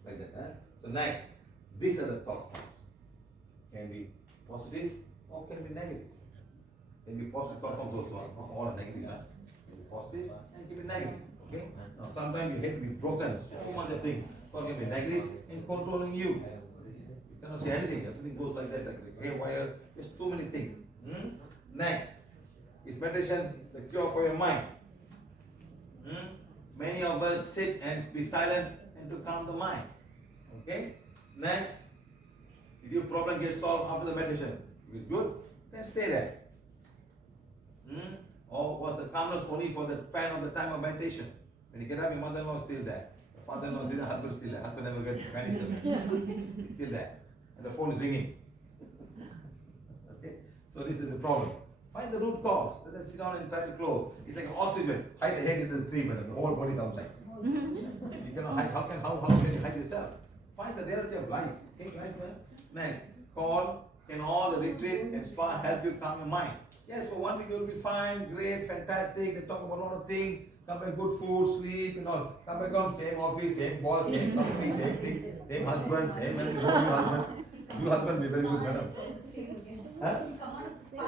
Like that. Huh? So next, these are the thought forms. Can be positive or can be negative. Can be positive thought forms also, not all are negative. Huh? Can be positive and can be negative. Okay? Now sometimes you hate to be broken. So much of things. Or can be negative and controlling you. You cannot say anything. Everything goes like that. Okay, why? There's too many things. Next, is meditation the cure for your mind? Many of us sit and be silent and to calm the mind. Okay? Next, if your problem gets solved after the meditation, if it's good, then stay there. Or was the calmness only for the span of the time of meditation? When you get up, your mother-in-law is still there. The father-in-law is still there, husband is still there. Husband never gets vanished. He's still there. And the phone is ringing. Okay? So this is the problem. Find the root cause. Let us sit down and try to close. It's like an ostrich. Hide the head in the tree, madam. The whole body is outside. You cannot hide. How can you hide yourself? Find the reality of life. Okay, guys, man? Next, call. Can all the retreat and spa help you calm your mind? Yes, for 1 week you'll be fine, great, fantastic. They talk about a lot of things. Come back, good food, sleep, and all. Come back home, same office, same boss, same company, same thing, same husband, same new husband. New husband be very good, madam. Huh?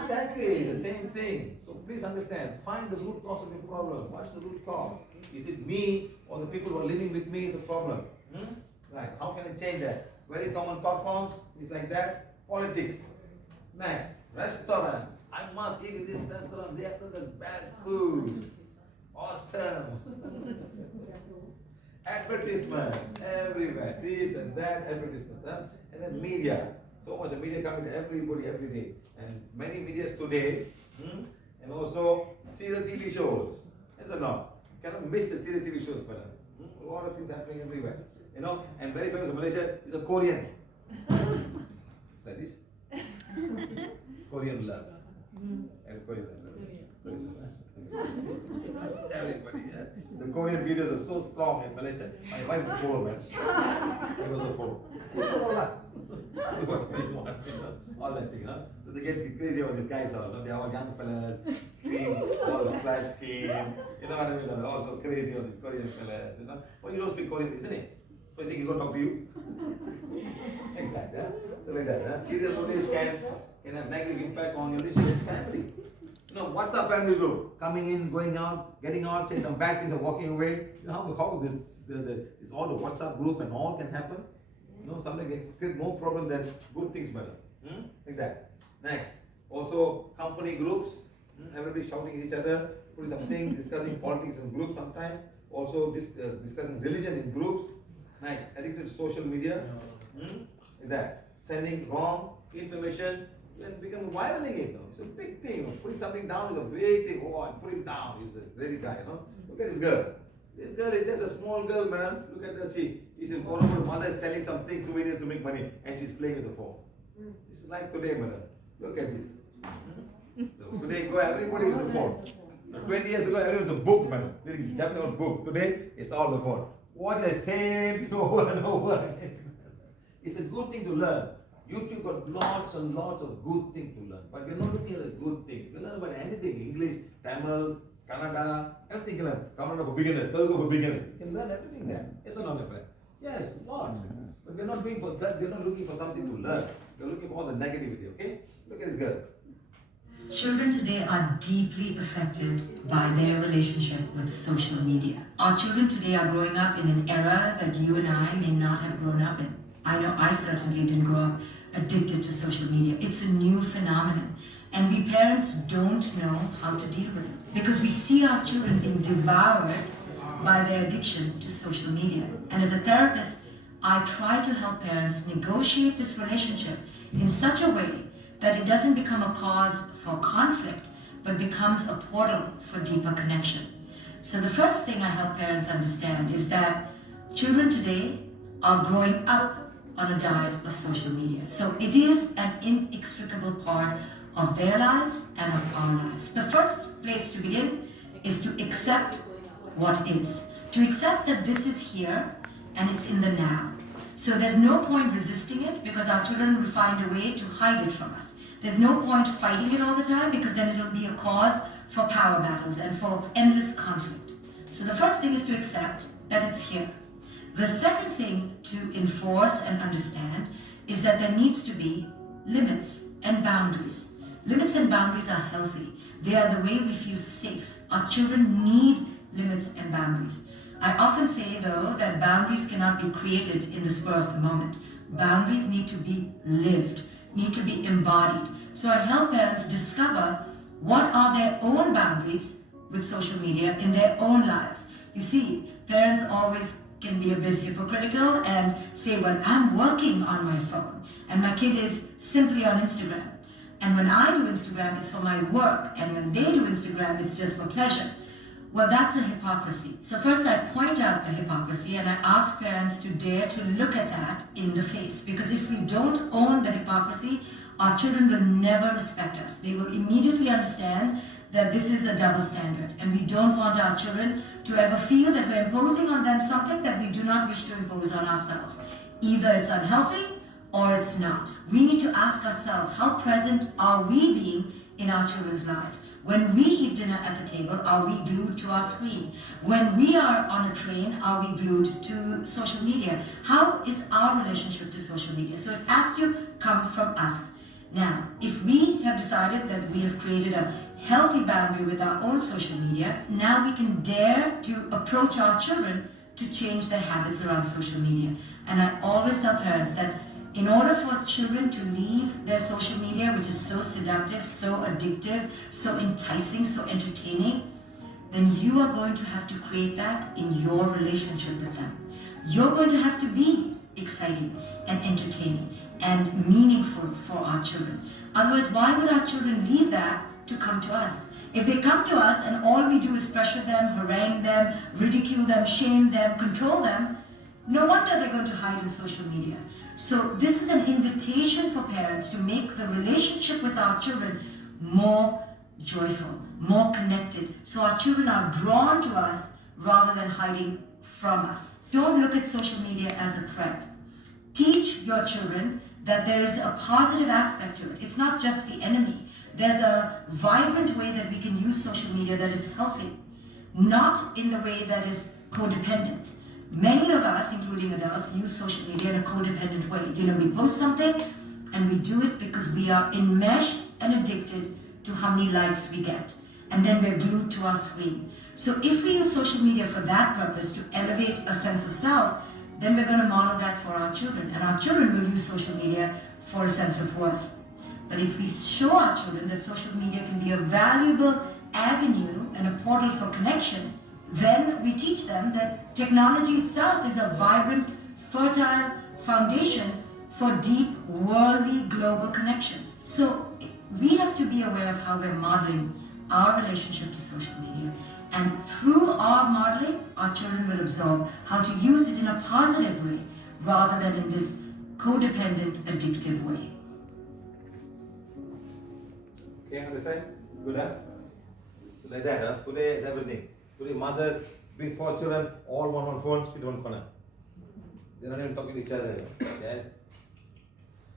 Exactly, the same thing. So please understand, find the root cause of your problem. What's the root cause? Is it me or the people who are living with me is the problem? Right, how can I change that? Very common thought forms is like that. Politics. Next, restaurants. I must eat in this restaurant. They have the best food. Awesome. Advertisement everywhere. This and that advertisements. Huh? And then media. So much of media coming to everybody every day. And many medias today. And also serial TV shows. Yes or no? Cannot miss the serial TV shows, madam. A lot of things happening everywhere. You know, and very famous in Malaysia is a Korean. It's like this. Korean love. And Korean love. Everybody, yeah. The Korean videos are so strong in Malaysia. My wife was poor, man. I was a poor. All that thing, huh? So they get crazy about these guys also. They are all young fellas, skin, all flat skin. You know what I mean? They're also crazy on these Korean fellas, you know. But you don't speak Korean, isn't it? So you think he's going to talk to you? Exactly, huh? So like that, huh? Serial notice can have negative impact on your relationship with family. You know, what's our family group? Coming in, going out, getting out, saying some bad things and walking away. You know how this all the WhatsApp group and all can happen? You know, something that create more problem than good things, madam. Like that. Next. Also, company groups. Everybody shouting at each other, putting something, discussing politics in groups sometimes. Also, discussing religion in groups. Next. Addicted to social media. Like that. Sending wrong information and become viraling it. It's a big thing. Putting something down is a big thing. Oh, I put him down. He's a great guy, you know. Look at this girl. This girl is just a small girl, madam. Look at her. She's in Colombo. Mother is selling something, souvenirs to make money, and she's playing with the phone. This is like today, madam. Look at this. So today, everybody is the phone. 20 years ago, everyone was a book, madam. Reading Japanese book. Today, it's all the phone. Watch the same thing over and over again. It's a good thing to learn. YouTube got lots and lots of good things to learn. But we're not looking at a good thing. You learn about anything. English, Tamil, Kannada, everything you can learn. Kannada for beginners, Telugu for beginners. You can learn everything there. Yes or no, my friend? Yes, lots. But we're not doing for that. We're not looking for something to learn. We're looking for all the negativity, okay? Look at this girl. Children today are deeply affected by their relationship with social media. Our children today are growing up in an era that you and I may not have grown up in. I know I certainly didn't grow up addicted to social media. It's a new phenomenon. And we parents don't know how to deal with it. Because we see our children being devoured by their addiction to social media. And as a therapist, I try to help parents negotiate this relationship in such a way that it doesn't become a cause for conflict, but becomes a portal for deeper connection. So the first thing I help parents understand is that children today are growing up on a diet of social media. So it is an inextricable part of their lives and of our lives. The first place to begin is to accept what is. To accept that this is here and it's in the now. So there's no point resisting it because our children will find a way to hide it from us. There's no point fighting it all the time because then it'll be a cause for power battles and for endless conflict. So the first thing is to accept that it's here. The second thing to enforce and understand is that there needs to be limits and boundaries. Limits and boundaries are healthy. They are the way we feel safe. Our children need limits and boundaries. I often say though that boundaries cannot be created in the spur of the moment. Boundaries need to be lived, need to be embodied. So I help parents discover what are their own boundaries with social media in their own lives. You see, parents always can be a bit hypocritical and say, well, I'm working on my phone and my kid is simply on Instagram. And when I do Instagram, it's for my work. And when they do Instagram, it's just for pleasure. Well, that's a hypocrisy. So first I point out the hypocrisy and I ask parents to dare to look at that in the face. Because if we don't own the hypocrisy, our children will never respect us. They will immediately understand that this is a double standard. And we don't want our children to ever feel that we're imposing on them something that we do not wish to impose on ourselves. Either it's unhealthy or it's not. We need to ask ourselves, how present are we being in our children's lives? When we eat dinner at the table, are we glued to our screen? When we are on a train, are we glued to social media? How is our relationship to social media? So it has to come from us. Now, if we have decided that we have created a healthy boundary with our own social media, now we can dare to approach our children to change their habits around social media. And I always tell parents that in order for children to leave their social media, which is so seductive, so addictive, so enticing, so entertaining, then you are going to have to create that in your relationship with them. You're going to have to be exciting and entertaining and meaningful for our children. Otherwise, why would our children leave that to come to us? If they come to us and all we do is pressure them, harangue them, ridicule them, shame them, control them, no wonder they're going to hide in social media. So this is an invitation for parents to make the relationship with our children more joyful, more connected, so our children are drawn to us rather than hiding from us. Don't look at social media as a threat. Teach your children that there is a positive aspect to it. It's not just the enemy. There's a vibrant way that we can use social media that is healthy, not in the way that is codependent. Many of us, including adults, use social media in a codependent way. You know, we post something and we do it because we are enmeshed and addicted to how many likes we get. And then we're glued to our screen. So if we use social media for that purpose, to elevate a sense of self, then we're going to model that for our children. And our children will use social media for a sense of worth. But if we show our children that social media can be a valuable avenue and a portal for connection, then we teach them that technology itself is a vibrant, fertile foundation for deep, worldly, global connections. So we have to be aware of how we're modeling our relationship to social media. And through our modeling, our children will absorb how to use it in a positive way rather than in this codependent, addictive way. Okay, understand? Good, huh? So like that, huh? Today is everything. Today mothers bring 4 children, all one phone, sit one corner. They're not even talking to each other. Okay?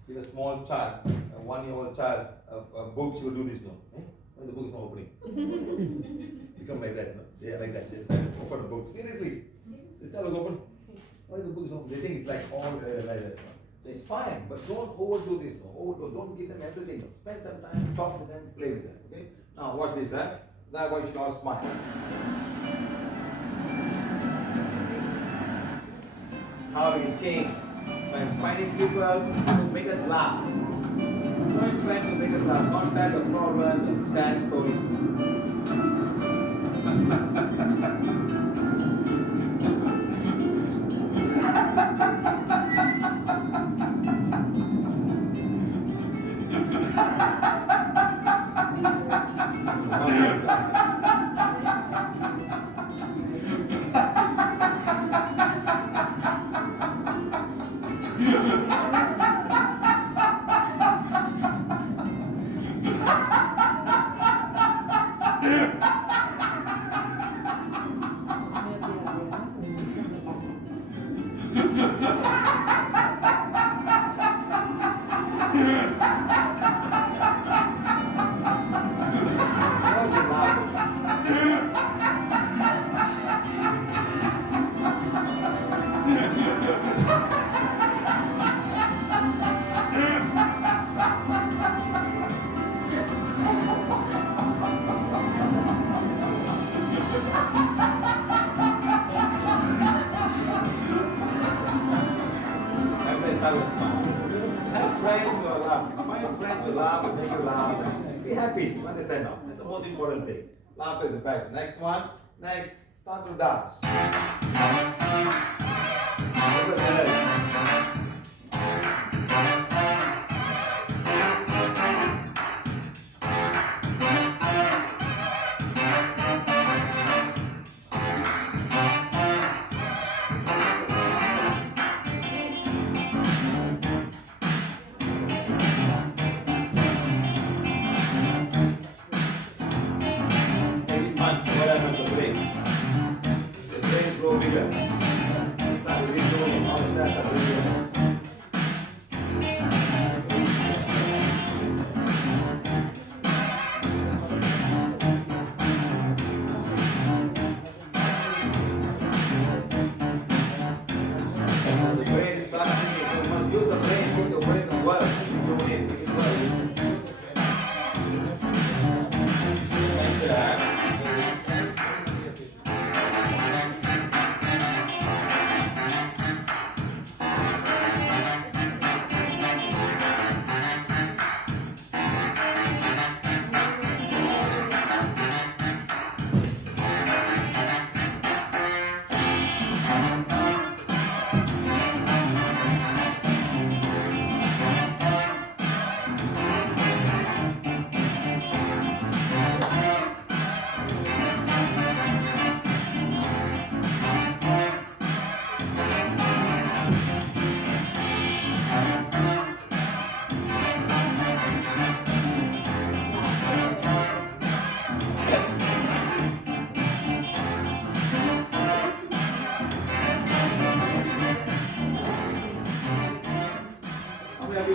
Give a small child, a 1-year-old child, a book, she will do this now. Eh? Why the book is not opening? Become like that, no? Yeah, like that. Just open the book. Seriously. The child is open. Why the book is not open? They think it's like all like that. So it's fine, but don't overdo this, no. Overdo. Don't give them everything. Spend some time, talk with them, play with them. Okay? Now watch this, huh? That's why you should all smile. How we can change by finding people who make us laugh. Find friends who make us laugh, not tell the problem, the sad stories. wants to laugh and make you laugh. Be happy. You understand now? That's the most important thing. Laughter is the best. Next one. Next. Start to dance. Open the legs.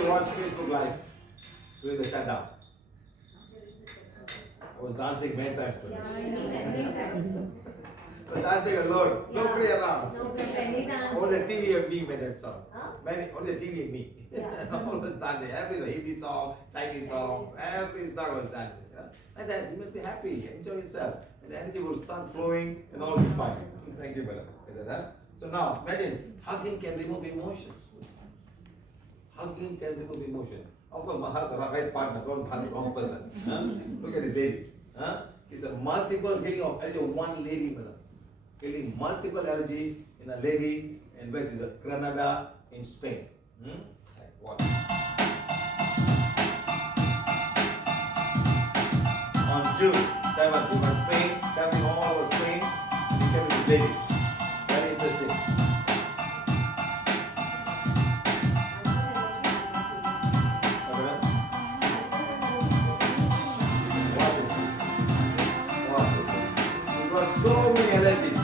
Watch Facebook Live during the shutdown. I was dancing many times today. I was dancing alone. Nobody around. Only the TV and me made that song. Only the TV and me. I was dancing. Every Hindi song, Chinese songs, every song was dancing. And then you must be happy, enjoy yourself. And the energy will start flowing and all will be fine. Thank you, brother. So now, imagine, hugging can remove emotions. Hugging can remove emotion. Of course, Mahat, the right partner, don't hug the wrong person. Look at this lady. It's a multiple healing of energy of one lady, madam. Healing multiple allergies in a lady, and where is it? Granada in Spain. Watch. On June 7th, we were Spain, tapping all over Spain, and we came with this lady. Very interesting. So many allergies.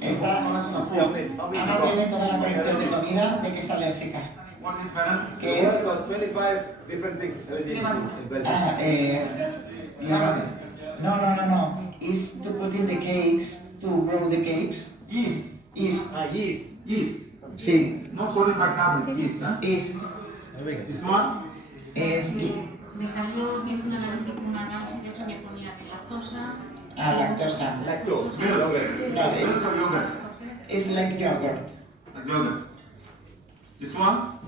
Esta no tiene toda la cuestión de comida de que es alérgica. What is madam? ¿Qué es? 25 different things allergy in Brazil. No. Is to put in the cakes, to grow the cakes. Yeast. Yeast. Sí. No polycarbonate yeast, huh? Yeast. This one? Es Me salió bien una análisis de eso que ponía de lactosa. lactosa. Lactose. No, Yogurt. it's like yogurt. Like yogurt. This one?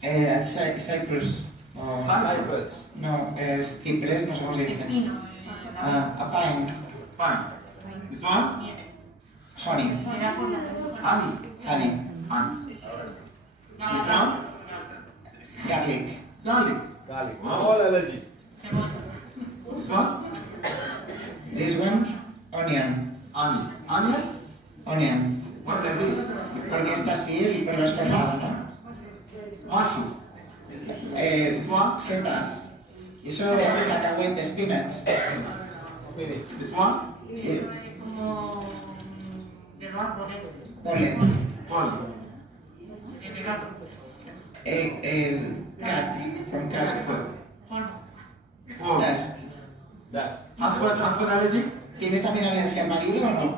Cyprus. Cyprus. No, es ciprés, no sé cómo se dice. A pine. Fine. This one? Honey. Honey. This one? Garlic. All allergy. This one? This one? Onion. Onion. What is this? Porque está así, pero es cortado, ¿no? Mushroom. This one? Setas. Eso es cacahuete, spinach. This one? Como de los árboles. Pollen. Cat. From cat. Dust. Husband allergy? ¿Tienes también alergia al marido o no? No.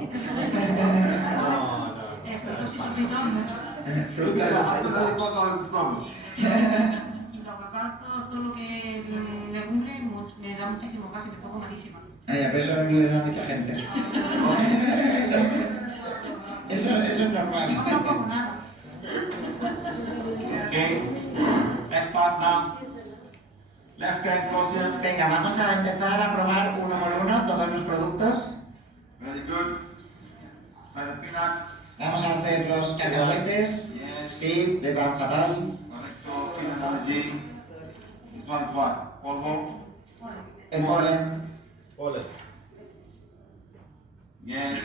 Frutas. Husband allergy causes all of this problem. Y los gatos todo lo que legumbre me da muchísimo gas y me pongo malísima. Pero eso le da a mucha gente. Eso es normal. No como nada. Okay. Next part now. Left hand closer. Venga, vamos a empezar a probar uno por uno todos los productos. Very good. Para peanut. Vamos a hacer los cacahuetes. Sí, de pan fatal. Correcto. Peanut allergy. This one is what? Polvo. El polen. Pollen. Yes.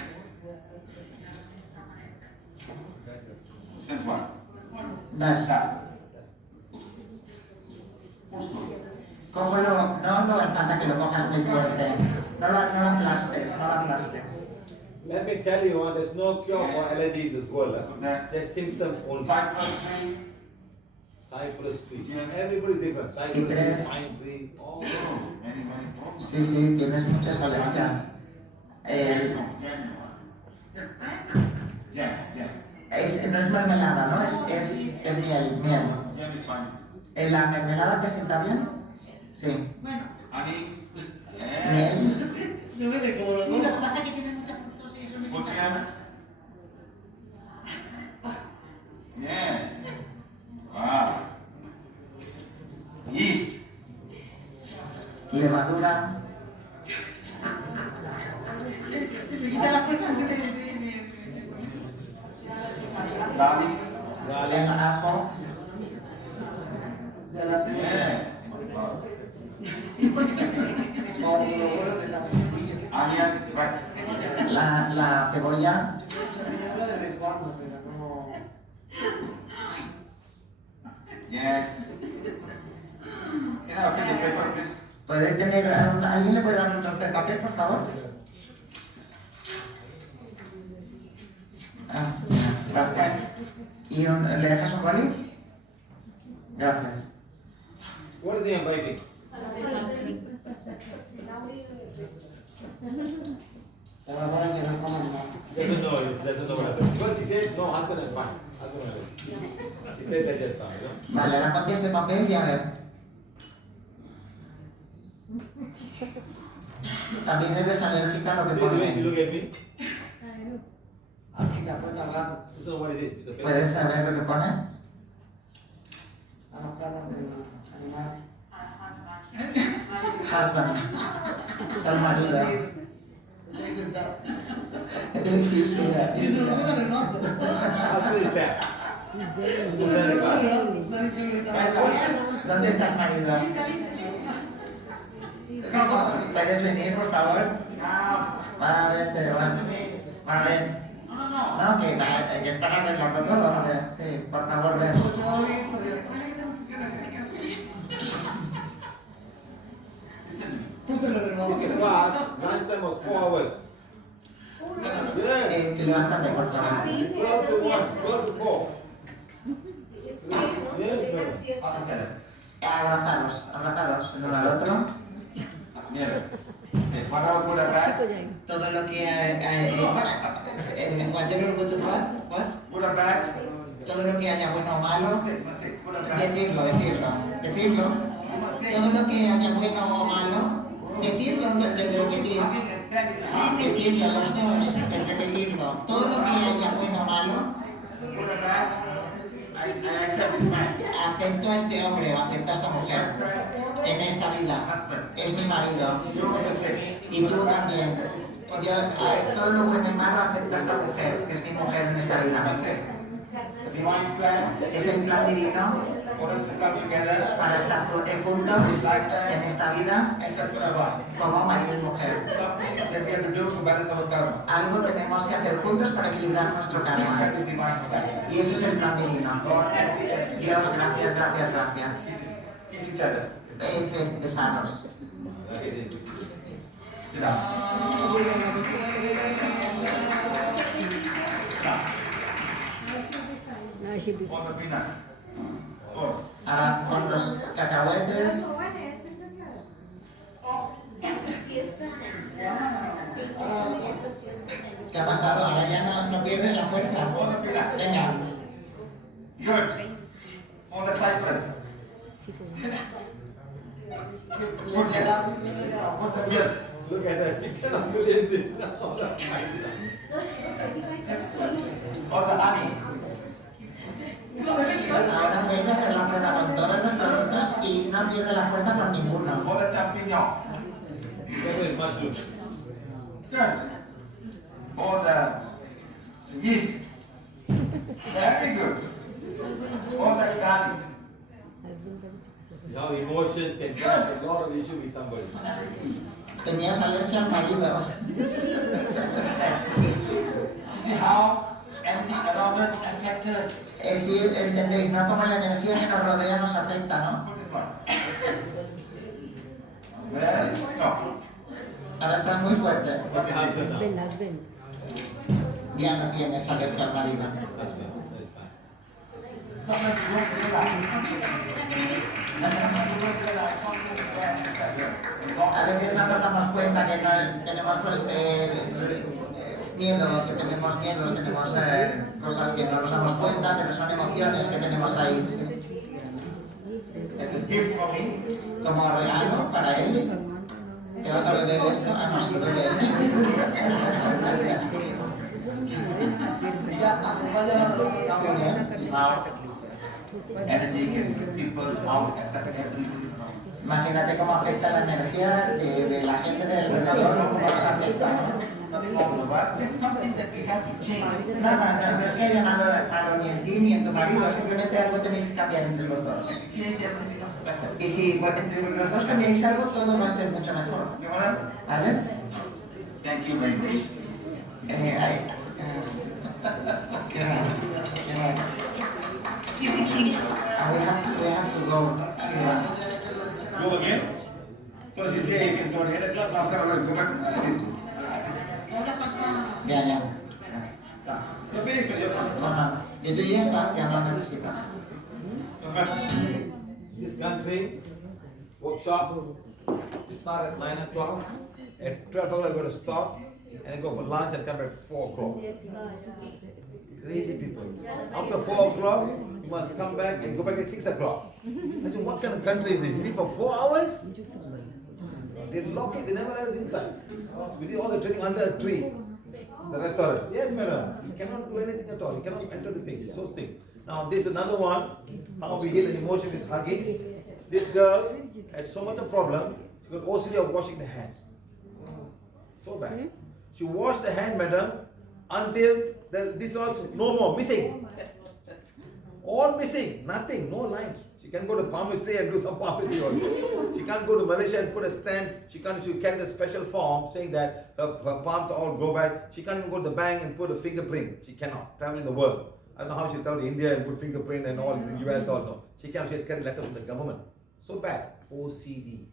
This one. Danza. Cógelo, no hace falta que lo cojas muy fuerte. No lo aplastes, no lo aplastes. Let me tell you, there's no cure for allergy in this world. Just symptoms only. Cypress tree. Everybody's different. Cypress tree, Cypress. pine tree, all. Sí, sí, tienes muchas alergias. No es mermelada, ¿no? Es miel. ¿La mermelada te sienta bien? Sí. Bueno. Miel. Sí, lo que pasa es que tiene mucha fructosa y eso me sienta mal. Yes. Wow. Yeast. Levadura. Me quita la fuerza antes de... Garlic. Ajo. Yeah. Onion is right. La cebolla. Yes. Can I have a piece of paper, please? ¿Puede tener alguien le puede dar un trozo de papel, por favor? Gracias. ¿Y le dejas un boli? Gracias. What is the writing? Doesn't know what happened. Because she said, no, husband and fine. Husband and fine. She said that just now, you know. Vale, ahora ponte este papel y a ver. También eres alérgica a lo que See the way she pone. look at me? Aquí la puerta abajo. So what is it? It's a paper. ¿Puedes saber lo que pone? Husband. Es el marido. Husband is there. ¿Dónde está el marido? ¿Puedes venir, por favor? Vente, ven. No, que es para verlo con todo, hombre. Sí, por favor, ven. This class, lunchtime was 4 hours. Yes. Levántate, por favor. 12 to 1, 12 to 4. Yes, madam. Abrazados el uno al otro. Todo lo que todo lo que haya bueno o malo, decirlo. Todo lo que haya bueno o malo, decirlo, repetirlo, los dos, repetirlo. Todo lo que haya bueno o malo, acepto a este hombre o acepto a esta mujer en esta vida. Es mi marido. Y tú también. Todo lo bueno y malo acepto a esta mujer, que es mi mujer en esta vida. Es el plan divino para estar juntos en esta vida como marido y mujer. Algo tenemos que hacer juntos para equilibrar nuestro karma. Y eso es el plan divino. Dios, gracias. Besaros. Ahora con los cacahuetes. ¿Qué ha pasado? Ahora ya no pierdes la fuerza. Venga. Good. On the cypress. Put the milk. Look at her. She cannot believe this. All the So she got 25 kilos. Or the honey. Ahora puede hacer la prueba con todos los productos y no pierde la fuerza con ninguno. Or the champignon. With mushroom. Good. Or the yeast. Very good. Or the garlic. Now emotions can cause a lot of issue with somebody. Tenías alergia al marido. See how everything around us affected. Sí, entendéis, ¿no? Como la energía que nos rodea nos afecta, ¿no? Well, no. Ahora estás muy fuerte. What's the husband now? Husband. Ya no tienes alergia al marido. Husband, that's fine. Sometimes you won't realize. A veces no nos damos cuenta que no, tenemos pues miedo, que tenemos miedos, tenemos cosas que no nos damos cuenta, pero son emociones que tenemos ahí. As a gift for me. Como regalo para él. ¿Te vas a beber esto? Ah, no, sí, bebe. Imagínate cómo afecta la energía de la gente del alrededor, cómo nos afecta, ¿no? No, no es que haya nada malo ni en ti ni en tu marido, simplemente algo tenéis que cambiar entre los dos. Y si entre los dos cambiáis algo, todo va a ser mucho mejor. ¿Vale? Thank you very much. We have to go. Go again? So she say you can go to 8 o'clock, now 7 o'clock, go back. Ya. You're finished with your time. No. Y tú ya estás, ya no necesitas. This country workshop, we start at 9 o'clock. At 12 o'clock, we're going to stop and go for lunch and come back at 4 o'clock. Crazy people. After 4 o'clock, you must come back and go back at 6 o'clock. I said, what kind of country is it? You eat for 4 hours? They lock it, they never let us inside. We did all the training under a tree. The restaurant. Yes, madam. You cannot do anything at all. You cannot enter the thing. So thing. Now, this is another one. How we heal the emotion with hugging. This girl had so much of problem. She got OCD of washing the hands. So bad. She washed the hand, madam, until this was no more, missing. All missing, nothing, no lines. She can go to palmistry and do some palmistry also. She can't go to Malaysia and put a stamp. She carries a special form saying that her palms all go back. She can't even go to the bank and put a fingerprint. She cannot travel in the world. I don't know how she travel to India and put fingerprint and all in the US also. She cannot. She carry letter from the government. So bad. OCD.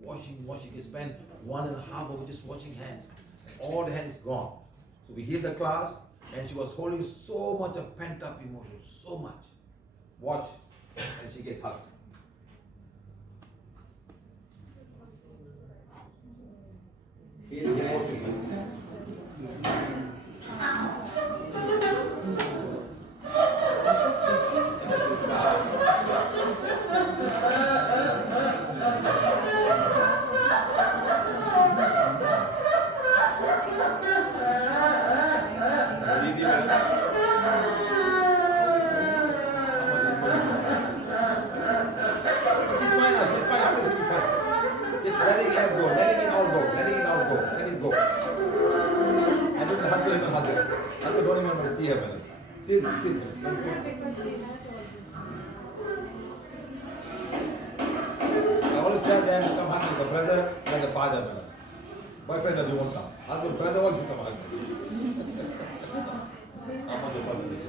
Washing. You spend 1.5 hours just washing hands. All the hands gone. So we healed the class and she was holding so much of pent up emotion. So much. Watch. And she get hugged. Heal the emotion. She's fine now, she'll be fine. Just letting it go, letting it all go, let it go. And then the husband even hug her. Husband don't even want to see her, man. See her. I always tell them to come hug the brother and the father, man. Boyfriend or you won't come. Husband, brother wants to come hug me. How much of fun is it?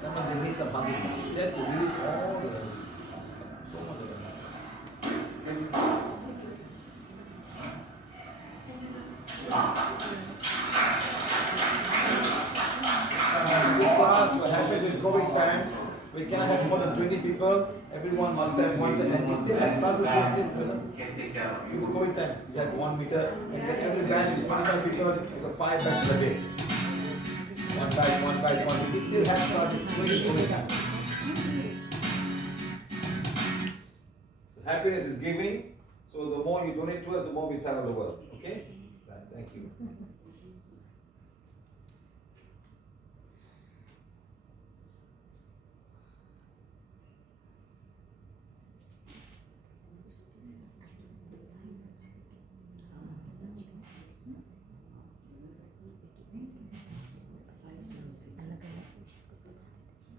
Sometimes they need some hugging just to release all the so much of this class will happen in COVID time. We cannot have more than 20 people. Everyone must have one and we still have classes like this, madam. In the COVID time, we have 1 meter and get every batch 25 people, you got 5 batches a day. One batch, we still have classes during COVID time. Happiness is giving. So the more you donate to us, the more we travel the world. Okay? Right, thank you.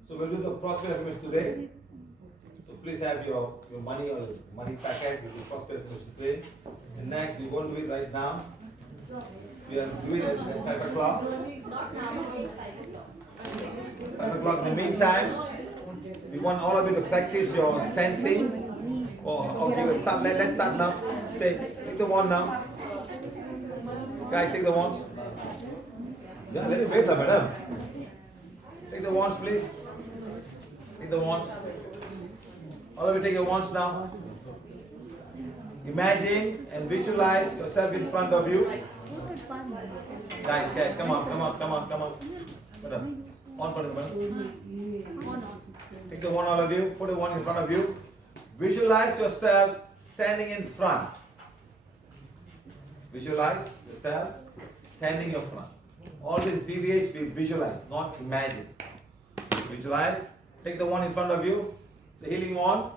So we'll do the prosperity affirmation today. So please have your money or money packet. We'll do prosperity affirmation today. And next, we won't do it right now. We are doing it at 5 o'clock. 5 o'clock. In the meantime, we want all of you to practice your sensing. Okay, let's start now. Take the wand now. Guys, take the wands. Yeah, let it wait, madam. Take the wands, please. Take the wands. All of you take your wands now. Imagine and visualize yourself in front of you. Guys, come on. Madam, on for the madam. Take the wand, all of you. Put the wand in front of you. Visualize yourself standing in front. Visualize yourself standing in front. Always PVH, we visualize, not imagine. Visualize. Take the wand in front of you. It's a healing wand.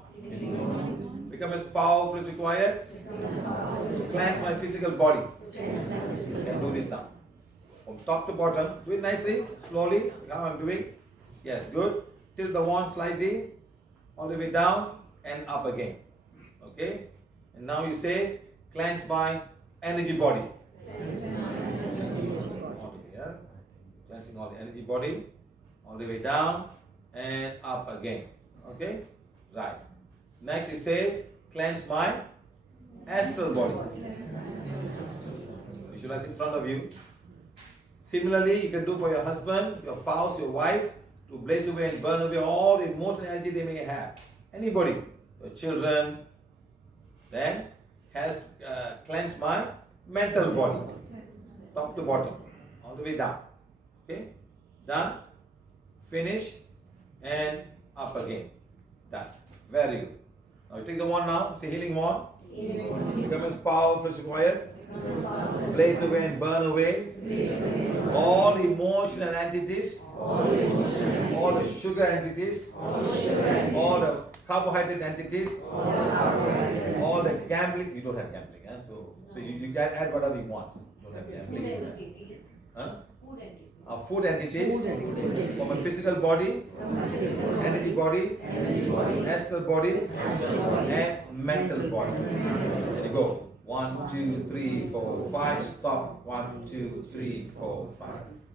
Become as powerful as required. Cleanse my physical body. You can do this now. From top to bottom. Do it nicely, slowly. How I'm doing. Yes, good. Tilt the wand slightly. All the way down and up again. Okay? And now you say, cleanse my energy body. Cleansing all the energy body. All the way down and up again. Okay? Right. Next you say, cleanse my astral body. Visualize in front of you. Similarly, you can do for your husband, your spouse, your wife, to blaze away and burn away all the emotional energy they may have. Anybody, your children, then has cleansed my mental body, top to bottom, all the way down. Okay? Done. Finish. And up again. Done. Very good. Now you take the wand now. It's a healing wand. Become as powerful as required. Blaze away and burn away all emotional entities, all the sugar entities, all the carbohydrate entities, all the gambling. You don't have gambling, huh? So you can add whatever you want. You don't have gambling. Huh? Food entities from a physical body, energy body, astral body, and mental body. There you go. 1, 2, 3, 4, 5. Stop. 1, 2, 3, 4, 5.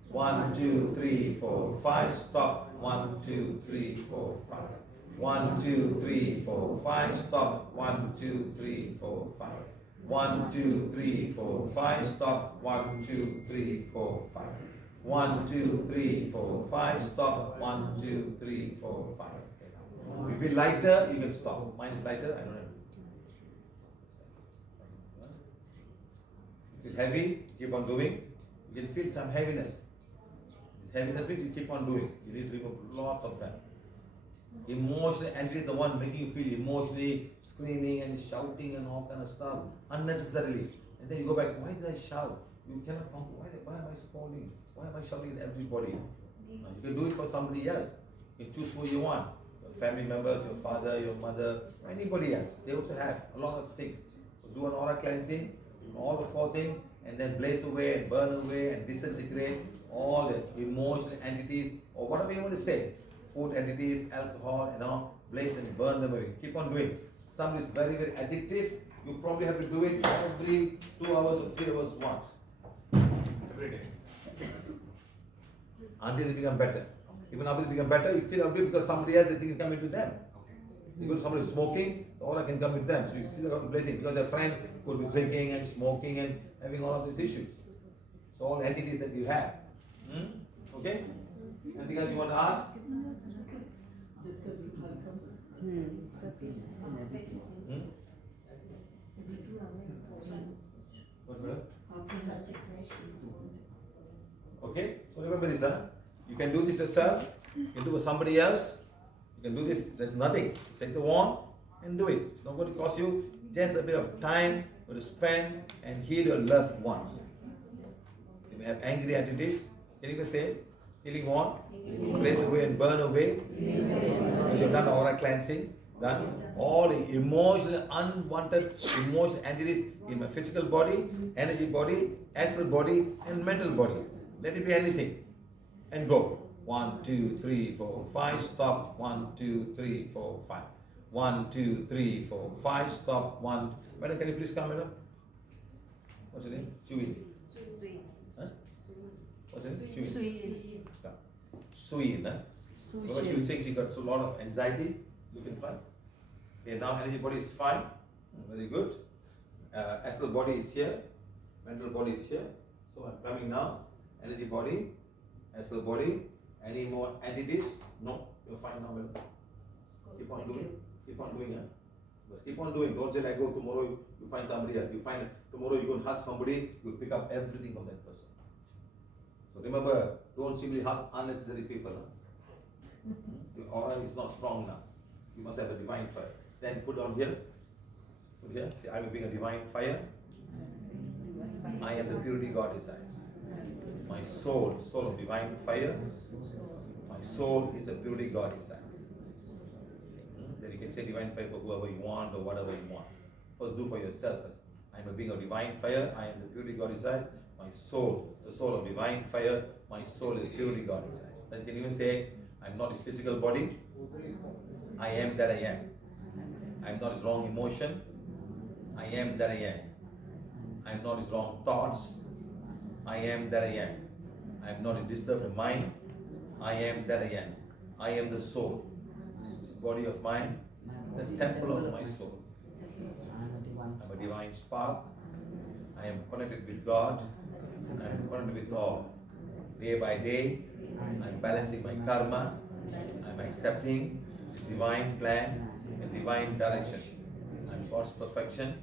1, 2, 3, 4, 5. Stop. 1, 2, 3, 4, 5. 1, 2, 3, 4, 5. Stop. 1, 2, 3, 4, 5. 1, 2, 3, 4, 5. Stop. 1, 2, 3, 4, 5. 1, 2, 3, 4, 5. Stop. 1, 2, 3, 4, 5. If you feel lighter, you can stop. Mine is lighter. I don't know. If you feel heavy, keep on doing. You can feel some heaviness. This heaviness means you keep on doing. You need to remove lots of them. Emotional entity is the one making you feel emotionally screaming and shouting and all kind of stuff unnecessarily. And then you go back, why did I shout? You cannot come, why am I scolding? Why am I shouting at everybody? You can do it for somebody else. You can choose who you want. Your family members, your father, your mother, or anybody else. They also have a lot of things. So do an aura cleansing, all the 4 things, and then blaze away and burn away and disintegrate all the emotional entities, or whatever you want to say. Food entities, alcohol, blaze and burn them away. Keep on doing. Some is very, very addictive. You probably have to do it every 2 hours or 3 hours once. Every day. Until they become better. Even after they become better, you still have to do it because somebody else, the thing can come into them. You go to somebody smoking, the aura can come with them. So you still have to blaze it because their friend could be drinking and smoking and having all of these issues. So all entities that you have. Okay? Anything else you want to ask? Okay? So remember this, huh? You can do this yourself. You can do for somebody else. You can do this. There's nothing. Take the wand. and do it. It's not going to cost you just a bit of time to spend and heal your loved ones. You may have angry entities. Can you even say healing wand? Place away and burn away. Because you've done aura cleansing. Done all the emotional, unwanted emotional entities in my physical body, energy body, astral body, and mental body. Let it be anything. And go. 1, 2, 3, 4, 5. Stop. 1, 2, 3, 4, 5. 1, 2, 3, 4, 5. Stop. 1. Madam, can you please come, madam? What's your name? Chewy. Huh? What's your name? Chewy. Sui, huh? Because she thinks she got a lot of anxiety. You can try. Okay, now energy body is fine. Very good. Astral body is here. Mental body is here. So I'm coming now. Energy body, astral body. Any more entities? No, you're fine now, madam. Keep on doing. Keep on doing, huh? But keep on doing. Don't say like, go tomorrow you find somebody else. You find tomorrow you go and hug somebody, you pick up everything from that person. So remember, don't simply hug unnecessary people. Huh? Your aura is not strong now. You must have a divine fire. Then put on here. Put here. Say, I am being a divine fire. I am the purity God resides. My soul of divine fire. My soul is the purity God resides. Then you can say divine fire for whoever you want or whatever you want. First do for yourself. I am a being of divine fire. I am the purity God resides. My soul, the soul of divine fire. My soul is purity God resides. Then you can even say, I am not his physical body. I am that I am. I am not his wrong emotion. I am that I am. I am not his wrong thoughts. I am that I am. I am not a disturbed mind. I am that I am. I am the soul. This body of mine, the temple of my soul. I am a divine spark. I am connected with God. I am connected with all. Day by day, I am balancing my karma. I am accepting the divine plan and divine direction. I am God's perfection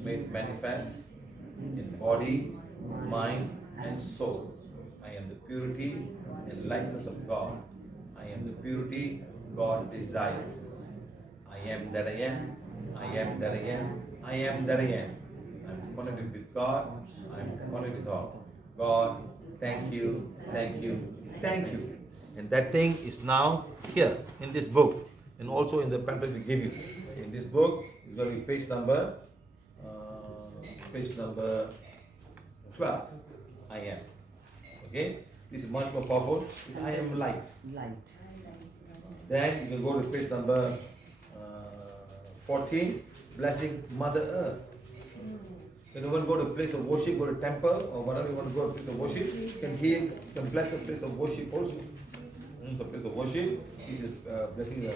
made manifest in body, mind, and soul. I am the purity and likeness of God. I am the purity God desires. I am that I am. I am that I am. I am that I am. I am connected with God. I am connected with all. God, thank you, thank you, thank you. And that thing is now here in this book and also in the pamphlet we give you. In this book, it's going to be page number 12. I am. Okay? This is much more powerful. I am light. Then you can go to page number 14, blessing Mother Earth. When you want to go to a place of worship, go to temple or whatever you want to go to a place of worship, you can heal, you can bless the place of worship also. It's a place of worship. This is blessing your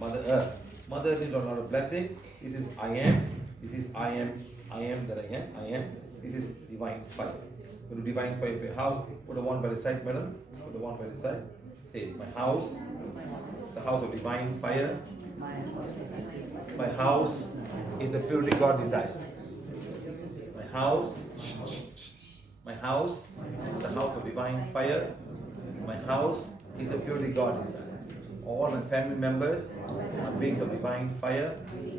Mother Earth. Mother Earth is not a blessing. This is I am. This is I am that I am. I am. This is divine fire. Go to divine fire for your house. Put the one by the side, madam. Put the one by the side. Say, my house. It's a house of divine fire. My house is the purity God desires. My house is a house of divine fire. My house is the purity God desires. All my family members are beings of divine fire.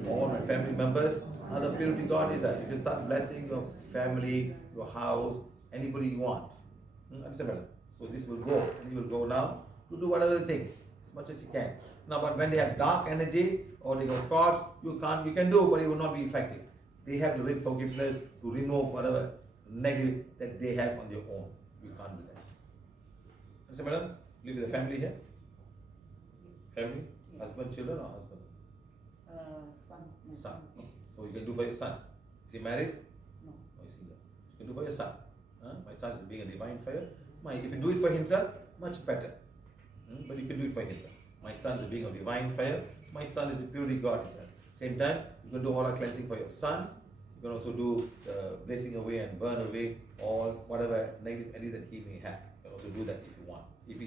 All my family members are the purity God desires. You can start blessing your family, your house, anybody you want. Understand? So this will go, and you will go now to do whatever things as much as you can. Now, but when they have dark energy or they have thoughts, you can do, but it will not be effective. They have to read forgiveness to remove whatever negative that they have on their own. You can't do that. Understand, madam? Live with the family here? Family? Husband, children, or husband? Son. No. So you can do for your son. Is he married? No. He's single. You can do for your son. My son is being a divine fire. If you do it for himself, much better. But you can do it for himself. My son is being a divine fire. My son is the purity God himself. Same time, you can do aura cleansing for your son. You can also do blazing away and burn away all whatever negative energy that he may have. You can also do that if you want. If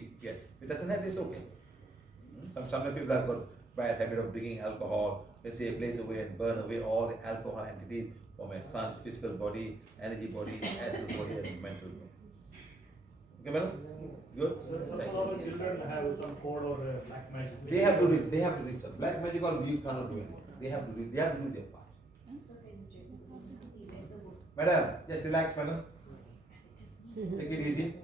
it doesn't have, it's okay. Some people have got bad habit of drinking alcohol. Let's say blaze away and burn away all the alcohol entities from my son's physical body, energy body, astral body, and mental body. Okay, madam? Good? Suppose our children have some code or black magic. They have to read, sir. Black magic or you cannot do anything. They have to do their part. Madam, just relax, madam. Take it easy.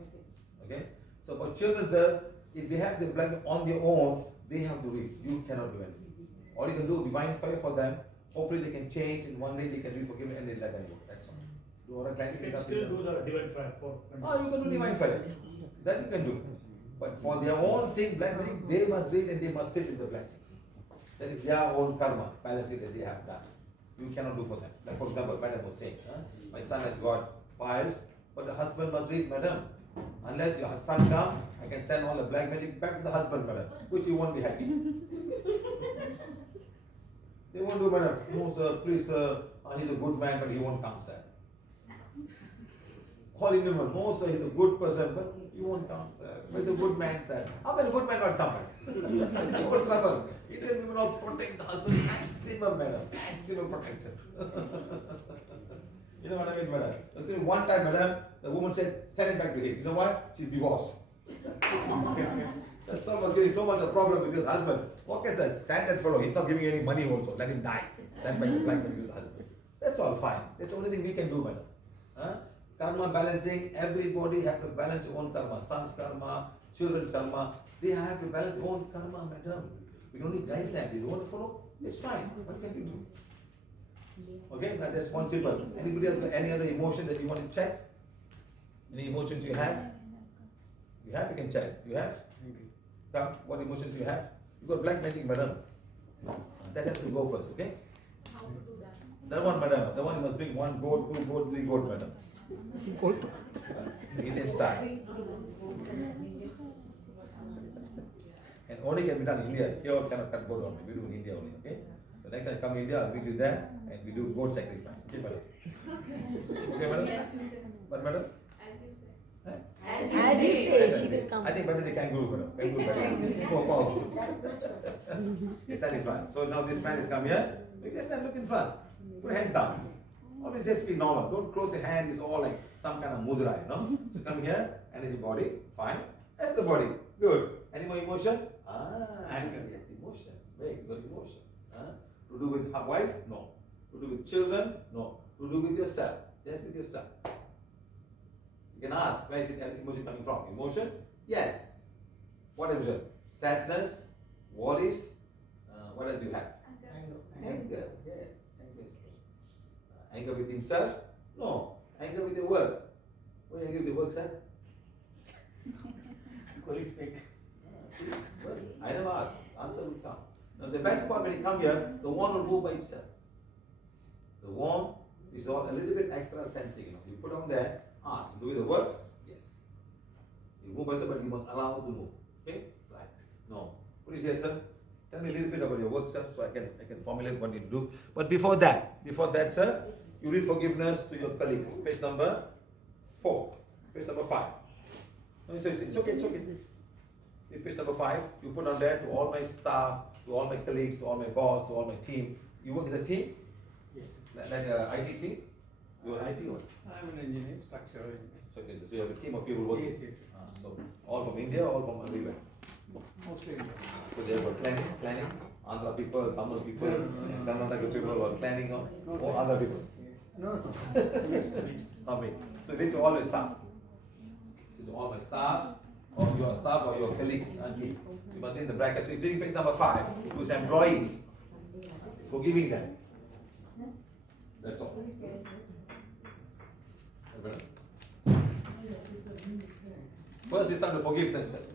Okay? So for children, sir, if they have the black on their own, they have to read. You cannot do anything. All you can do, divine fire for them. Hopefully they can change, and one day they can be forgiven and they let them go. That's all. Do all the You can still do the divine fire for. you can do divine fire. That you can do. But for their own thing, black magic, they must read and they must sit in the blessings. That is their own karma, balancing that they have done. You cannot do for them. Like for example, madam was saying, my son has got piles, but the husband must read, madam. Unless your son comes, I can send all the black magic back to the husband, madam, which you won't be happy. They won't do, madam. No, sir, please, sir. He's a good man, but he won't come, sir. All in one. No, sir, he's a good person, but he won't come, sir. But he's a good man, sir. How can a good man not come, sir? It's all trouble. Indian women all protect the husband. Maximum, madam. Maximum protection. You know what I mean, madam? One time, madam, the woman said, send it back to him. You know why? She's divorced. The son was getting so much a problem with his husband. Okay, sir, send that fellow. He's not giving you any money also. Let him die. Send back the black man to his husband. That's all fine. That's the only thing we can do, madam. Karma balancing, everybody have to balance your own karma. Son's karma, children's karma. They have to balance their own karma, madam. We don't need guide them. They don't want to follow? It's fine. What can we do? Okay, that's one simple. Anybody else got any other emotion that you want to check? Any emotions you have? You have, you can check. You have? Come, what emotions do you have? You got black magic, madam. That has to go first, okay? How to do that? That one, madam. That one you must bring 1 goat, 2 goat, 3 goat, madam. Indian style. And only can be done in India. Here cannot cut goat only. We do in India only, okay? So next time I come to India, I'll meet you there and we do goat sacrifice. Okay, madam? Okay, madam? Yes, you say. But madam? As you say. As you say, she will come. I think better the kangaroo, madam. Kangaroo better. More powerful. Yes, that is fine. So now this man is come here. Just stand, look in front. Put hands down. Always just be normal. Don't close your hand. It's all like some kind of mudra, you know. So come here, and it's the body. Fine. That's the body. Good. Any more emotion? Anger. Yes, emotions. Very good emotions. To do with wife? No. To do with children? No. To do with yourself? Just with yourself. You can ask, where is it emotion coming from? Emotion? Yes. What emotion? Sadness, worries. What else you have? Anger. Yes. Anger with himself? No. Anger with your work. What are you angry with the work, sir? Colleagues make. I never asked. Answer will come. Now the best part when you come here, the wand will move by itself. The wand is all a little bit extra sensing. You know. You put on there, ask, do the work? Yes. You move by itself, but you must allow it to move. Okay? Right. No. Put it here, sir. Tell me a little bit about your work, sir, so I can formulate what you do. But before that, sir, you read forgiveness to your colleagues. Page number 4. Page number 5. No, it's okay. In page number 5, you put on there to all my staff, to all my colleagues, to all my boss, to all my team. You work as a team? Yes. Like an IT team? You're an IT one? I'm an engineer, structural engineer. So you have a team of people working? Yes. So all from India, all from everywhere? Mostly India. So they have planning, Andhra people, Tamil people, Karnataka people are planning on, or other people? No. Okay. So read to all your staff. So to all my staff, or your staff, or your colleagues and team. You must in the bracket. So it's reading page number 5. To his employees. It's forgiving them. That's all. First, we start with forgiveness first.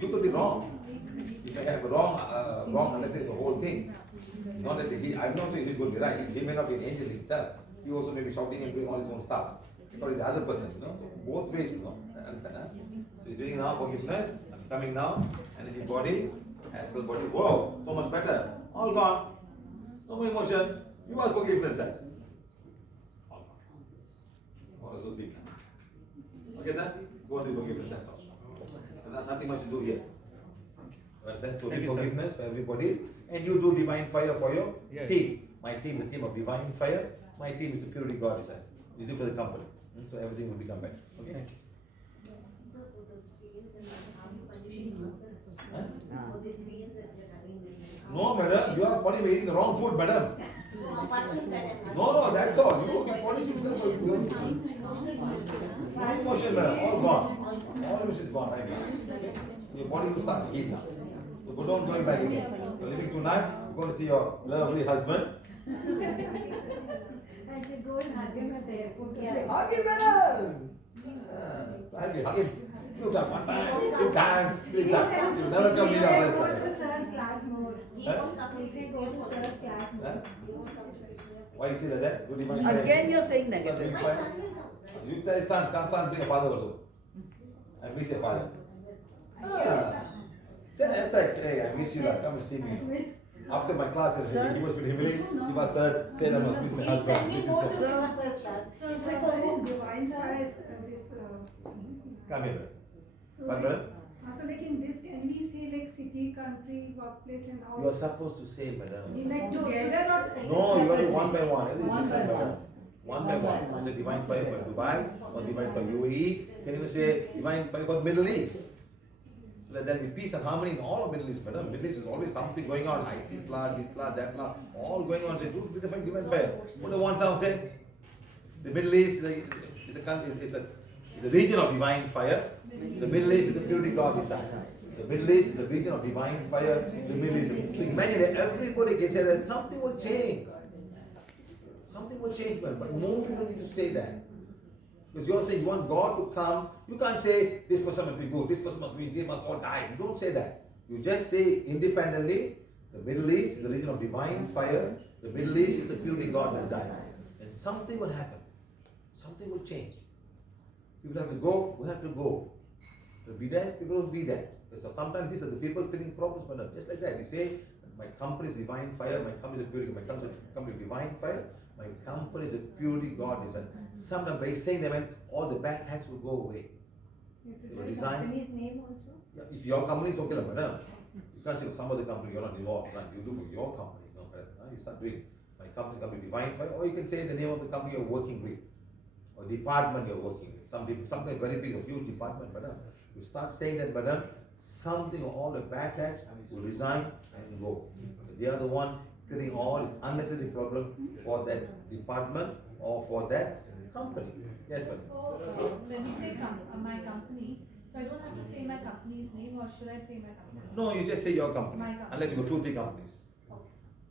You could be wrong. You may have wrong unless it's the whole thing. Not that I'm not saying he's going to be right. He may not be an angel himself. He also may be shouting and doing all his own stuff. Because the other person, you know. So both ways, you know. Understand? So he's doing now forgiveness. Coming now, energy body, astral body. Whoa, so much better. All gone. No more emotion. You ask forgiveness, sir. All gone. All so deep. Okay, sir? Go and do forgiveness, that's all. There's nothing much to do here. Understand? So do forgiveness for everybody. And you do divine fire for your team. My team, the team of divine fire. My team is the purity goddess. You do for the company. So everything will become better. Okay? So So this means that we're having the. No, madam, you are punishing eating the wrong food, madam. No, apart from that. No, that's all. You will be punishing yourself for your no emotion, madam. All gone. All emotion is gone right now. Your body will start healing now. So go down, going back again. You're living tonight. You're going to see your lovely husband. I should go and hug him at the airport. Hug him, madam. Hug him. Few times, one time, 2 times, 3 times. You never come He near will your go to husband. the first class mode. He won't come. He will go to first class mode. He won't come to Krishna. Why you say like that? Good divine fire. Again, you're saying negative. My son will come. You tell his son, come son, bring your father also. I miss your father. Send a text, hey, I miss you, come and see me. After my class, he was with humility. Siva sir said I must miss my husband. Miss you, sir. He said in divine fire, this. Come here. So, What, brother? so like in this, can we say like city, country, workplace, and all? You are supposed to say, madam. Like together or No, you got to one by one. Everything is different, madam. One by one. When the divine fire for Dubai, or divine for UAE, can you say divine fire for Middle East? So that there will be peace and harmony in all of Middle East, madam. Middle East is always something going on. ISIS law, this law, that law, all going on. Say, do divine fire. What do you want something? The Middle East is the country, is the region of divine fire. The Middle East is the purity God desire. The Middle East is the region of divine fire. The Middle East. So imagine that everybody can say that something will change. Something will change, man. But more people need to say that. Because you're saying you want God to come. You can't say this person must be good, this person must be, they must all die. You don't say that. You just say independently, the Middle East is the region of divine fire. The Middle East is the purity God desires. And something will happen. Something will change. People have to go, we have to go. To be there, people will be there. So sometimes these are the people creating problems, but just like that. You say, my company is divine fire, my company is purity, my company is divine fire, my company is a purity God desire. Sometimes by saying that, all the bad hacks will go away. You will have to design. write company's name also. Yeah, if your company is okay, madam. You can't say some other company you're not involved. You do for your company. No, you start doing my company divine fire, or you can say the name of the company you're working with, or department you're working with. Something very big, a huge department, madam. You start saying that, madam, something or all the bad hacks will resign and go. They are the one creating all this unnecessary problem for that department or for that company. Yes, madam. So when we say my company, so I don't have to say my company's name, or should I say my company? No, you just say your company. My company. Unless you got 2, 3 companies. Okay.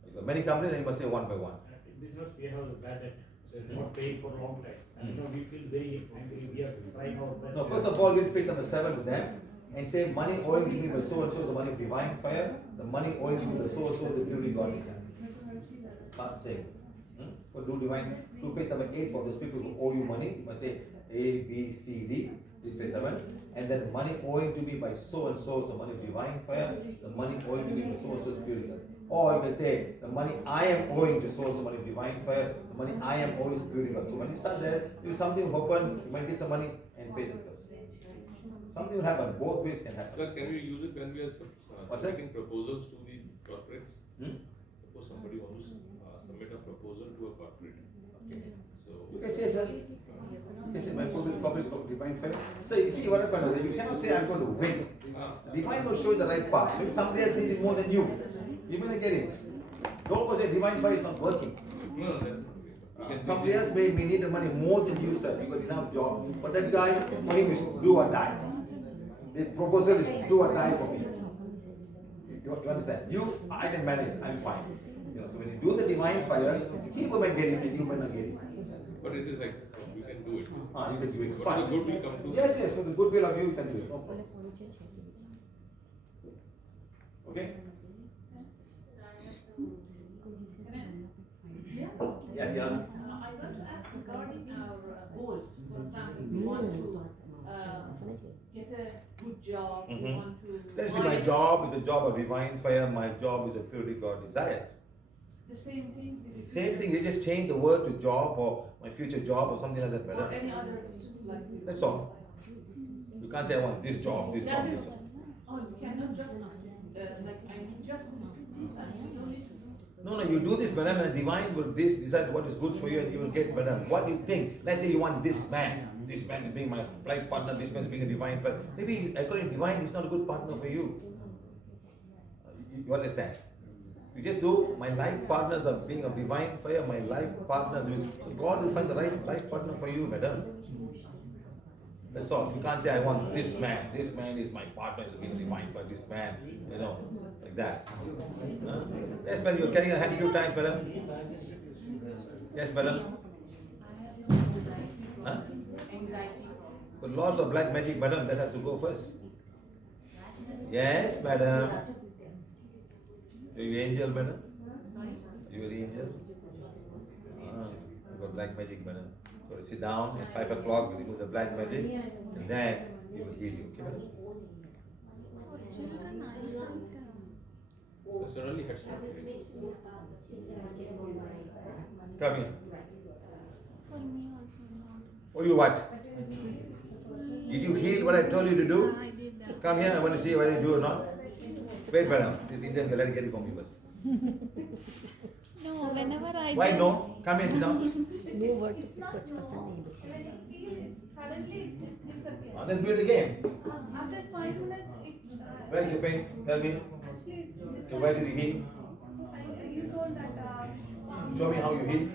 You got many companies, then you must say one by one. This is what we have the bad debt. So it's not paying for a long time. And we feel very angry. We are trying our best. No, first of all, we pay number 7 to them and say money owing to me by so and so, the money of divine fire, the money owing to me by so and so, the purity God desires. Start saying. For do page number 8 for those people who owe you money, you must say A, B, C, D, page 7, and then money owing to me by so and so, the money of divine fire, the money owing to me by so and so, the purity God. Or you can say the money I am owing to so and so, money of divine fire, the money I am owing to purity God. So when you start there, if something will happen, you might get some money and pay the bill. Something will happen, both ways can happen. Sir, can we use it when we are submitting proposals to the corporates? Suppose somebody wants to submit a proposal to a corporate. Okay. So you can say, sir, you can say my proposal is divine fire. So you see what happens is you cannot say I'm going to win. Divine will show you the right path. Maybe somebody else needs it more than you. You may not get it. Don't go say divine fire is not working. Somebody else may need the money more than you, sir. You got enough job. But that guy, for him is do or die. His proposal is do or die for me. You understand? I can manage. I'm fine. So when you do the divine fire, he may get it and you may not get it. but it is like we can do it. You can do it. But Fine. the good will come to Yes, for the goodwill of you can do it. No problem. Okay? Yes, yeah. I want to ask regarding our goals. For example, we want to get a good job, we want to... Then see, my job is a job of divine fire, my job is a purity God desires. The same thing? Same thing, you just change the word to job or my future job or something like that. Or any other things like... That's all. You can't say I want this job, this job, this job. Oh, you cannot just, like, I just want to do this and you don't need to do. No, you do this, madam, and divine will decide what is good for you and you will get, madam. What do you think? Let's say you want this man to be my life partner, this man is being a divine partner. Maybe according to divine, he's not a good partner for you. You understand? You just do, my life partners are being a divine fire, my life partners, so God will find the right life partner for you, madam. That's all. You can't say, I want this man is my partner, is being a divine for this man, like that. Yes, madam, you're carrying a hand a few times, madam. Yes, madam. Huh? But lots of black magic, madam, that has to go first. Yes, madam. Are you angel, madam? You are angel? You got black magic, madam. So sit down at 5 o'clock, we remove the black magic, and then we will heal you. Okay, madam? For children, I sometimes. Suddenly head start feeling. Come here. For me also not. What do you want? Did you heal what I told you to do? I did that. Come here, I want to see whether you do or not. Wait, madam. This Indian girl, let me get it from you first. No, whenever I Why do, no? Come here, sit down. Suddenly it disappears. Then do it again. After 5 minutes, it. Where's your pain? Tell me. Actually, Okay, where did you heal? you told that. Show me how you heal.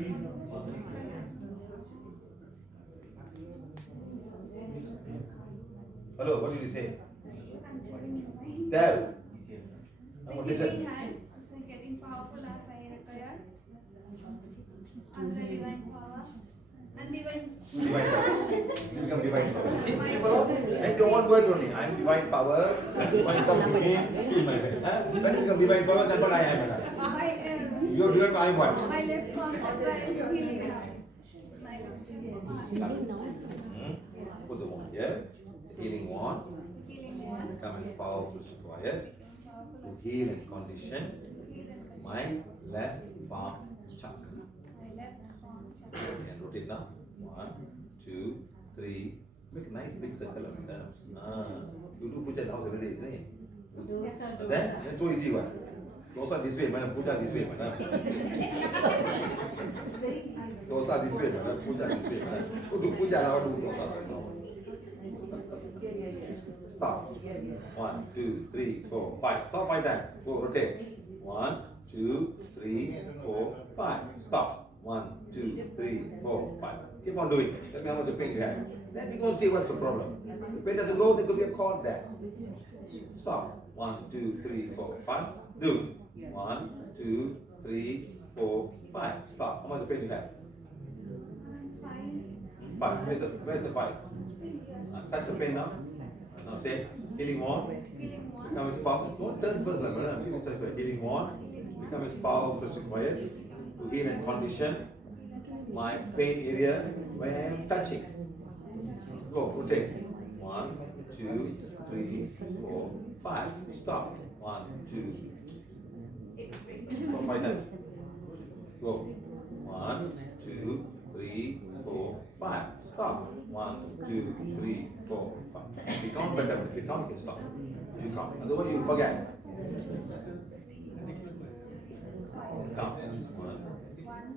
Hello, what did you say? Tell. I want to listen. Getting powerful as I required. And the divine power. And divine. Divine power. You become divine power. See, people, make your own word only. I am divine power. Divine come to me, heal my way. When you become divine power, then what I am. You are divine, I am what? My left arm chakra is healing now. My left arm. Put the wand here. Healing wand. Healing wand. Come as powerful required to heal and condition my left palm chakra. My left arm chakra. And rotate now. 1, 2, 3. Make a nice big circle of them. You do puja house every day, isn't it? Then it's so easy one. Dosa this way, madam. Puja this way, madam. Dosa this way, madam. Puja this way, madam. Do puja now, do dosa. Stop. 1, 2, 3, 4, 5. Stop 5 times. Go rotate. 1, 2, 3, 4, 5. Stop. 1, 2, 3, 4, 5. Keep on doing. Tell me how much pain you have. Then we go see what's the problem. If the pain doesn't go, there could be a cord there. Stop. 1, 2, 3, 4, 5. Do. 1, 2, 3, 4, 5. Stop. How much pain you have? 5. Where's the 5? Touch the pain now. Now say healing wand. Become as powerful. Don't turn first, like madam. This is healing wand. Become as powerful as required to heal and condition my pain area where I am touching. Go, rotate. 1, 2, 3, 4, 5. Stop. 1, 2, 4, 5 times. Go. 1, 2, 3, 4, 5. Stop. 1, 2, 3, 4, 5. If you count better, if you count, you can stop. You count. Otherwise, you forget. Count. 1.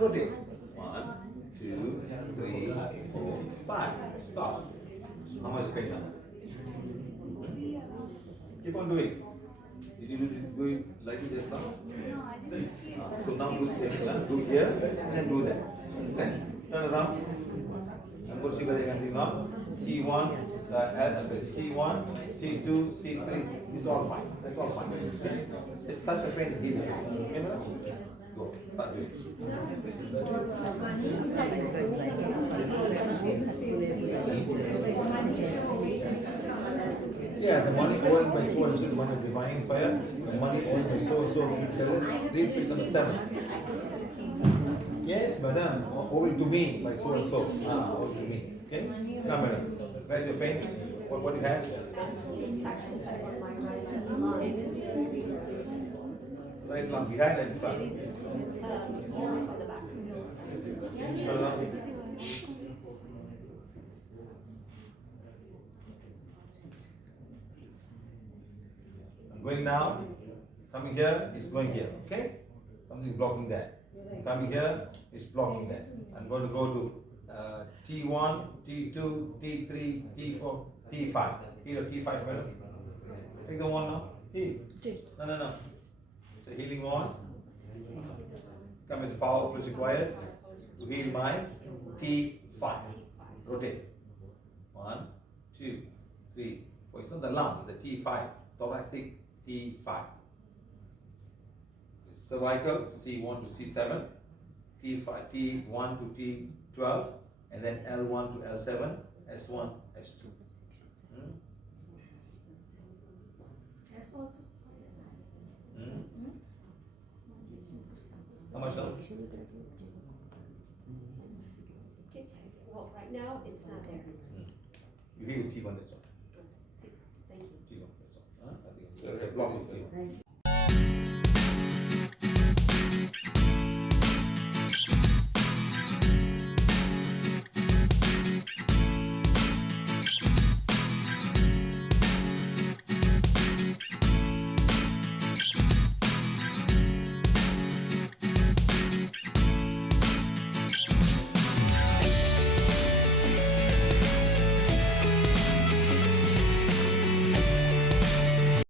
Rotate. 1, 2, 3, 4, 5. Stop. How much pain now? Keep on doing. Did you do it like this just now? No, I didn't feel. So now do same. Do here and then do that. Stand. Turn around. I'm going to see whether you can do now. C1, C1, C2, C3. It's all fine. That's all fine. Just touch the pain and heal it. Okay, madam? Go. Start doing it. Yeah, the money owned by so and so is one of divine fire. The money owned by so and so. Read page number 7. Yes, madam. Owe it to me by so and so. Owe it to me. Okay? Come, madam. Where's your pain? What do you have? Right lung behind and front. Turn around. I'm going now. Coming here, it's going here. Okay? Something blocking that. Coming here, it's blocking that. I'm going to go to T1, T2, T3, T4, T5. Here, T5 better. Take the wand now. Heal. No. It's a healing wand. Come as powerful as required to heal my T5. Rotate. 1, 2, 3, 4. It's not the lung, it's the T5. Thoracic T5. Cervical C1 to C7. T5, T1 to T12. And then L1 to L7. S1, S2. How much now? Okay, well, right now, it's not there. You heal T1, that's all. Thank you. T1, that's all. I think it's blocking.